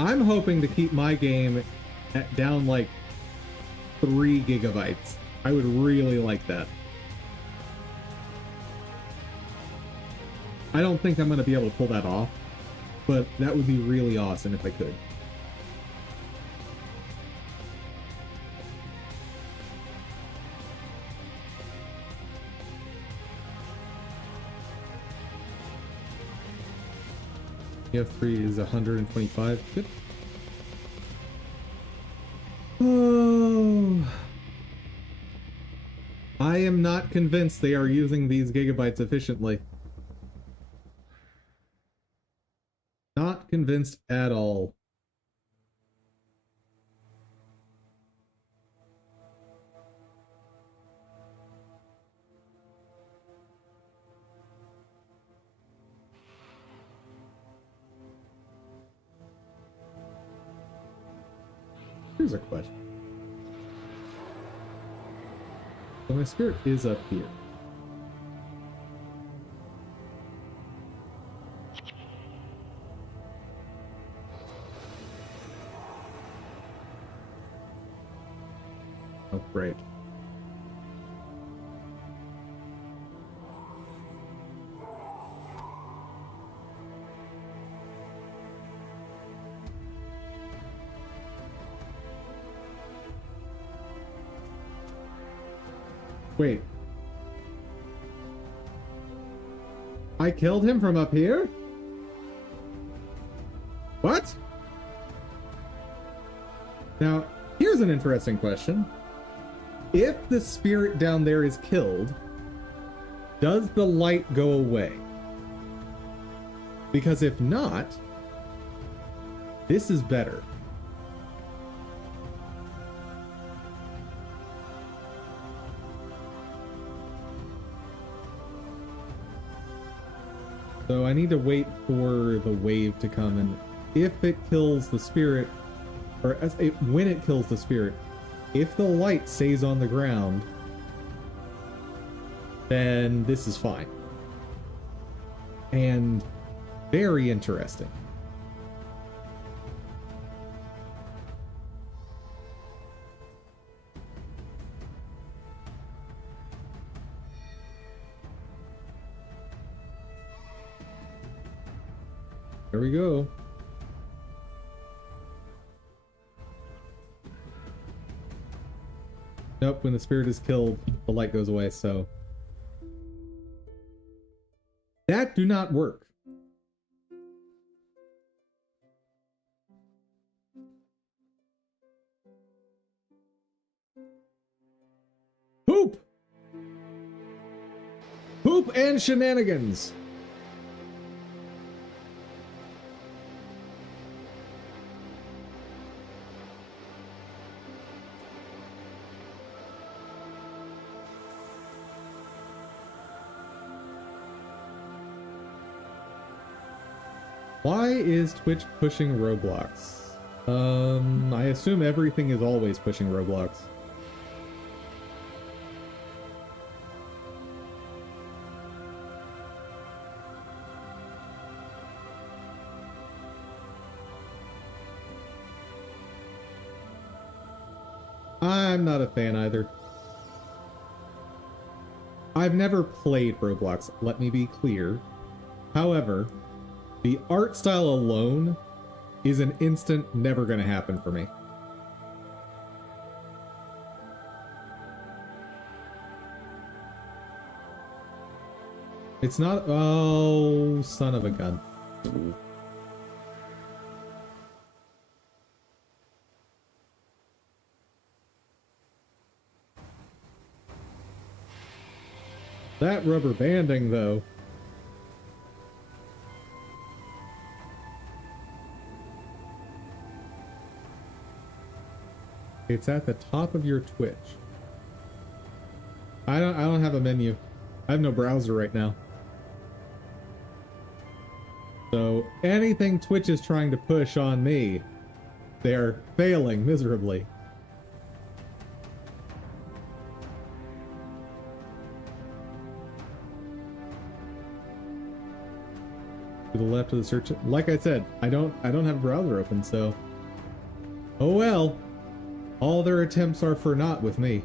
I'm hoping to keep my game down like 3 gigabytes. I would really like that. I don't think I'm going to be able to pull that off, but that would be really awesome if I could. F3 is 125. Good. Oh. I am not convinced they are using these gigabytes efficiently. Not convinced at all. Here's a question. So my spirit is up here. Oh, great. Wait. I killed him from up here? What? Now, here's an interesting question. If the spirit down there is killed, does the light go away? Because if not, this is better. So I need to wait for the wave to come, and if it kills the spirit, or when it kills the spirit, if the light stays on the ground, then this is fine. And very interesting. There we go. Nope, when the spirit is killed, the light goes away, so... that do not work. Poop! Poop and shenanigans! Why is Twitch pushing Roblox? I assume everything is always pushing Roblox. I'm not a fan either. I've never played Roblox, let me be clear. However, the art style alone is an instant never gonna happen for me. It's not... oh, son of a gun. That rubber banding, though. It's at the top of your Twitch. I don't have a menu. I have no browser right now. So anything Twitch is trying to push on me, they're failing miserably. To the left of the search. Like I said, I don't have a browser open, so oh well. All their attempts are for naught with me.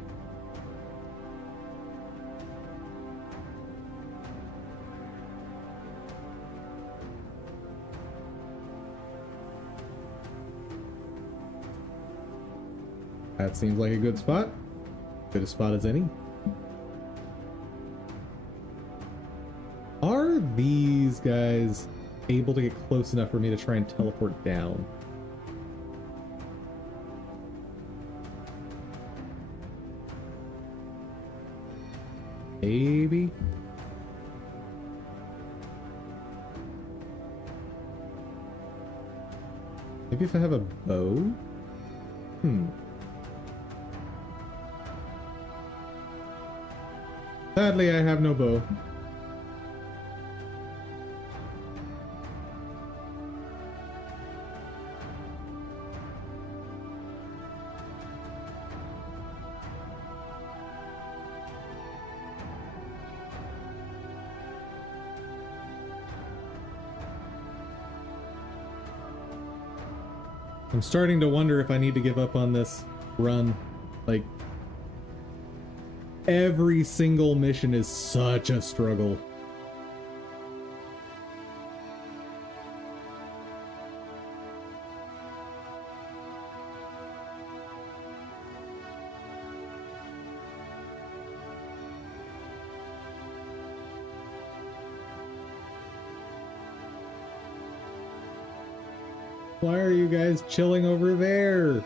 That seems like a good spot. Good a spot as any. Are these guys able to get close enough for me to try and teleport down? Maybe. Maybe if I have a bow? Sadly, I have no bow. I'm starting to wonder if I need to give up on this run. Like, every single mission is such a struggle. Why are you guys chilling over there?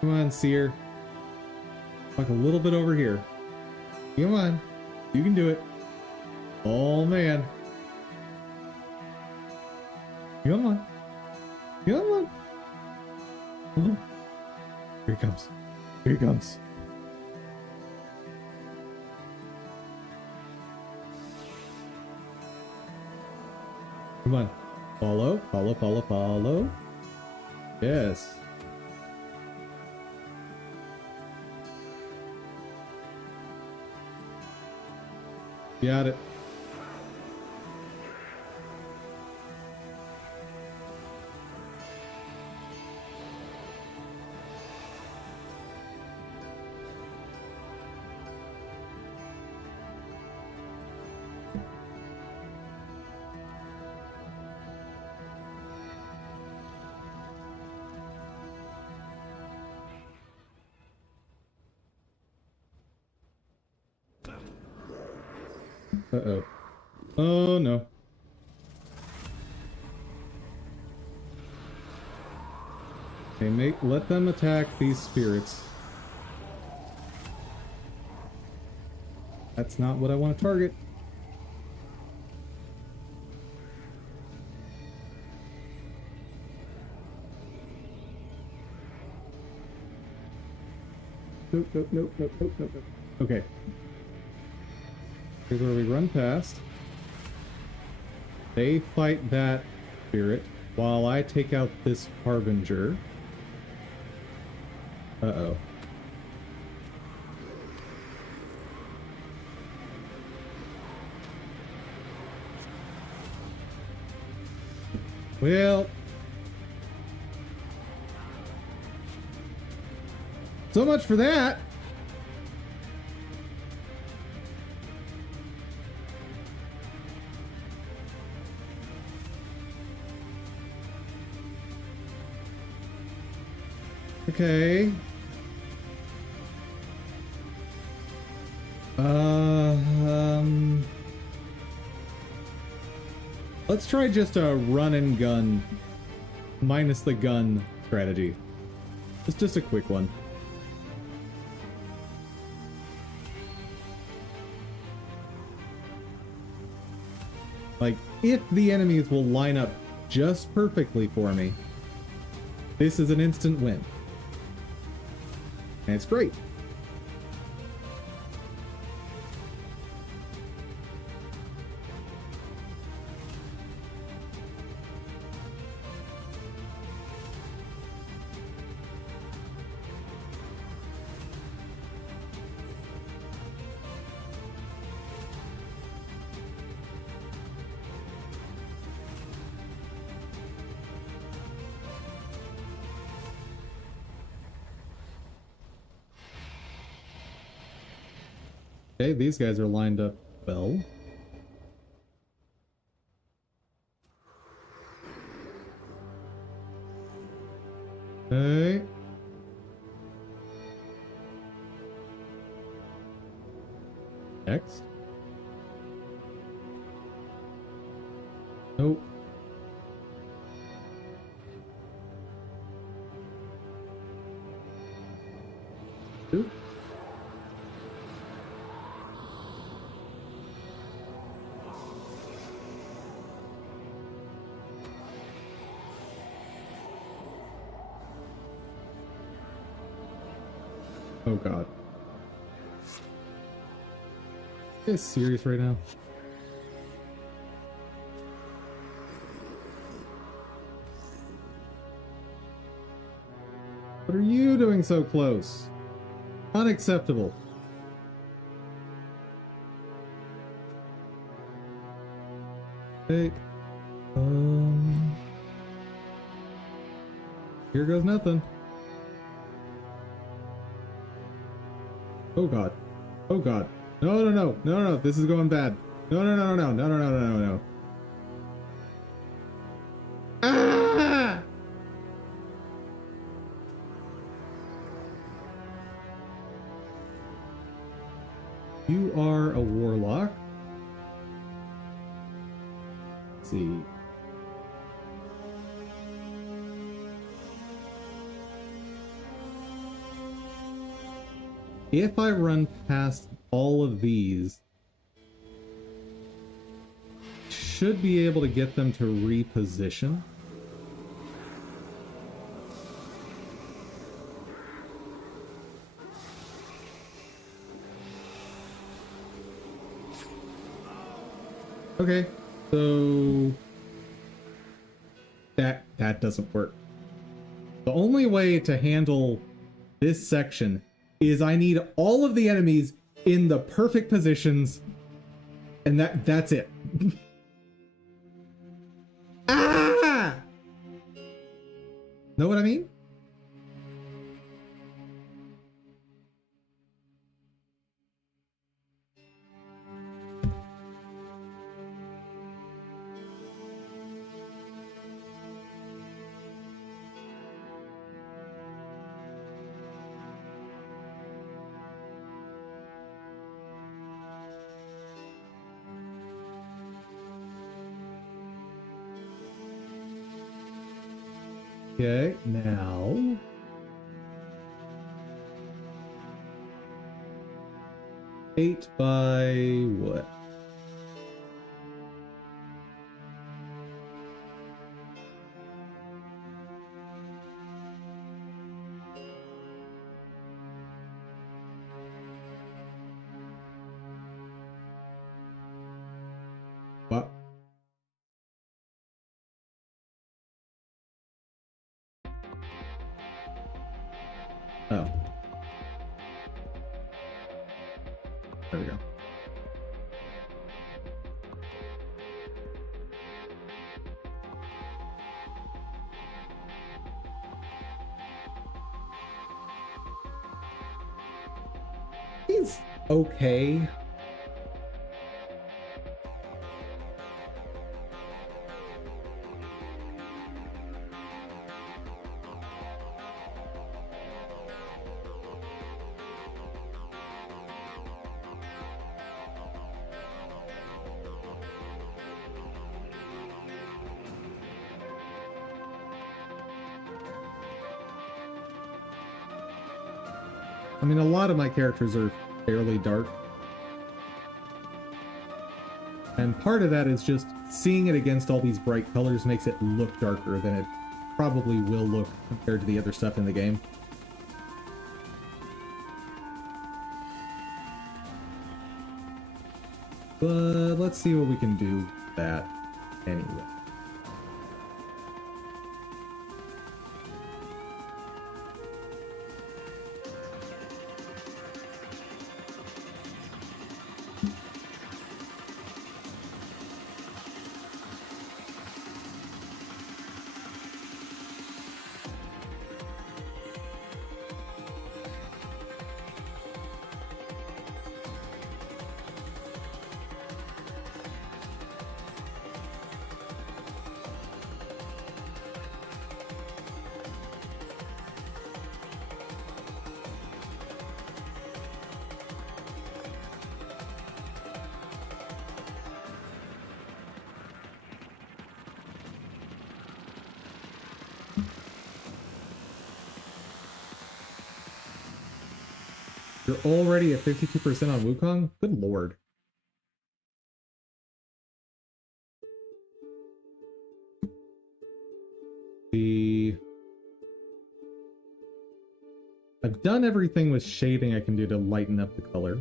Come on, Seer. Walk a little bit over here. Come on. You can do it. Oh, man. Come on. Come on. Oh. Here he comes. Here he comes. Come on. Follow, follow, follow, follow. Yes. Got it. Uh-oh. Oh, no. Okay, let them attack these spirits. That's not what I want to target. Nope, nope, nope, nope, nope, nope, nope. Okay. Here's where we run past. They fight that spirit while I take out this harbinger. Uh-oh. Well, so much for that. Okay. Let's try just a run and gun, minus the gun strategy. It's just a quick one. Like, if the enemies will line up just perfectly for me, this is an instant win. And it's great. Okay, these guys are lined up well. Okay. Next. Nope. Oop. Oh god. Are you guys serious right now? What are you doing so close? Unacceptable. Hey. Here goes nothing. Oh god. Oh god. No, no, no. No, no, no. This is going bad. No, no, no, no, no, no, no, no, no, no. Ah! You are a warlock. Let's see. If I run past all of these, should be able to get them to reposition. Okay, so that doesn't work. The only way to handle this section is I need all of the enemies in the perfect positions, and that's it. Ah! Know what I mean? Okay, now 8 by what? What? Oh. There we go. He's okay. I mean, a lot of my characters are fairly dark. And part of that is just seeing it against all these bright colors makes it look darker than it probably will look compared to the other stuff in the game. But let's see what we can do with that anyway. You're already at 52% on Wukong? Good lord. I've done everything with shading I can do to lighten up the color.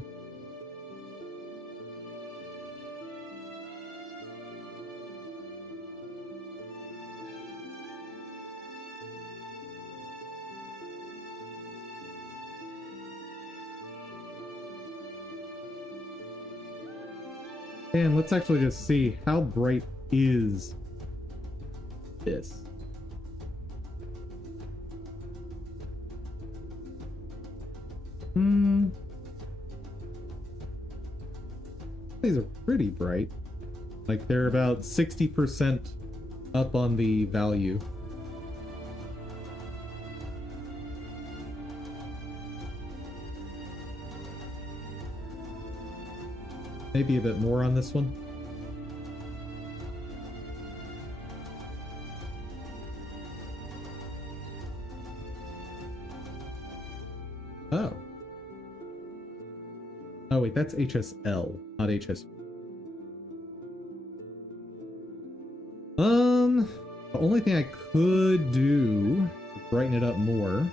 And let's actually just see how bright is this. These are pretty bright. Like they're about 60% up on the value. Maybe a bit more on this one. wait, that's HSL, not HS. The only thing I could do to brighten it up more.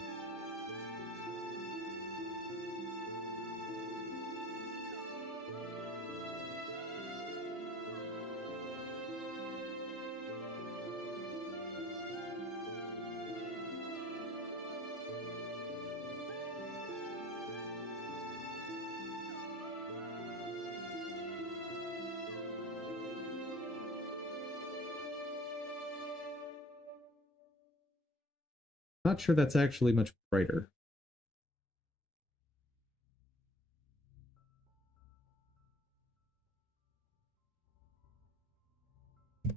Not sure that's actually much brighter. So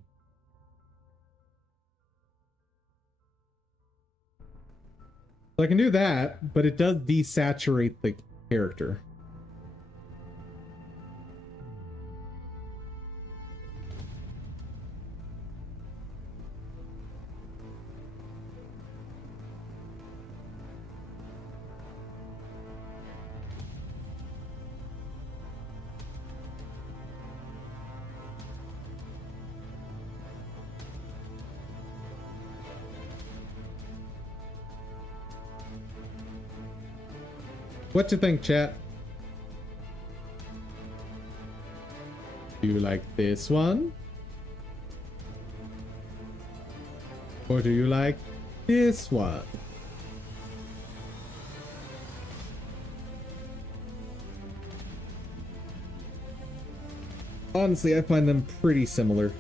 I can do that, but it does desaturate the character. What you think, chat? Do you like this one? Or do you like this one? Honestly, I find them pretty similar.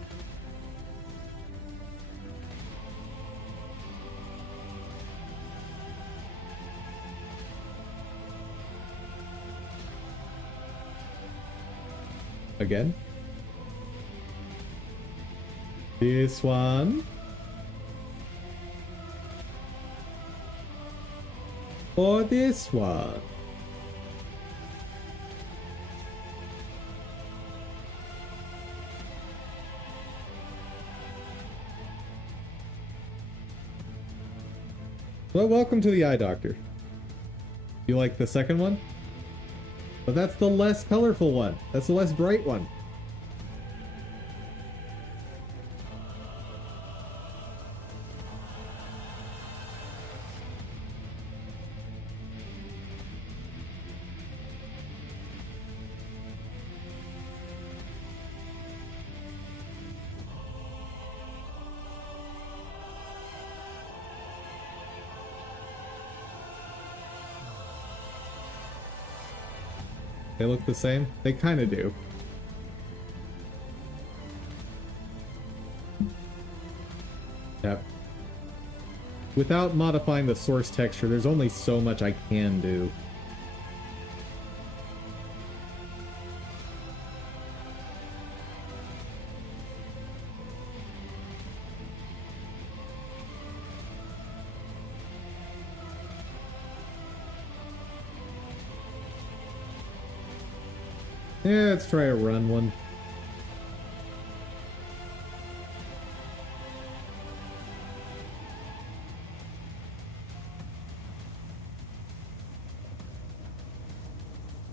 Again. This one. Or this one. Well, welcome to the eye doctor. You like the second one? But that's the less colorful one. That's the less bright one. They look the same? They kind of do. Yep. Without modifying the source texture, there's only so much I can do. Yeah, let's try a run one.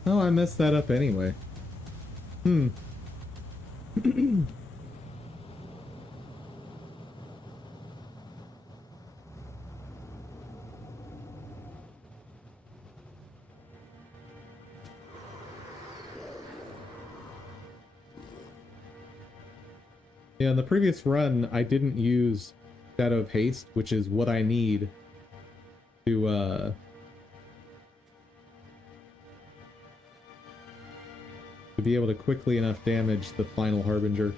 Oh, I messed that up anyway. Yeah, in the previous run, I didn't use Shadow of Haste, which is what I need to be able to quickly enough damage the final Harbinger.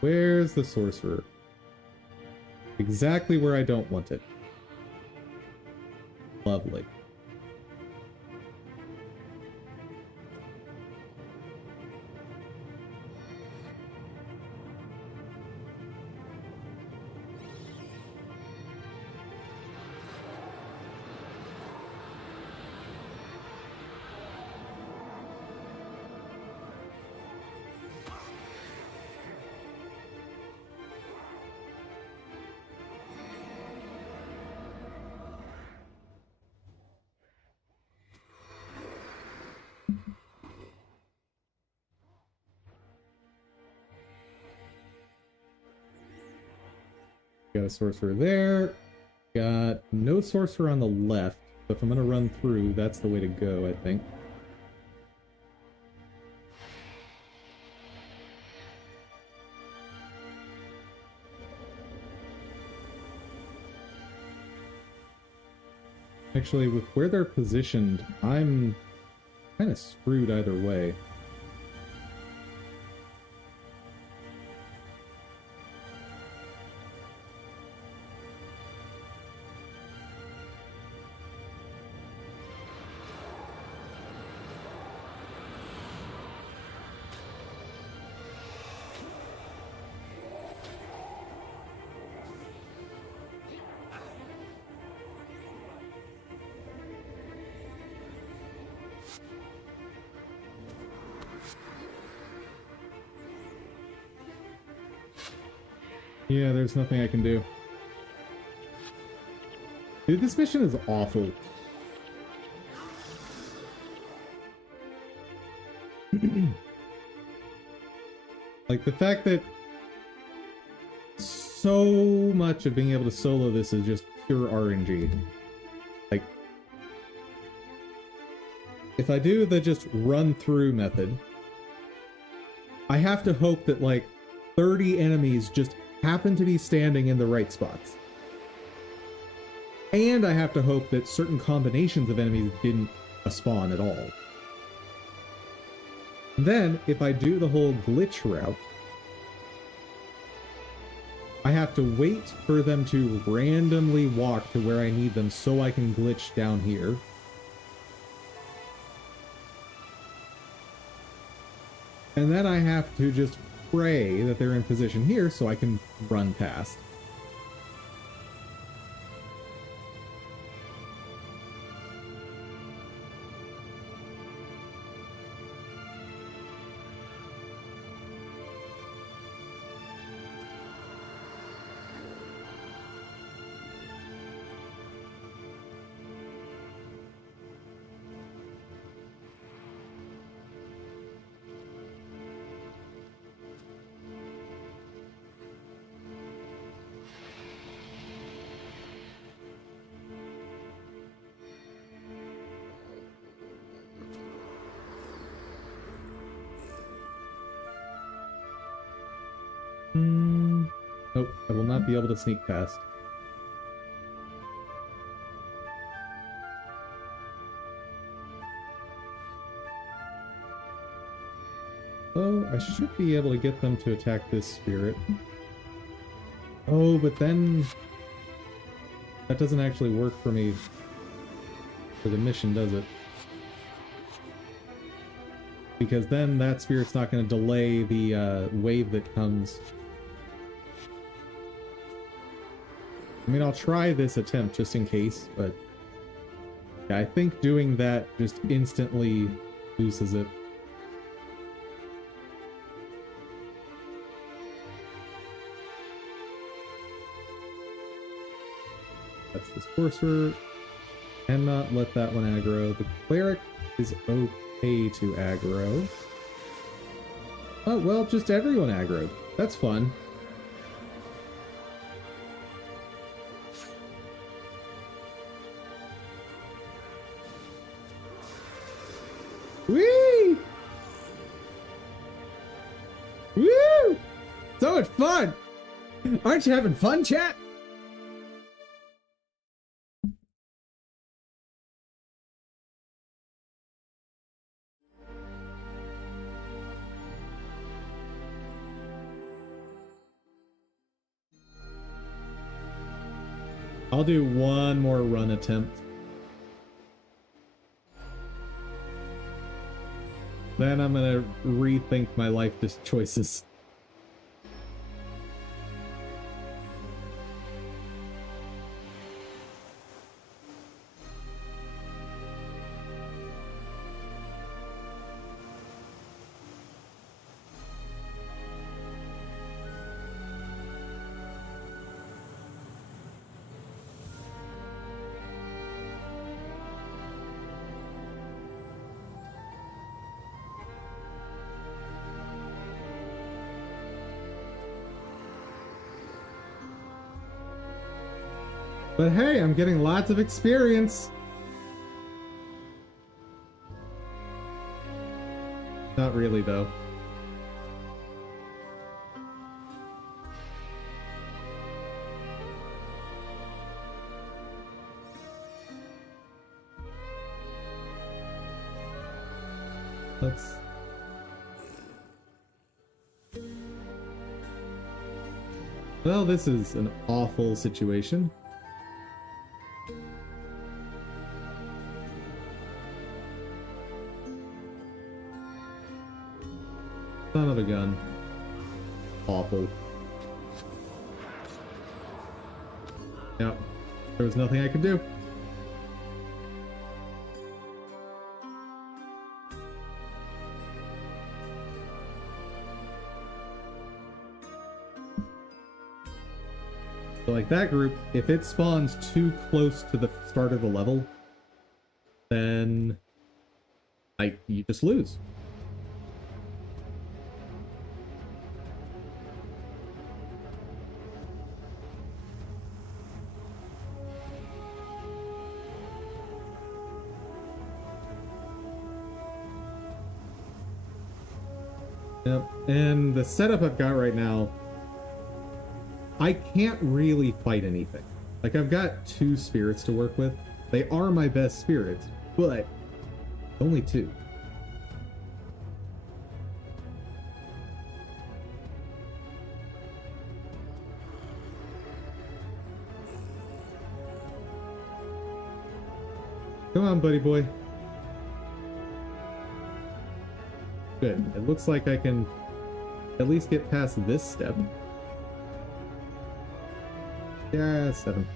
Where's the Sorcerer? Exactly where I don't want it. Lovely. Got a sorcerer there. Got no sorcerer on the left. So if I'm gonna run through, that's the way to go, I think. Actually, with where they're positioned, I'm kind of screwed either way. Yeah, there's nothing I can do. Dude, this mission is awful. Like, the fact that so much of being able to solo this is just pure RNG. Like, if I do the just run through method, I have to hope that, like, 30 enemies just happen to be standing in the right spots. And I have to hope that certain combinations of enemies didn't spawn at all. And then, if I do the whole glitch route, I have to wait for them to randomly walk to where I need them so I can glitch down here. And then I have to just pray that they're in position here so I can run past. Nope, I will not be able to sneak past. Oh, I should be able to get them to attack this spirit. Oh, but then that doesn't actually work for me for the mission, does it? Because then that spirit's not going to delay the wave that comes. I mean, I'll try this attempt just in case, but yeah, I think doing that just instantly loses it. That's the sorcerer. Cannot let that one aggro. The cleric is okay to aggro. Oh, well, just everyone aggroed. That's fun. Whee! Woo! So much fun! Aren't you having fun, chat? I'll do one more run attempt. Then I'm gonna rethink my life choices. But hey, I'm getting lots of experience. Not really, though. Let's... Well, this is an awful situation. Son of a gun. Awful. Yep. There was nothing I could do. So like that group, if it spawns too close to the start of the level, then you just lose. Yep, and the setup I've got right now, I can't really fight anything. Like, I've got 2 spirits to work with. They are my best spirits, but only 2. Come on, buddy boy. Good. It looks like I can at least get past this step. Yeah, 7.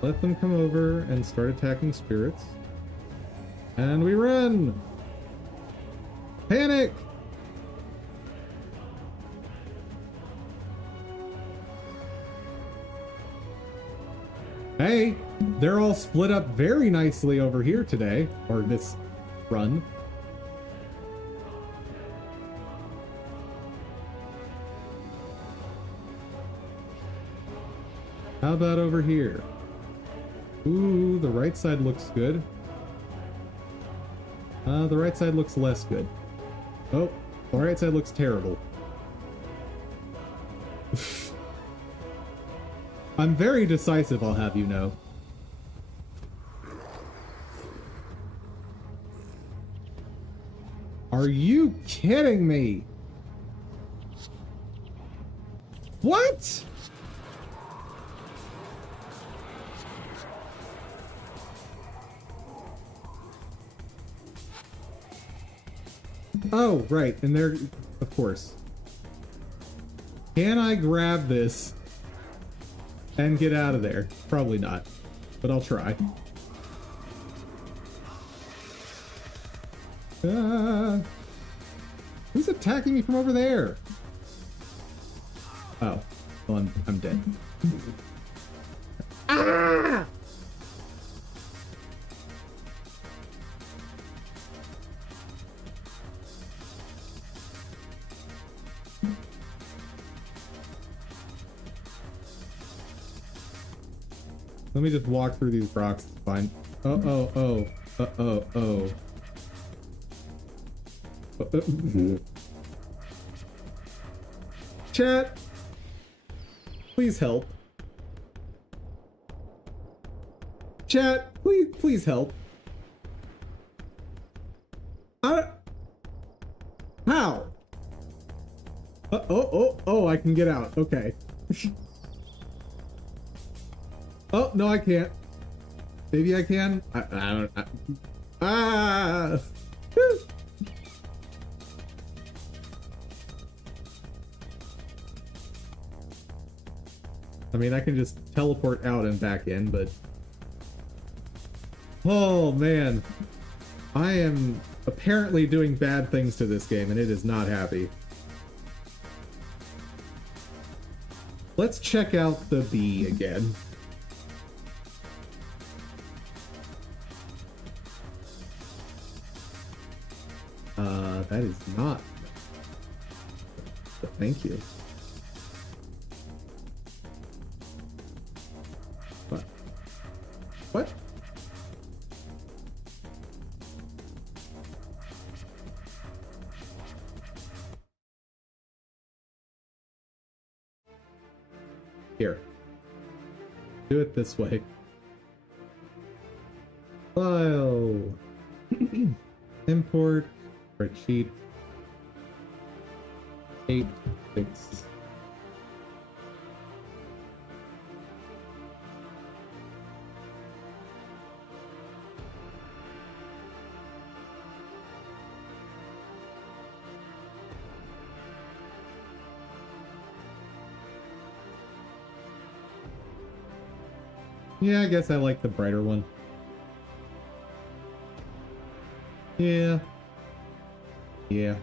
Let them come over and start attacking spirits. And we run! Panic! Hey, they're all split up very nicely over here today, or this run. How about over here? Ooh, the right side looks good. The right side looks less good. Oh, the right side looks terrible. I'm very decisive, I'll have you know. Are you kidding me? What? Oh, right, and there, of course. Can I grab this and get out of there? Probably not, but I'll try. Who's attacking me from over there? Oh, well, I'm dead. Ah! Let me just walk through these rocks. It's fine. Oh. Chat, please help. Chat, please help. How? Oh, I can get out. Okay. Oh, no, I can't. Maybe I can. I don't. Ah! I mean, I can just teleport out and back in, but... Oh, man. I am apparently doing bad things to this game, and it is not happy. Let's check out the bee again. That is not... But thank you. What? What? Here. Do it this way. File. Import. Spreadsheet. 8, 6. Yeah, I guess I like the brighter one. Yeah. Yeah.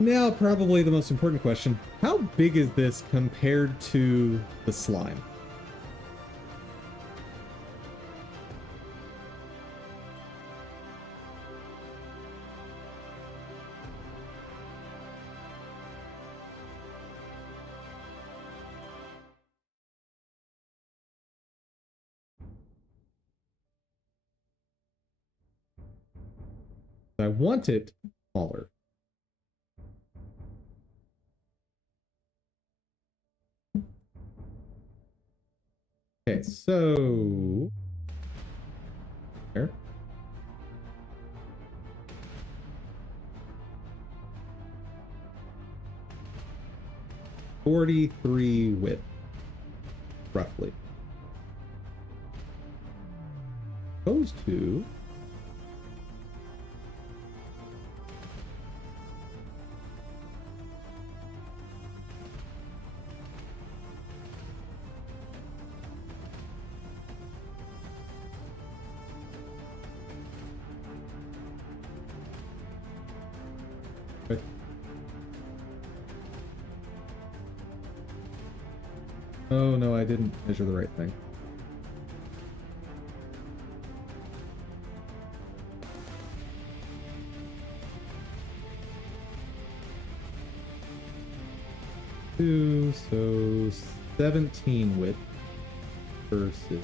Now, probably the most important question. How big is this compared to the slime? I want it smaller. Okay, so there. 43 width, roughly. Those two. Oh no, I didn't measure the right thing. Two, so 17 width versus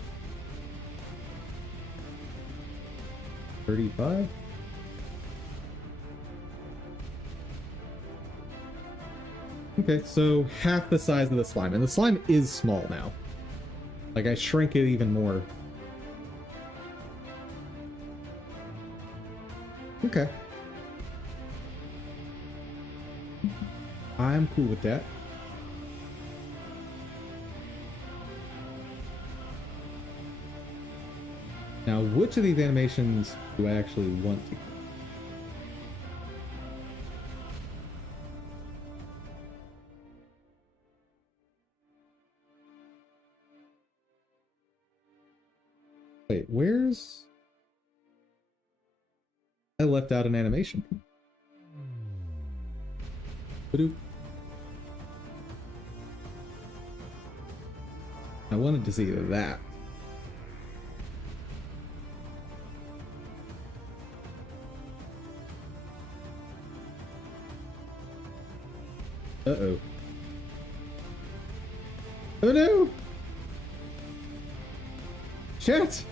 35. Okay, so half the size of the slime, and the slime is small now. Like, I shrink it even more. Okay. I'm cool with that. Now, which of these animations do I actually want to? Wait, where's... I left out an animation. Ba-doop. I wanted to see that. Uh-oh. Oh no! Shit!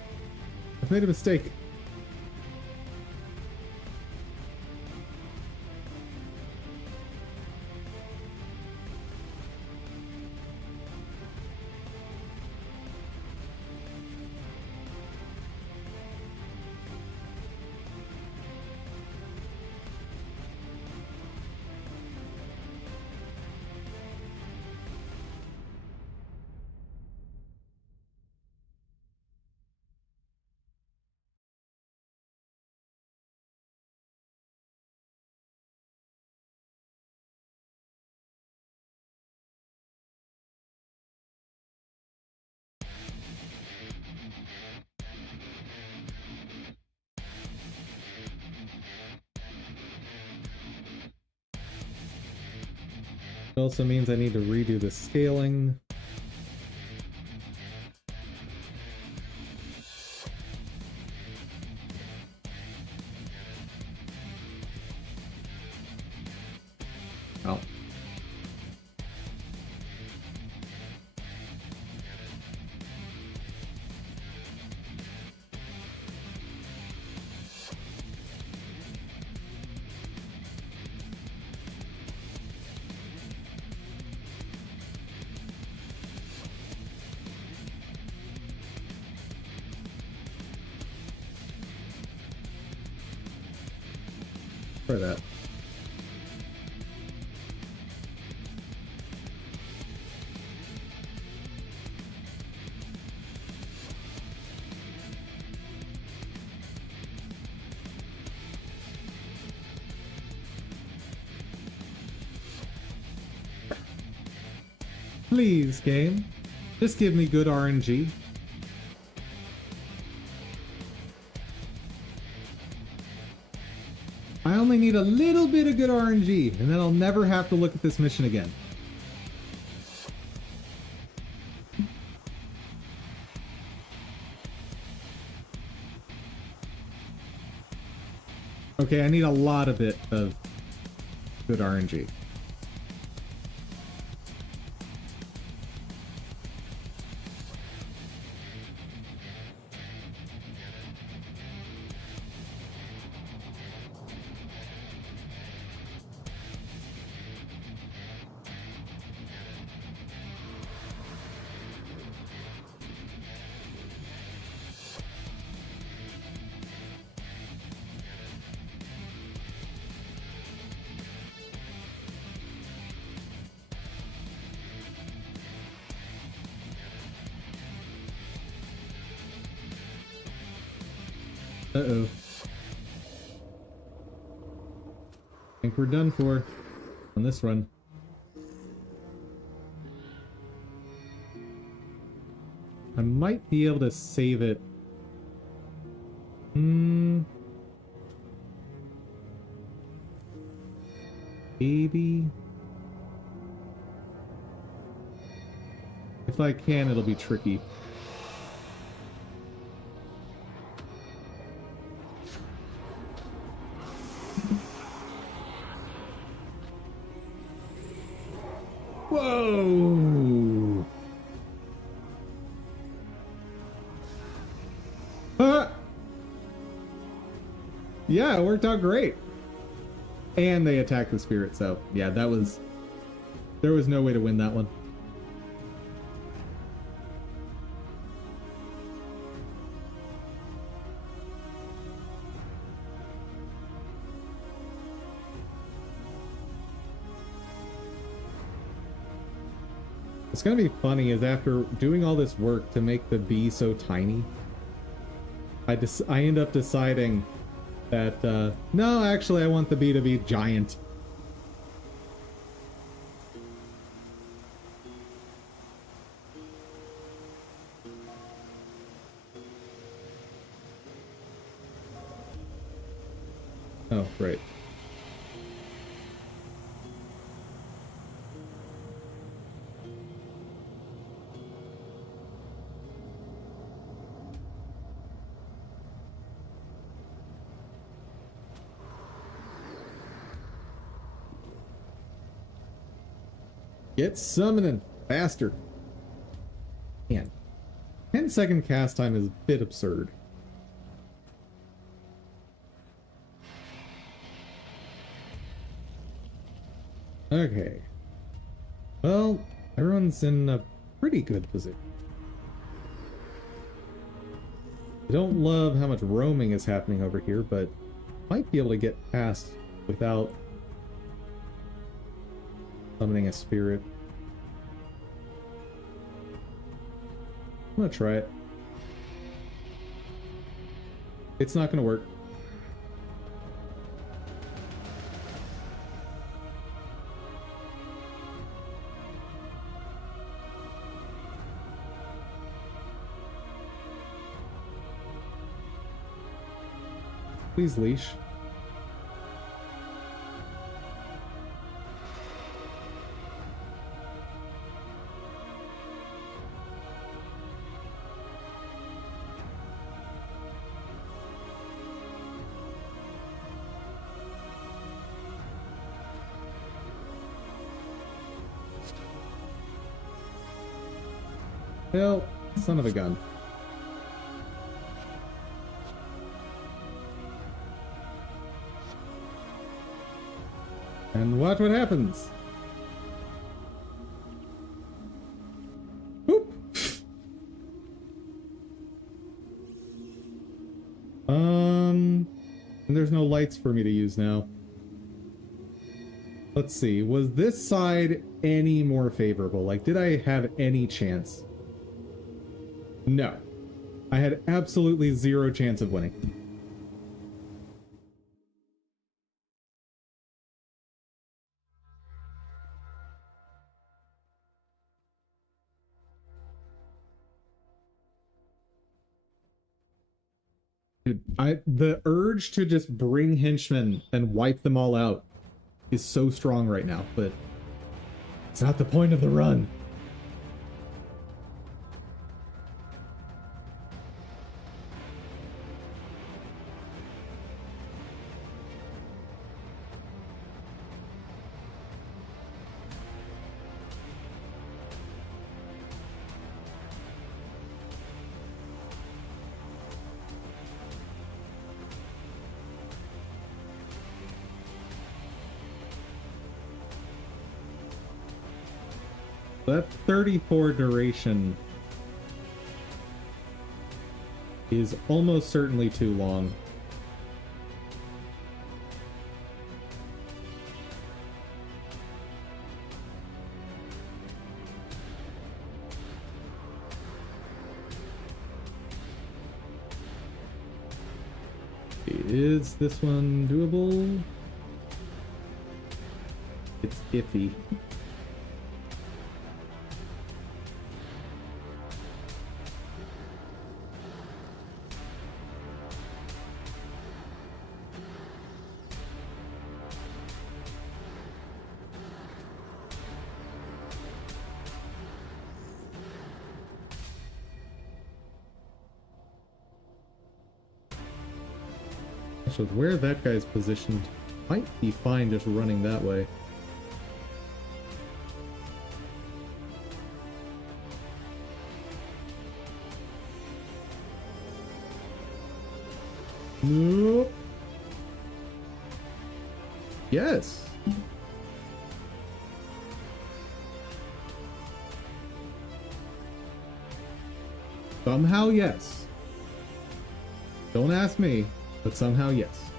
I've made a mistake. It also means I need to redo the scaling. Oh. For that. Please, game. Just give me good RNG. I only need a little bit of good RNG, and then I'll never have to look at this mission again. Okay, I need a lot of it of good RNG. Uh-oh. Think we're done for on this run. I might be able to save it. Maybe. If I can, it'll be tricky. Whoa! Yeah, it worked out great. And they attacked the spirit, so yeah, there was no way to win that one. What's gonna be funny is after doing all this work to make the bee so tiny, I end up deciding that, no, actually I want the bee to be giant. Oh, right. Get summoning faster. Man, 10-second cast time is a bit absurd. Okay. Well, everyone's in a pretty good position. I don't love how much roaming is happening over here, but might be able to get past without summoning a spirit. I'm gonna try it. It's not gonna work. Please leash. Well, son of a gun. And watch what happens. Whoop. And there's no lights for me to use now. Let's see. Was this side any more favorable? Like, did I have any chance? No. I had absolutely zero chance of winning. Dude, the urge to just bring henchmen and wipe them all out is so strong right now, but it's not the point of the run. That 34 duration is almost certainly too long. Is this one doable? It's iffy. So where that guy's positioned might be fine just running that way. Nope. Yes. Somehow, yes. Don't ask me. But somehow, yes.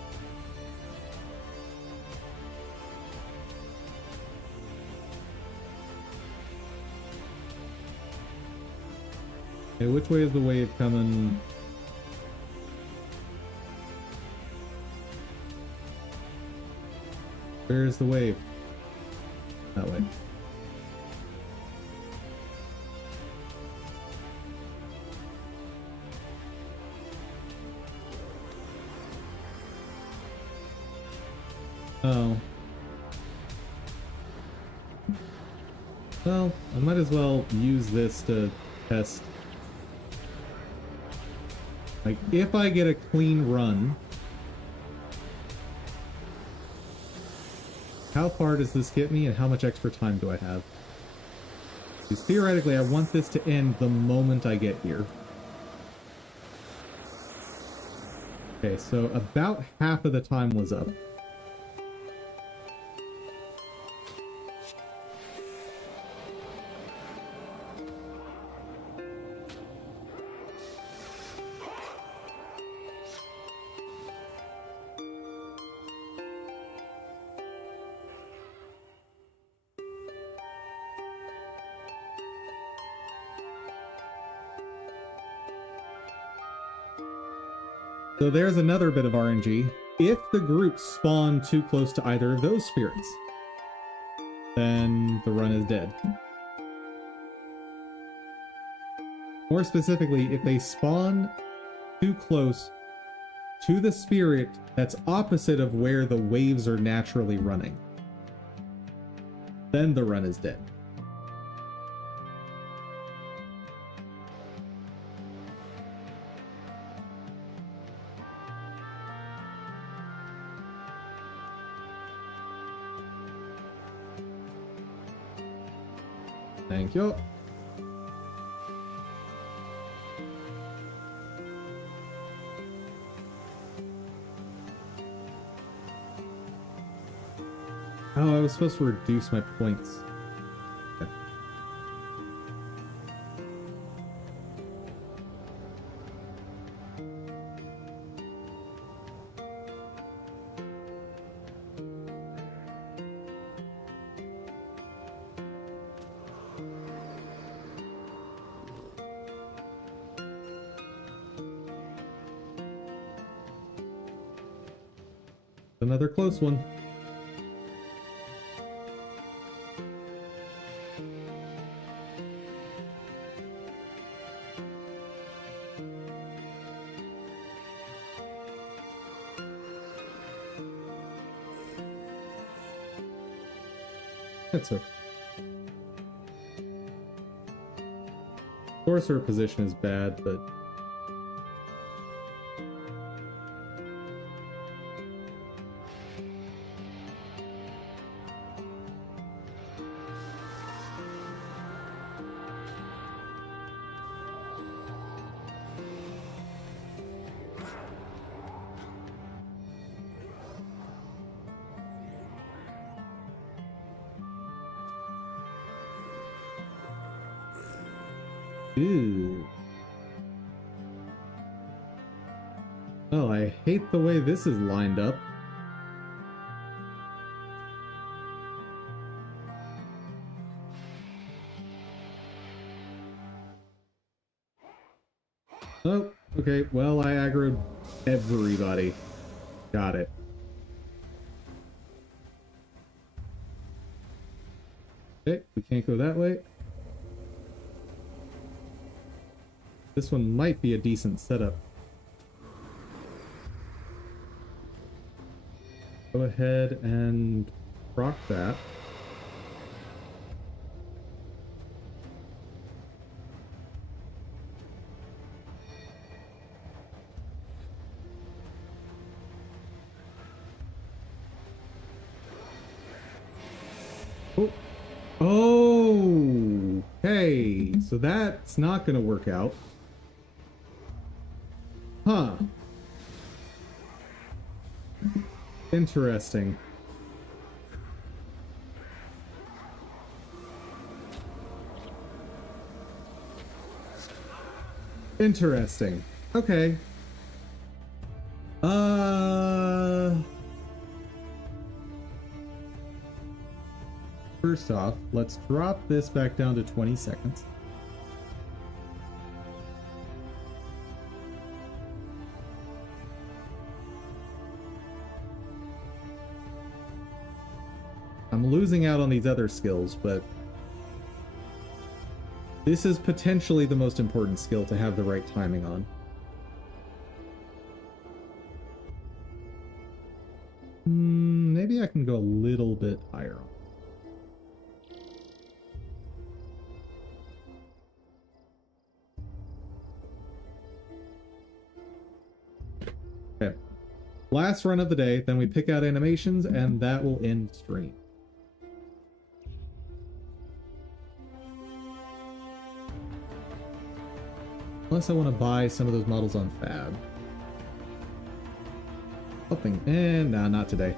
Okay, which way is the wave coming? Where's the wave? That way. Oh. Well, I might as well use this to test. Like, if I get a clean run, how far does this get me and how much extra time do I have? Because theoretically, I want this to end the moment I get here. Okay, so about half of the time was up. So there's another bit of RNG. If the groups spawn too close to either of those spirits, then the run is dead. More specifically, if they spawn too close to the spirit that's opposite of where the waves are naturally running, then the run is dead. Thank you. Oh, I was supposed to reduce my points. Okay. Another close one. That's okay. Sorcerer position is bad, but ew. Oh, I hate the way this is lined up. Oh, okay. Well, I aggroed everybody. Got it. Okay, we can't go that way. This one might be a decent setup. Go ahead and proc that. Oh. Oh, okay. So that's not going to work out. Huh. Interesting. Interesting. Okay. First off, let's drop this back down to 20 seconds. I'm losing out on these other skills, but this is potentially the most important skill to have the right timing on. Maybe I can go a little bit higher on. Okay. Last run of the day, then we pick out animations, and that will end stream. Unless I want to buy some of those models on Fab. Hoping. Nah, not today.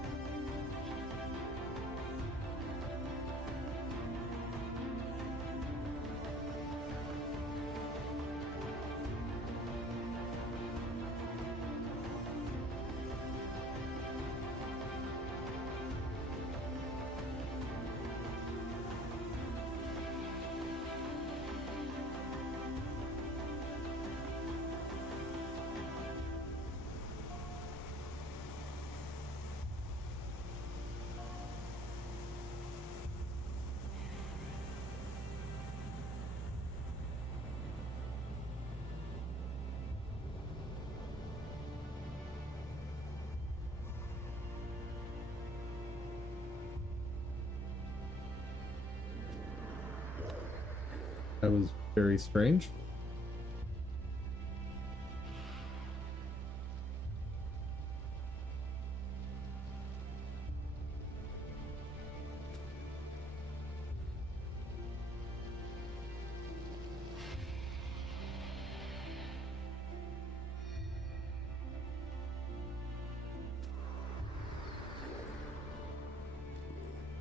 That was very strange.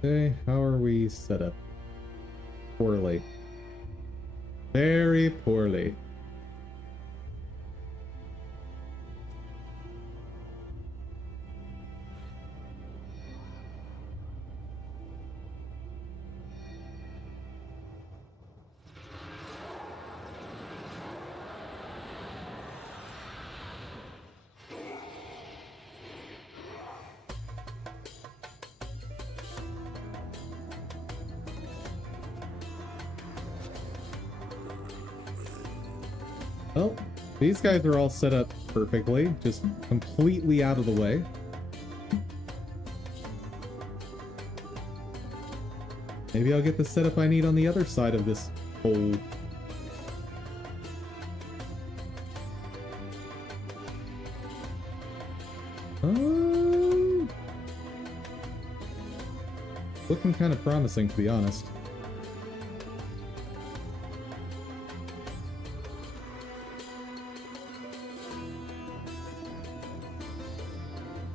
Okay, how are we set up? Poorly. Very poorly. Well, these guys are all set up perfectly, just completely out of the way. Maybe I'll get the setup I need on the other side of this hole. Looking kind of promising, to be honest.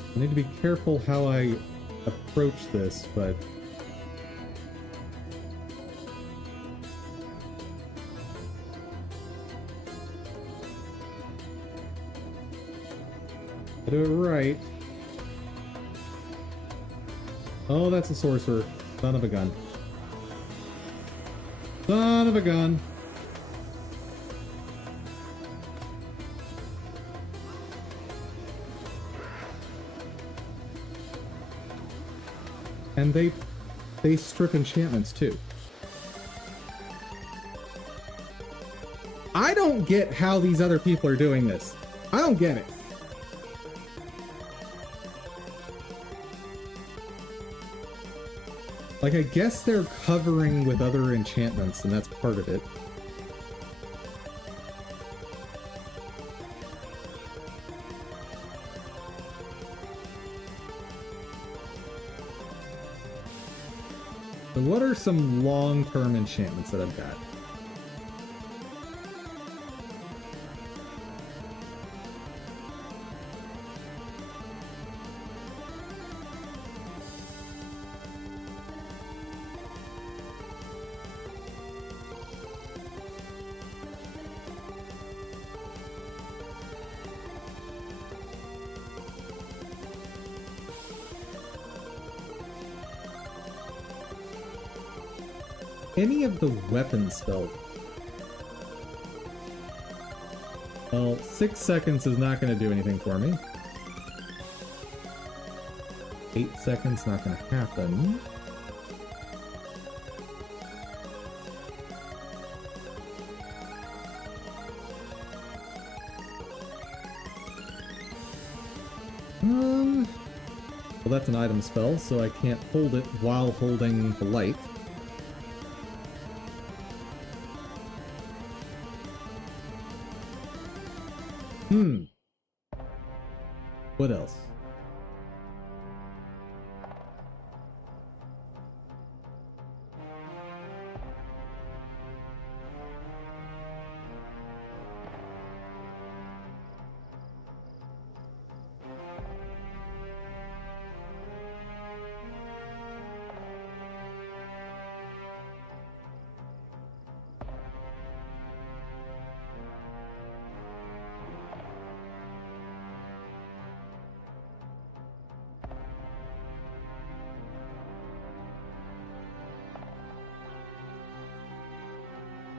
I need to be careful how I approach this, but... I do it right. Oh, that's a sorcerer. Son of a gun. Son of a gun. And they strip enchantments too. I don't get how these other people are doing this. I don't get it. Like, I guess they're covering with other enchantments, and that's part of it. So what are some long-term enchantments that I've got? Any of the weapon spells. Well, 6 seconds is not going to do anything for me. 8 seconds, not going to happen. Well, that's an item spell, so I can't hold it while holding the light. What else?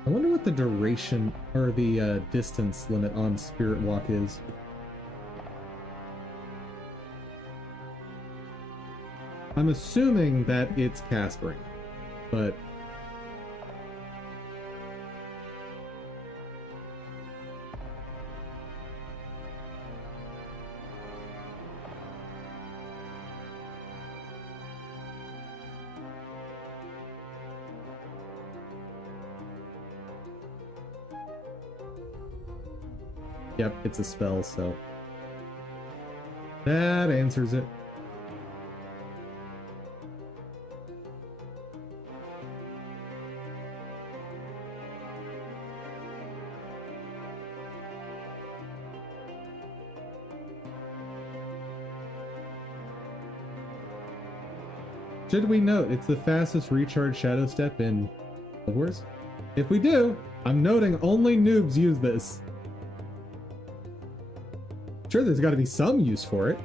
I wonder what the duration or the distance limit on Spirit Walk is. I'm assuming that it's cast range, but yep, it's a spell, so that answers it. Should we note it's the fastest recharge shadow step in Guild Wars? If we do, I'm noting only noobs use this. Sure, there's got to be some use for it.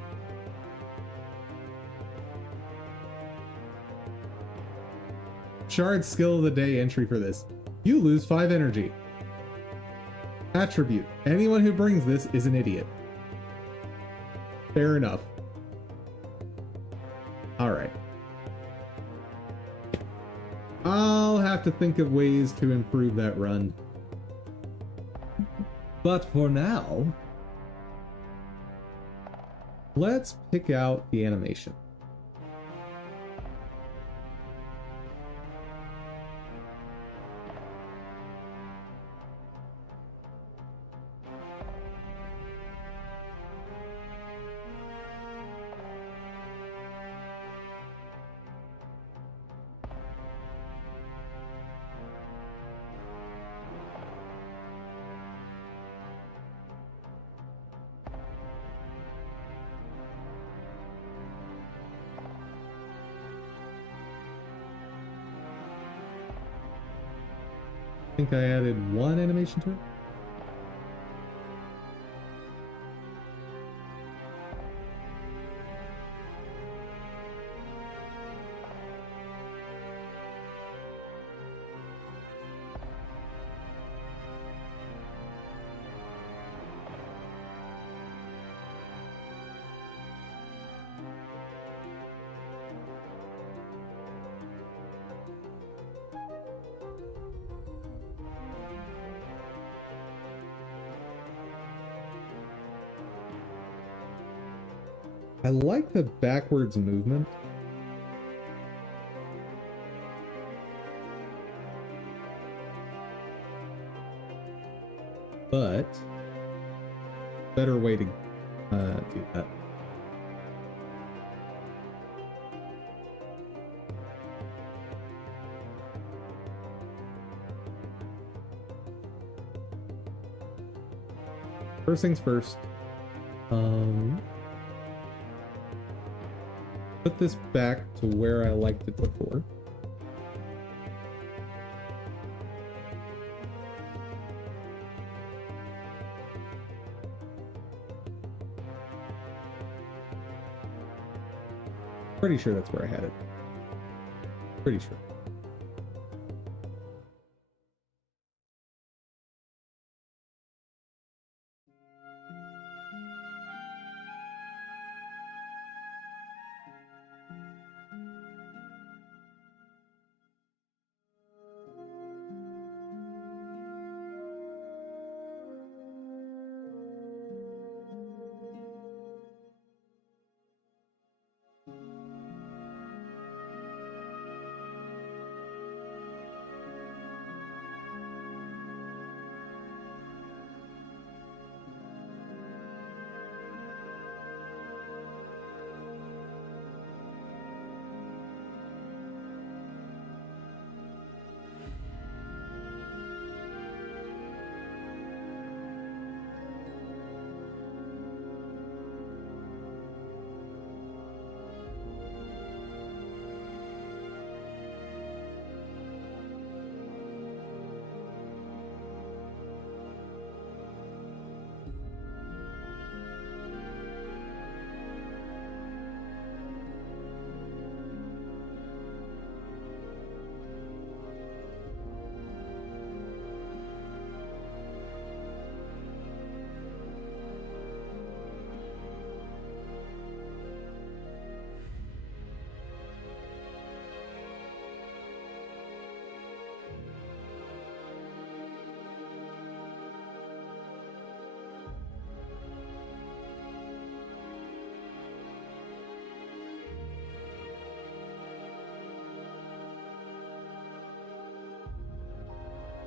Shard skill of the day entry for this. You lose 5 energy. Attribute. Anyone who brings this is an idiot. Fair enough. Alright. I'll have to think of ways to improve that run. But for now, let's pick out the animation. I think I added one animation to it. I like the backwards movement. But better way to do that. First things first. Put this back to where I liked it before. Pretty sure that's where I had it. Pretty sure.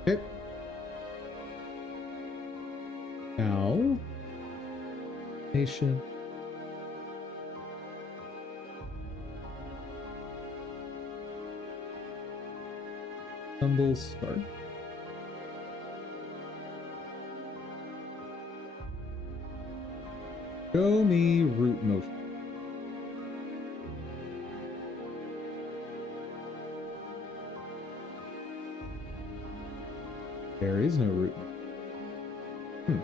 Okay. Now, nation. Tumble start. Show me root motion. There is no root. Hmm.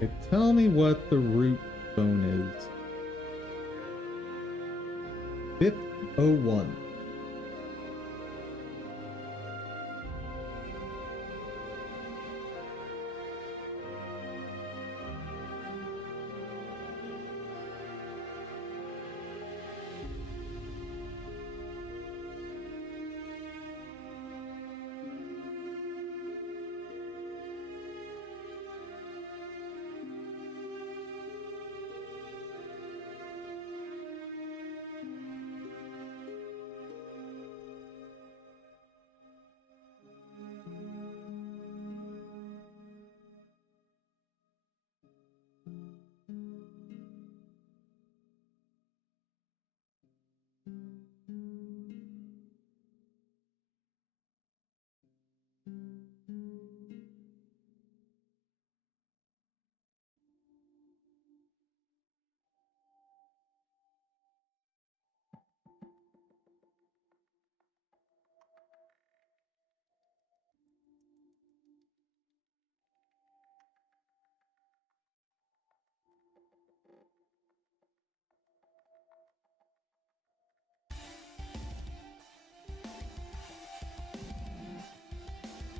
Okay, tell me what the root bone is. BIP01.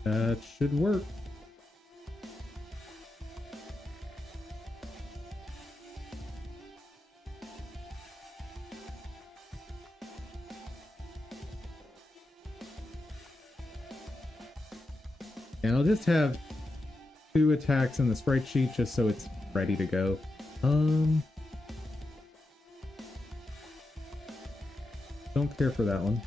That should work. And I'll just have 2 attacks in the sprite sheet just so it's ready to go. Don't care for that one.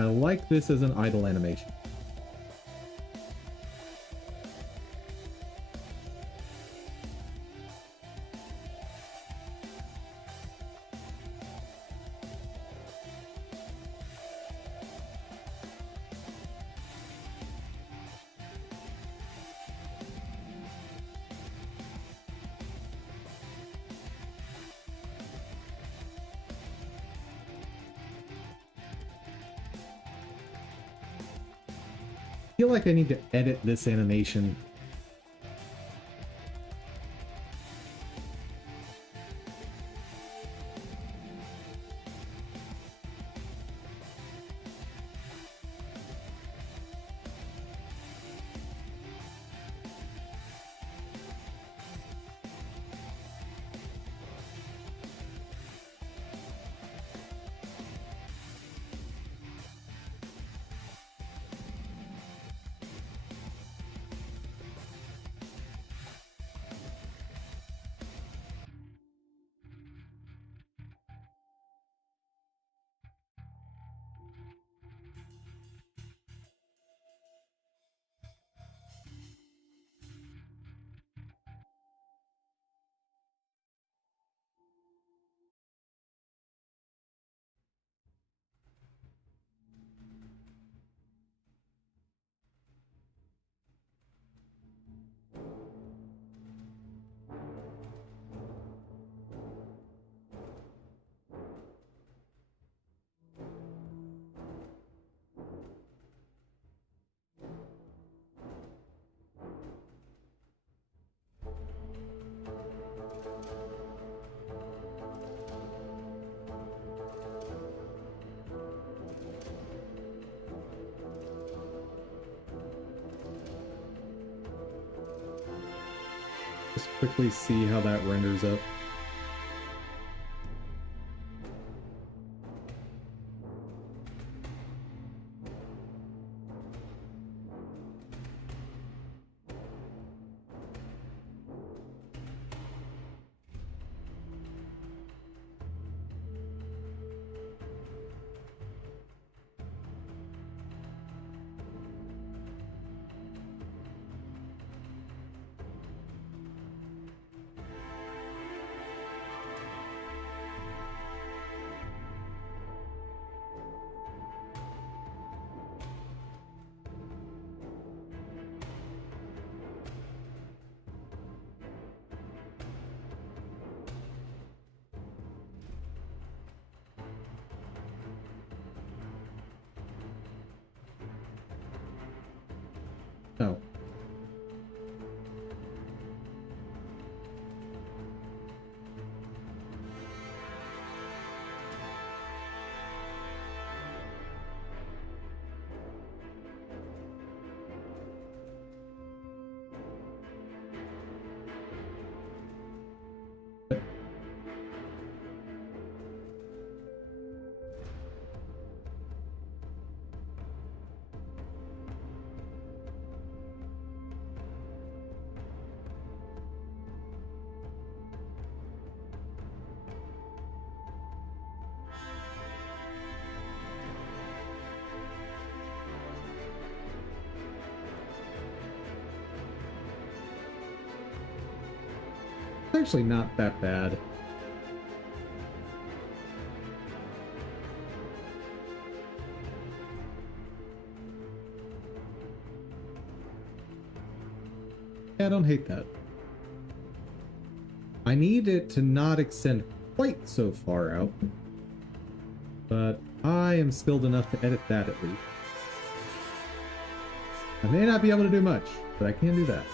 I like this as an idle animation. I feel like I need to edit this animation. Just quickly see how that renders up. No. It's actually not that bad. Yeah, I don't hate that. I need it to not extend quite so far out, but I am skilled enough to edit that at least. I may not be able to do much, but I can do that.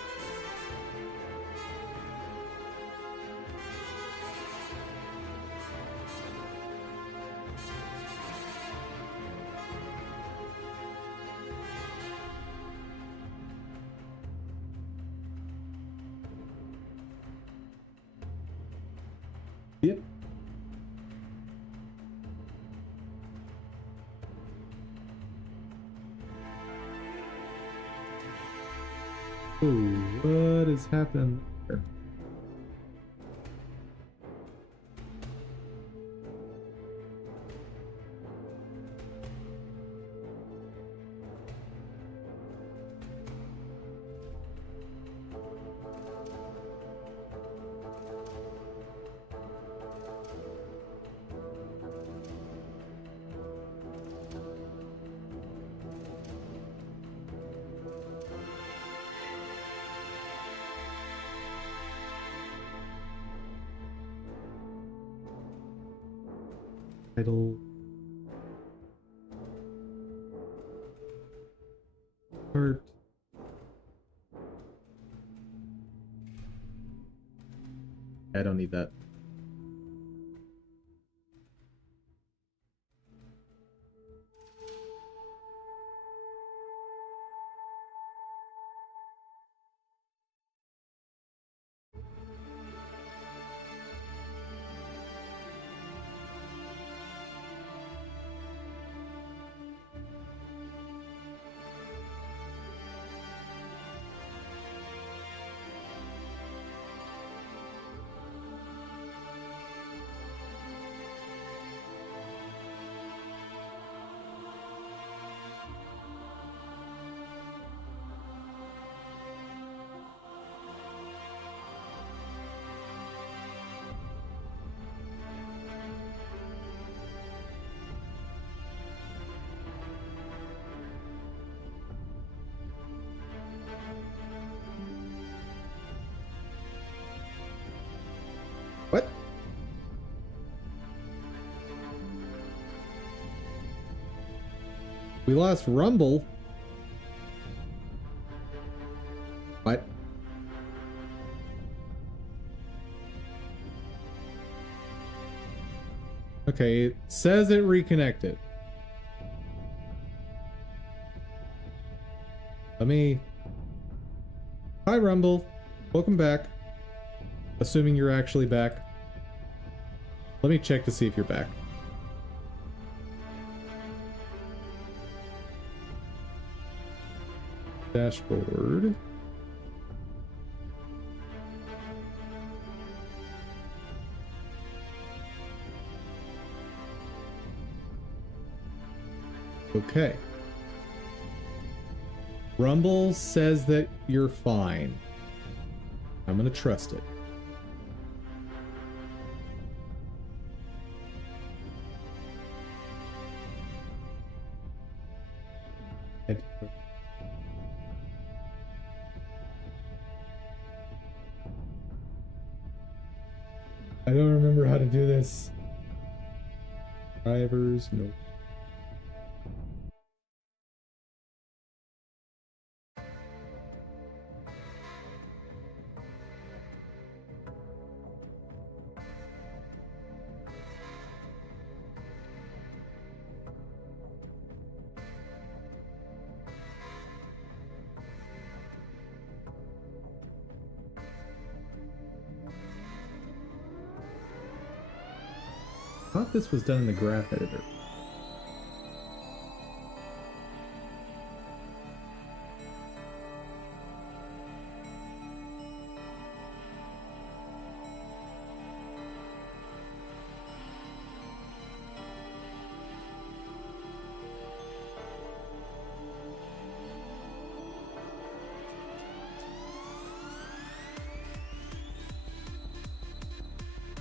Yep. Ooh, what has happened there? Title. Start. I don't need that. What? We lost Rumble. What? Okay, it says it reconnected. Let me... Hi, Rumble. Welcome back. Assuming you're actually back. Let me check to see if you're back. Dashboard. Okay. Rumble says that you're fine. I'm gonna trust it. I don't remember how to do this. Drivers, no. I thought this was done in the graph editor.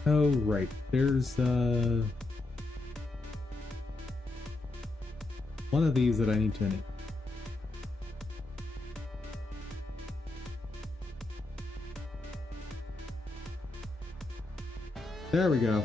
Oh, right. There's, one of these that I need to enable. There we go.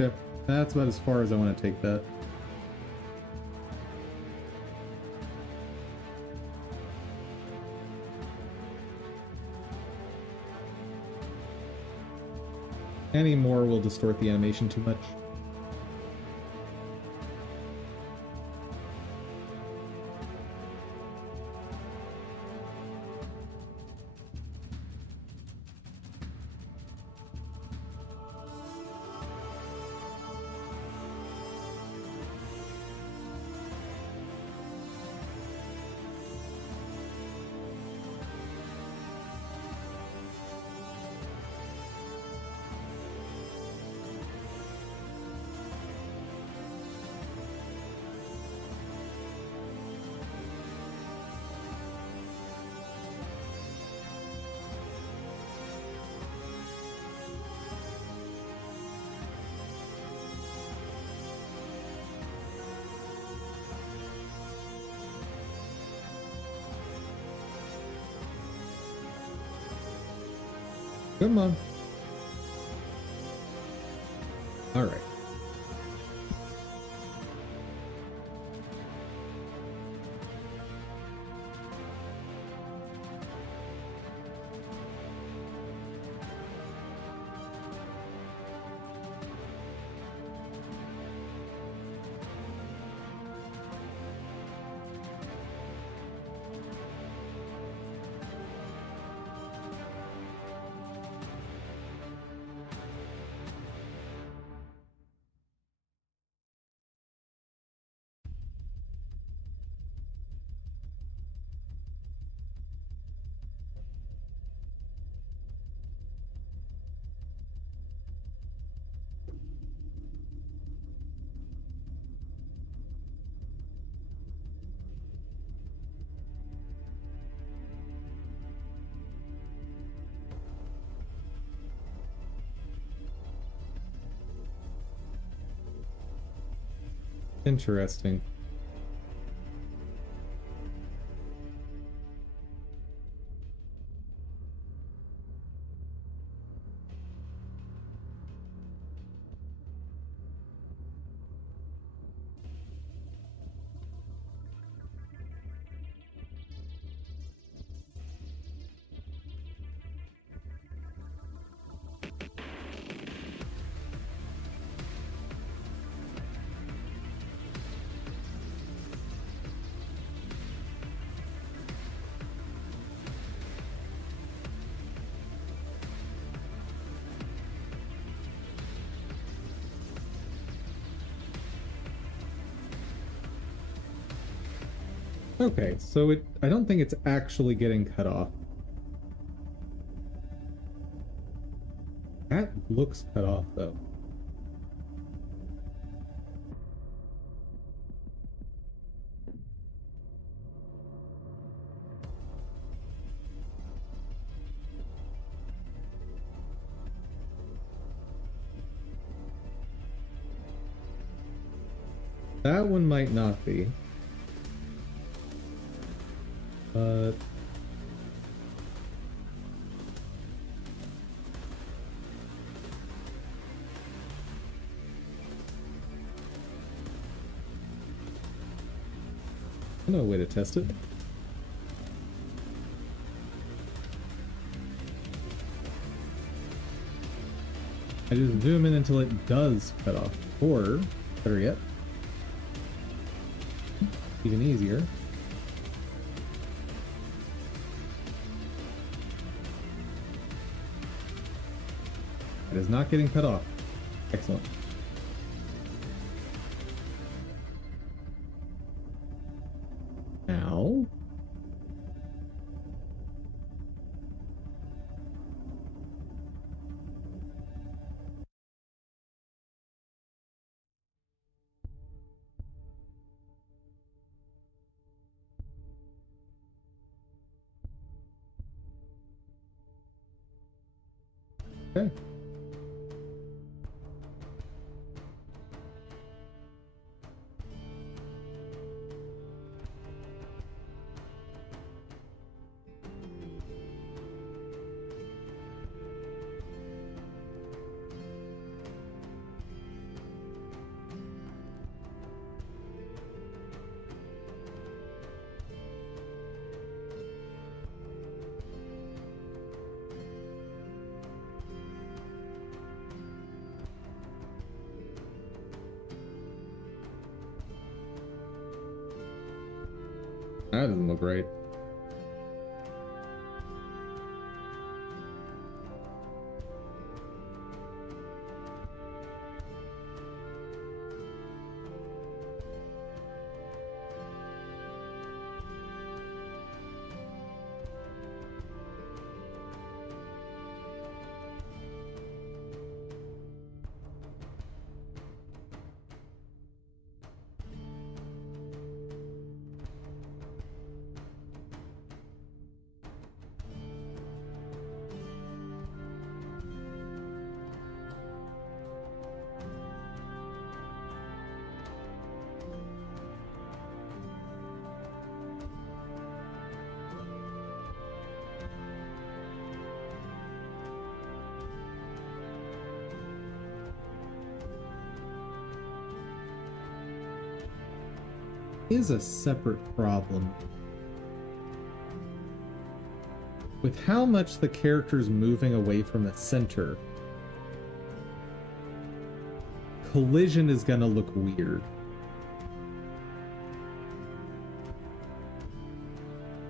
Okay, that's about as far as I want to take that. Any more will distort the animation too much. Come on. All right. Interesting. Okay, so I don't think it's actually getting cut off. That looks cut off, though. That one might not be. But I know a way to test it. I just zoom in until it does cut off. Or, better yet, even easier, it is not getting cut off. Excellent. Now, okay. That doesn't look right. Is a separate problem with how much the character's moving away from the center. Collision is gonna look weird.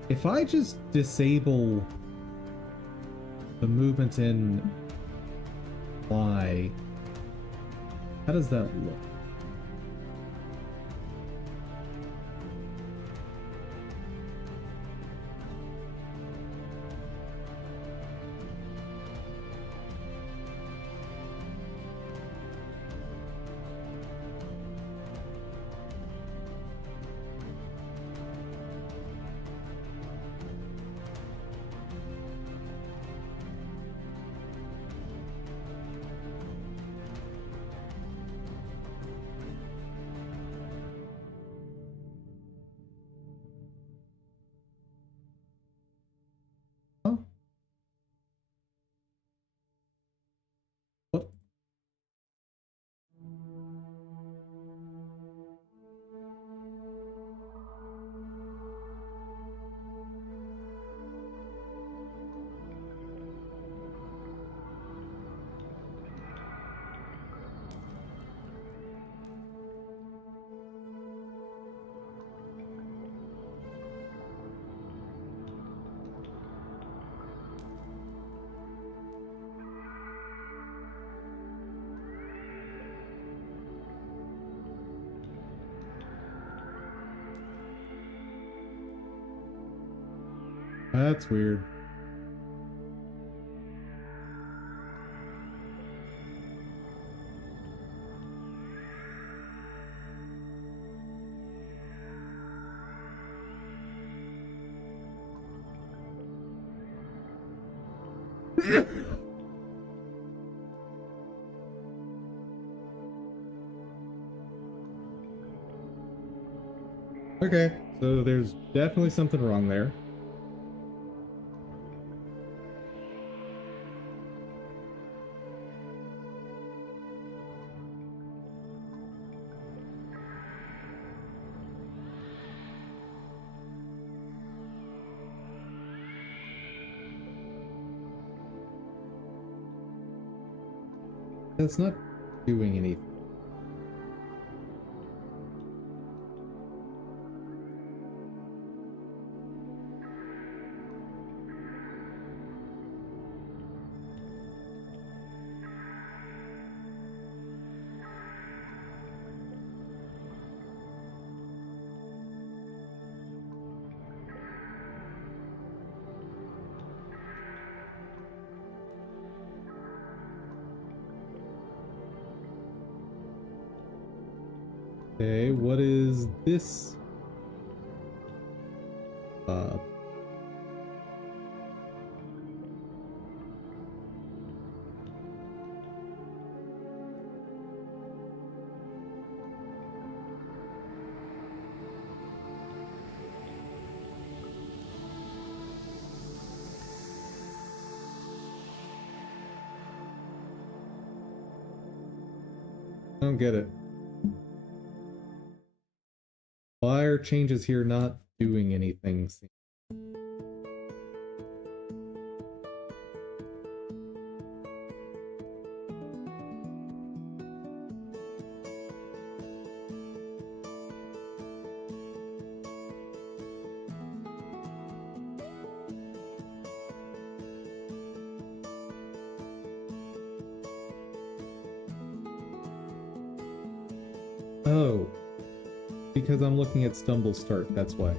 If I just disable the movement in Y, how does that look? Oh. What? That's weird. Okay, so there's definitely something wrong there. That's not doing anything. Okay, what is this? Uh, I don't get it. Why are changes here not doing anything? Oh, because I'm looking at Stumble Start, that's why.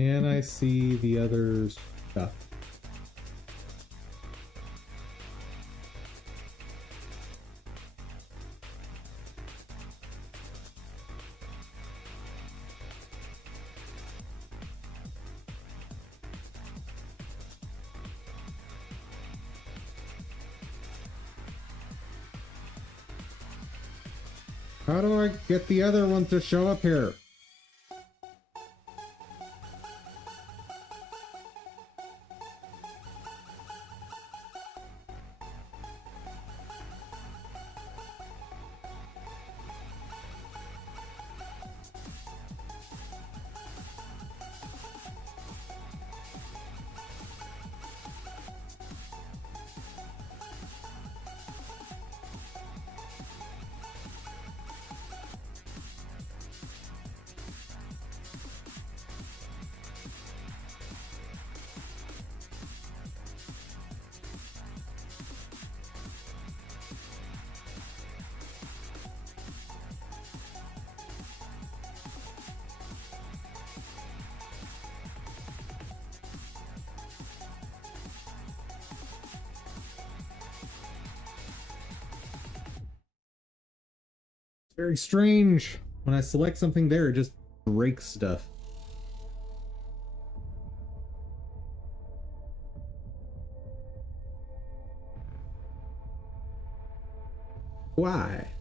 And I see the other stuff. How do I get the other one to show up here? Very strange. When I select something there, it just breaks stuff. Why?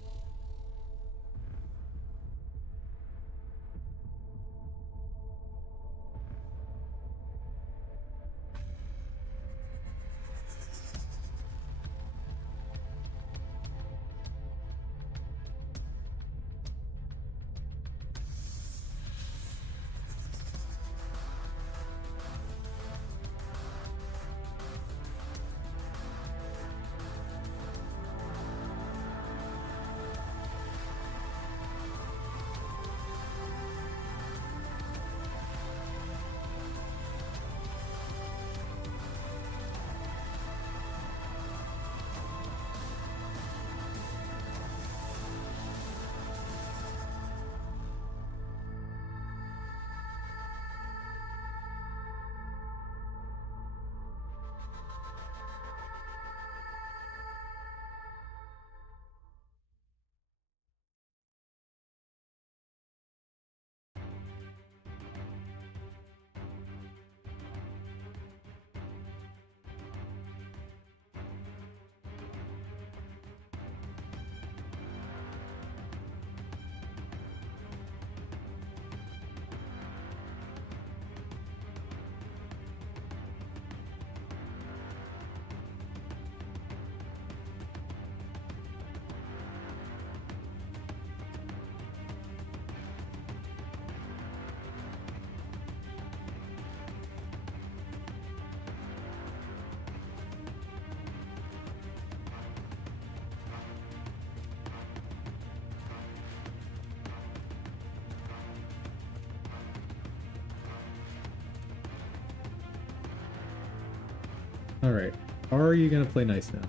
Alright. Are you gonna play nice now?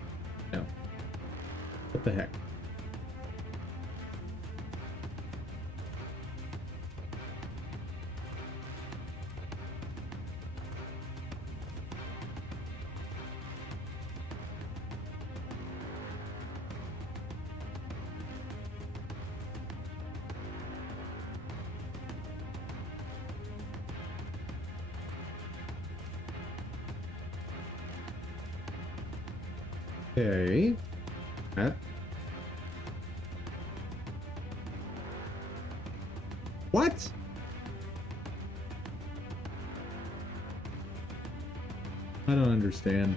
No. What the heck? Okay. What? I don't understand.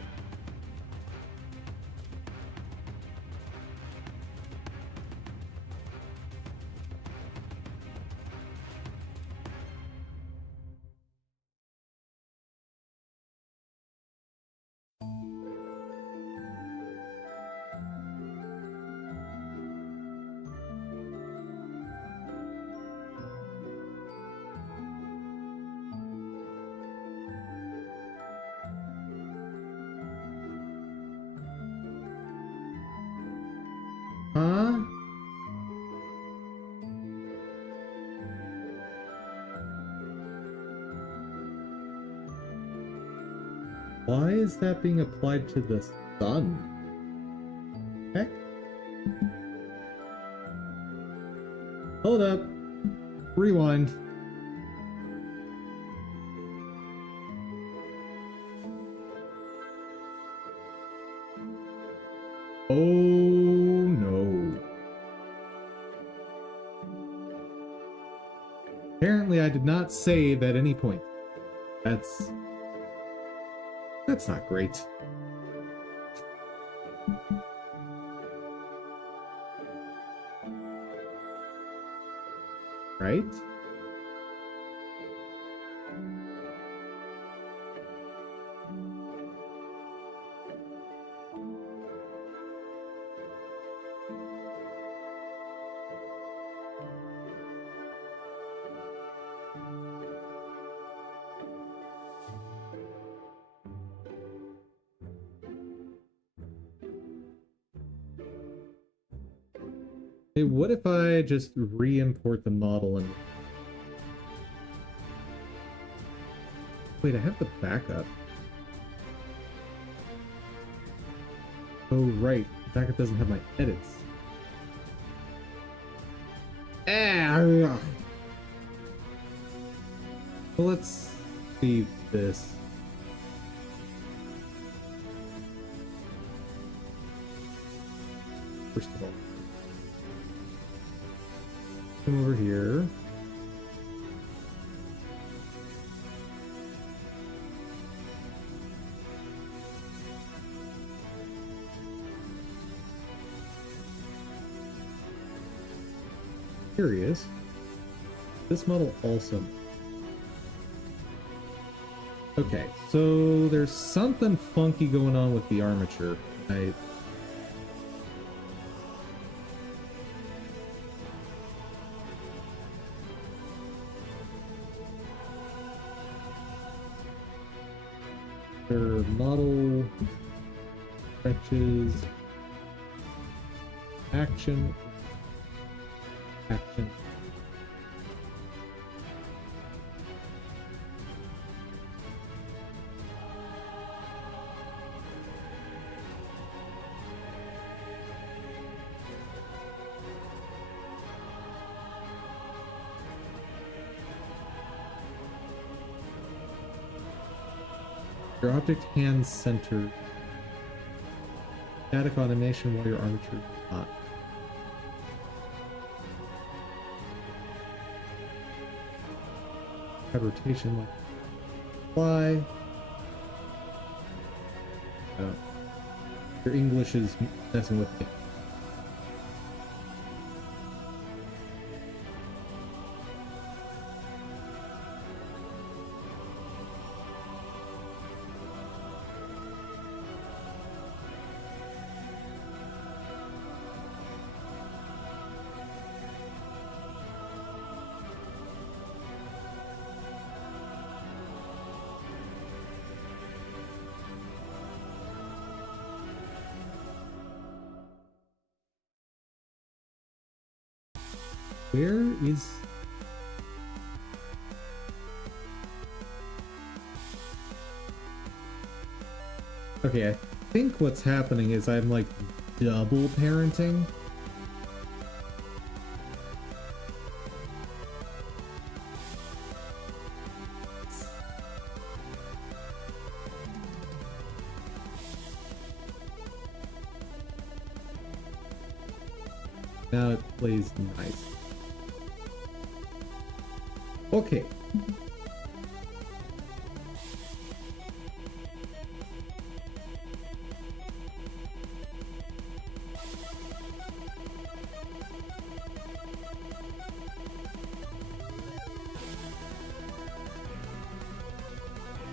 Huh? Why is that being applied to the sun? Heck? Hold up. Rewind. Oh no. Apparently I did not save at any point. That's not great. Right? Hey, what if I just re-import the model and... Wait, I have the backup. Oh, right. The backup doesn't have my edits. Well, let's see this. First of all. Come over here. Curious. This model also. Okay, so there's something funky going on with the armature. Their model stretches, action. Your object hand centered. Static animation while your armature is hot. Have rotation like fly. Oh. Your English is messing with me. Where is... Okay, I think what's happening is I'm like double parenting. Now it plays nice. Okay.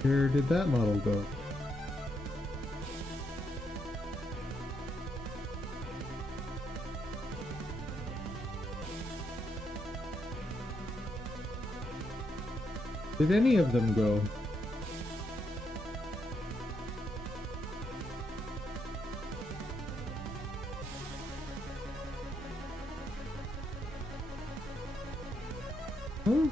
Where did that model go? Did any of them go? Huh?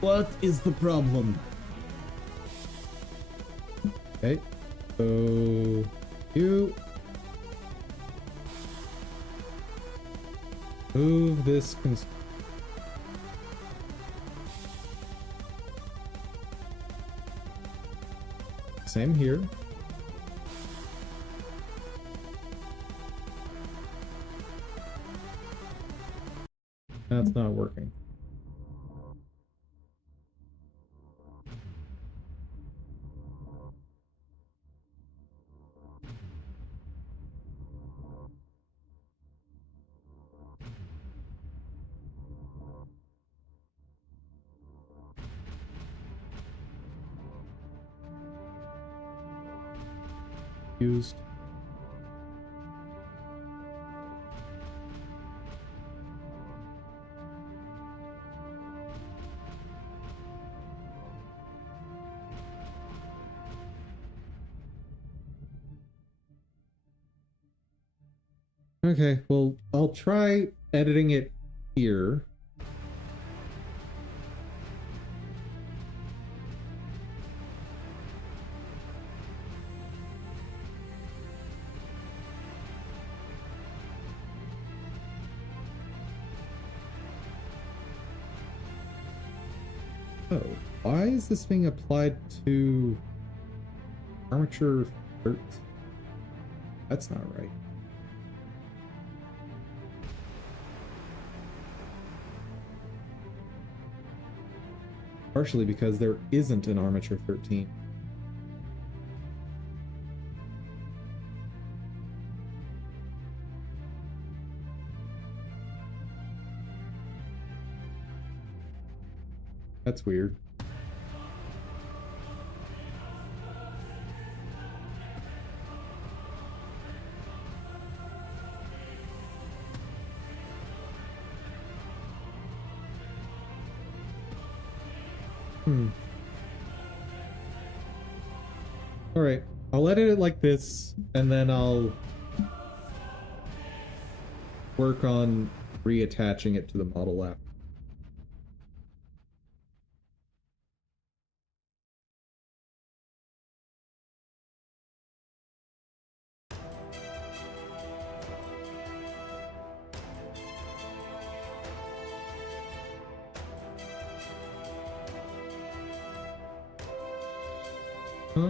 What is the problem? Okay, so you move this. Same here. That's not working. Used. Okay, well, I'll try editing it here. Oh, why is this being applied to armature 13? That's not right. Partially because there isn't an armature 13. That's weird. All right, I'll edit it like this, and then I'll work on reattaching it to the model after. Huh?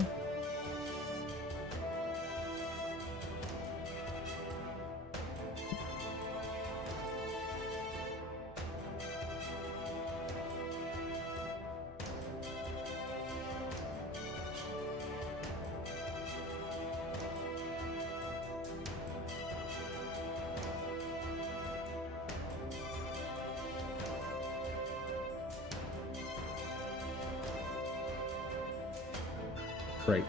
Right.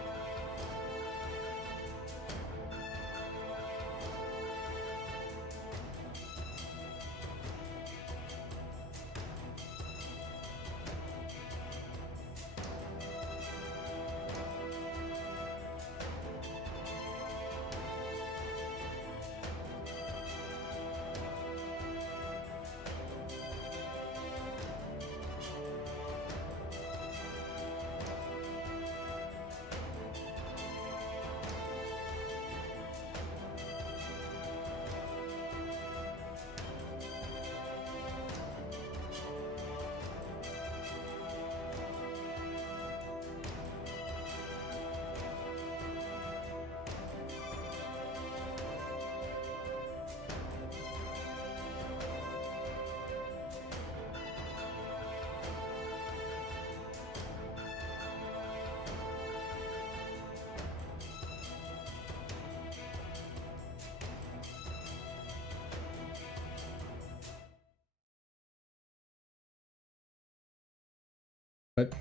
But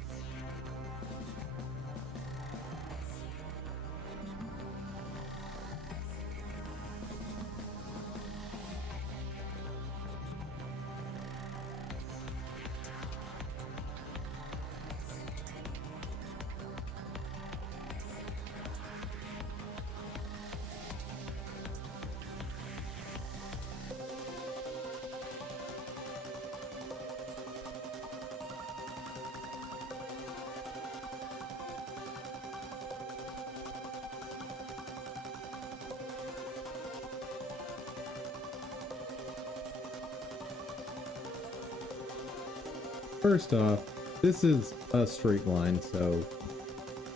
first off, this is a straight line, so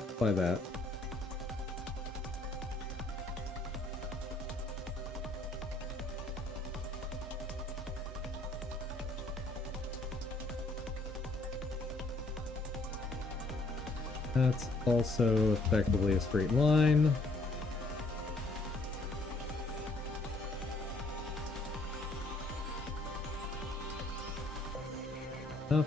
apply that. That's also effectively a straight line. Enough.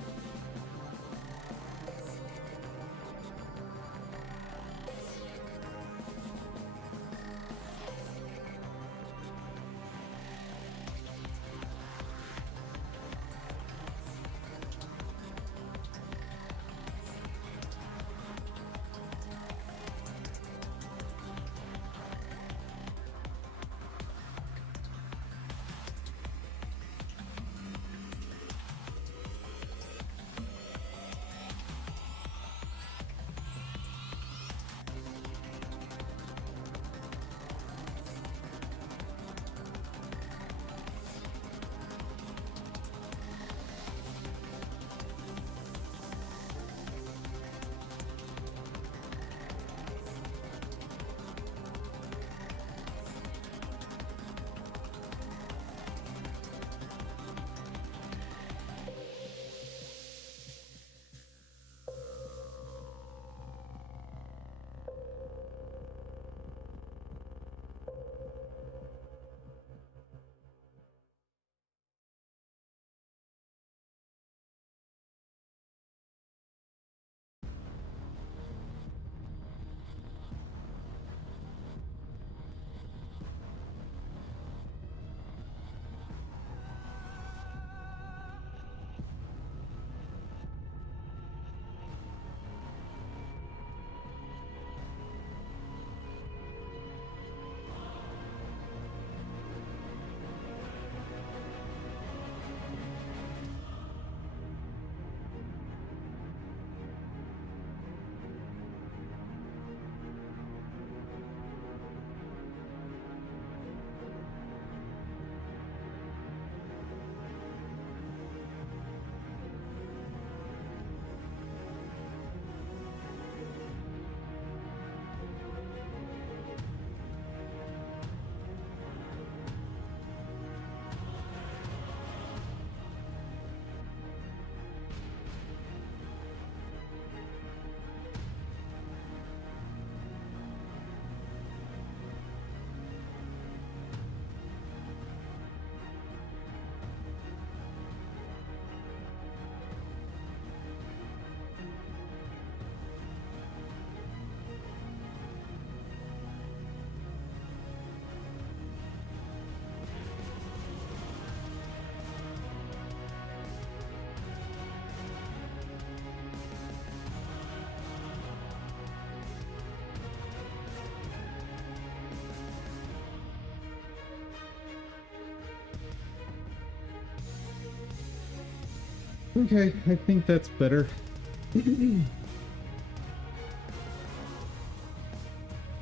Okay, I think that's better.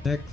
Next.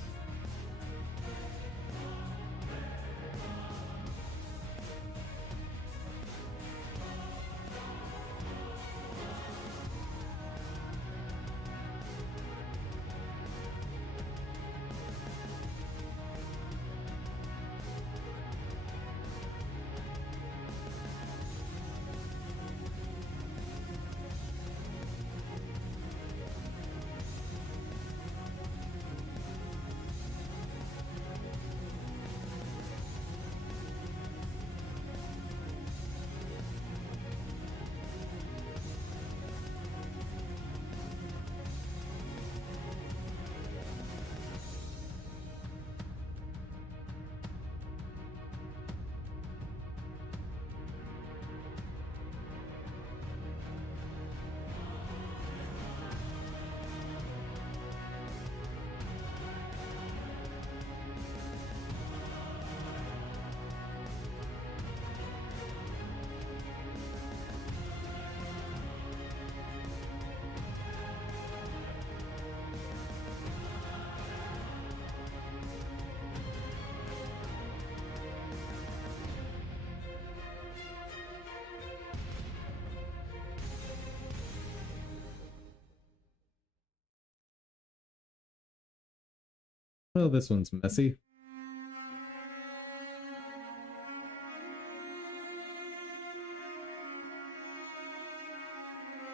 Well, this one's messy.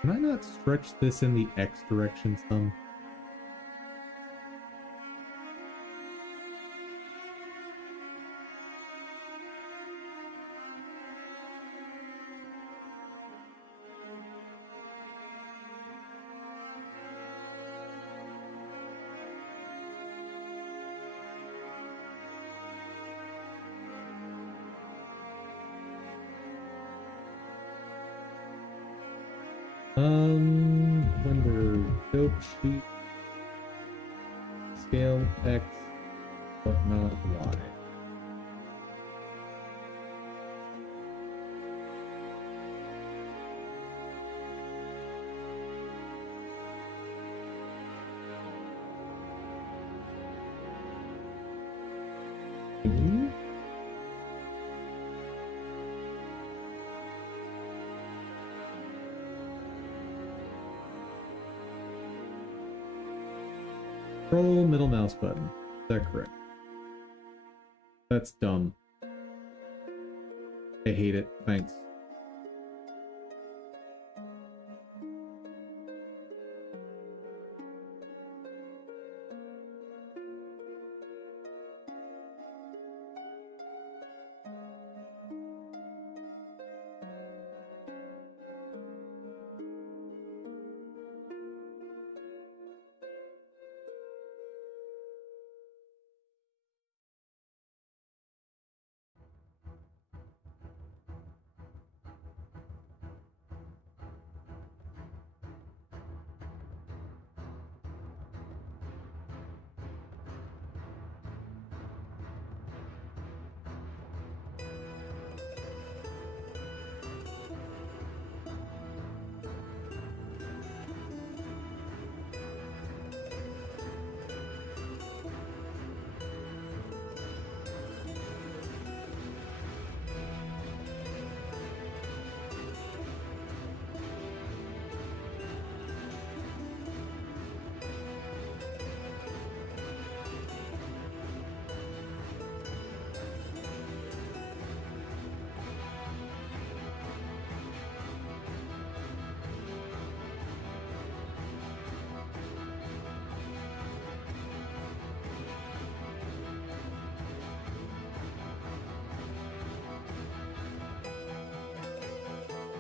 Can I not stretch this in the X direction some? Render dope sheet, scale X, but not Y. Control middle mouse button. Is that correct? That's dumb. I hate it. Thanks.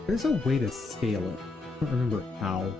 There's a way to scale it. I don't remember how.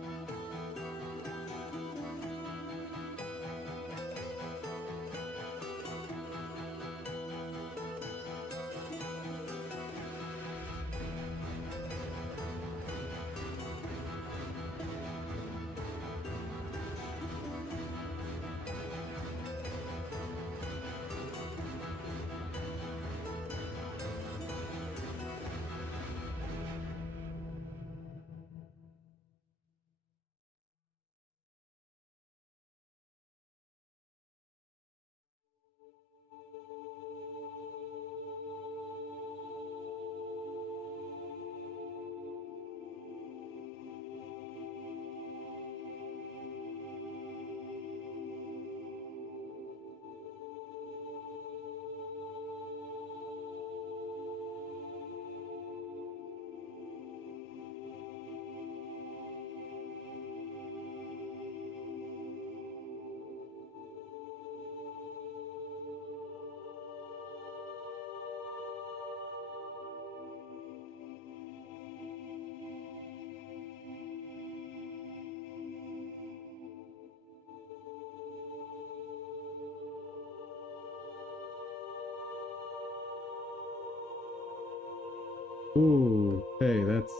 Ooh, hey, that's...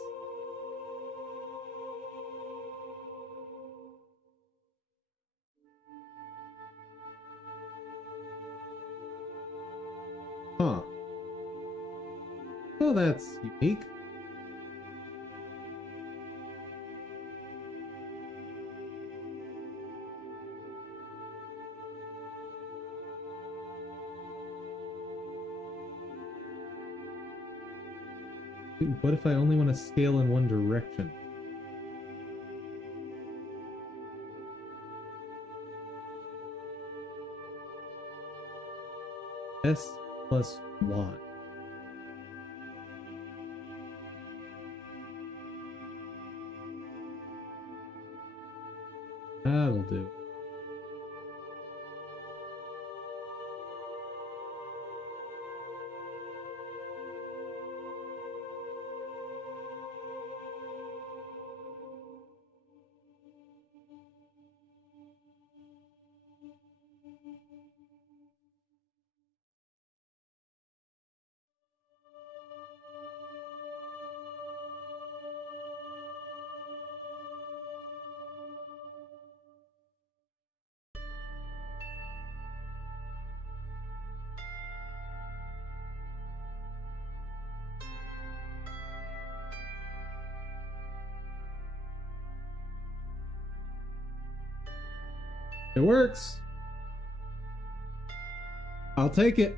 Huh. Oh, that's unique. What if I only want to scale in one direction? S plus Y. That'll do. It works. I'll take it.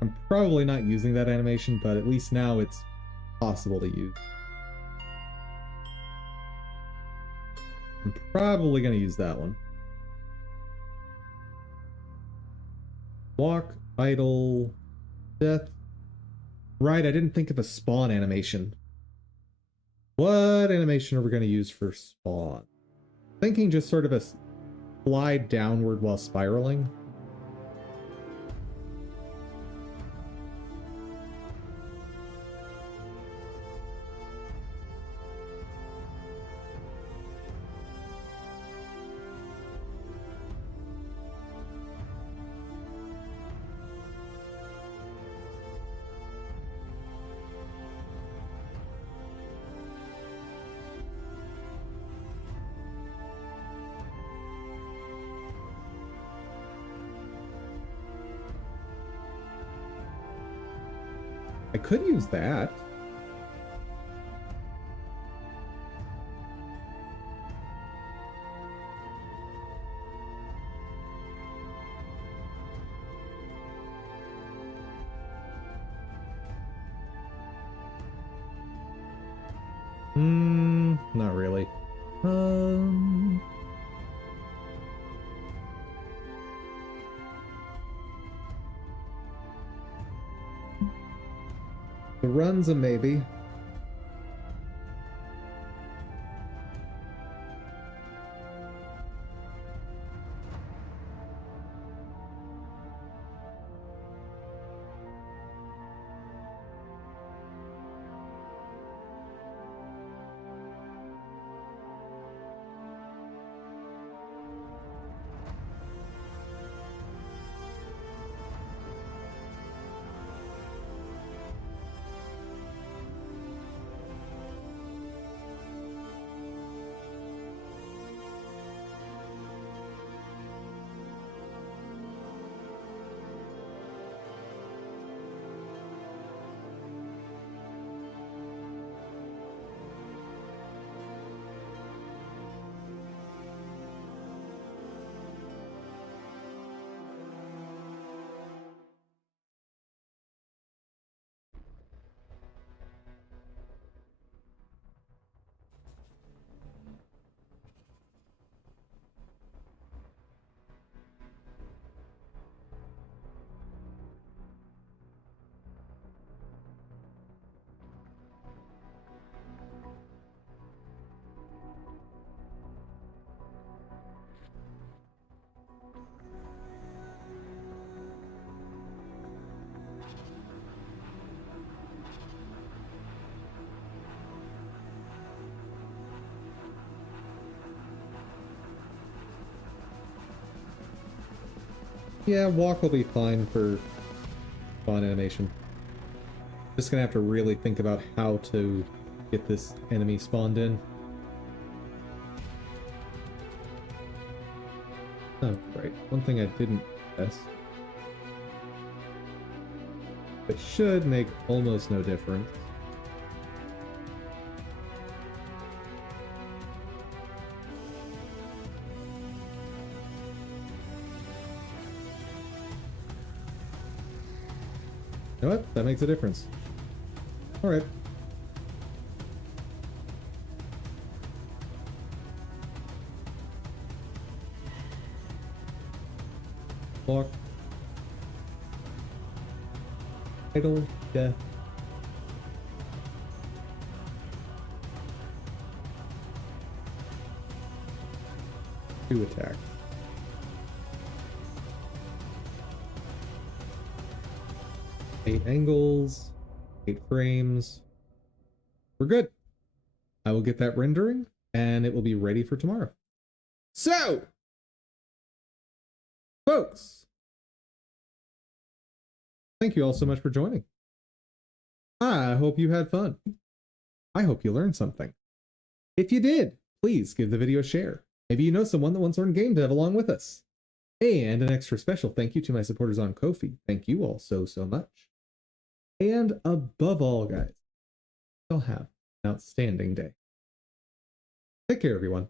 I'm probably not using that animation, but at least now it's possible to use. I'm probably going to use that one. Walk, idle, death. Right, I didn't think of a spawn animation. What animation are we going to use for spawn? Thinking just sort of a slide downward while spiraling. I could use that. Not really. The run's a maybe. Yeah, walk will be fine for spawn animation. Just gonna have to really think about how to get this enemy spawned in. Oh, right. One thing I didn't test. It should make almost no difference. You know what? That makes a difference. All right. Block. Idle. Death. Two attack. Eight angles. 8 frames. We're good. I will get that rendering and it will be ready for tomorrow. So, folks, thank you all so much for joining. I hope you had fun. I hope you learned something. If you did, please give the video a share. Maybe you know someone that wants to learn game dev along with us. And an extra special thank you to my supporters on Ko-fi. Thank you all so much. And above all, guys, you'll have an outstanding day. Take care, everyone.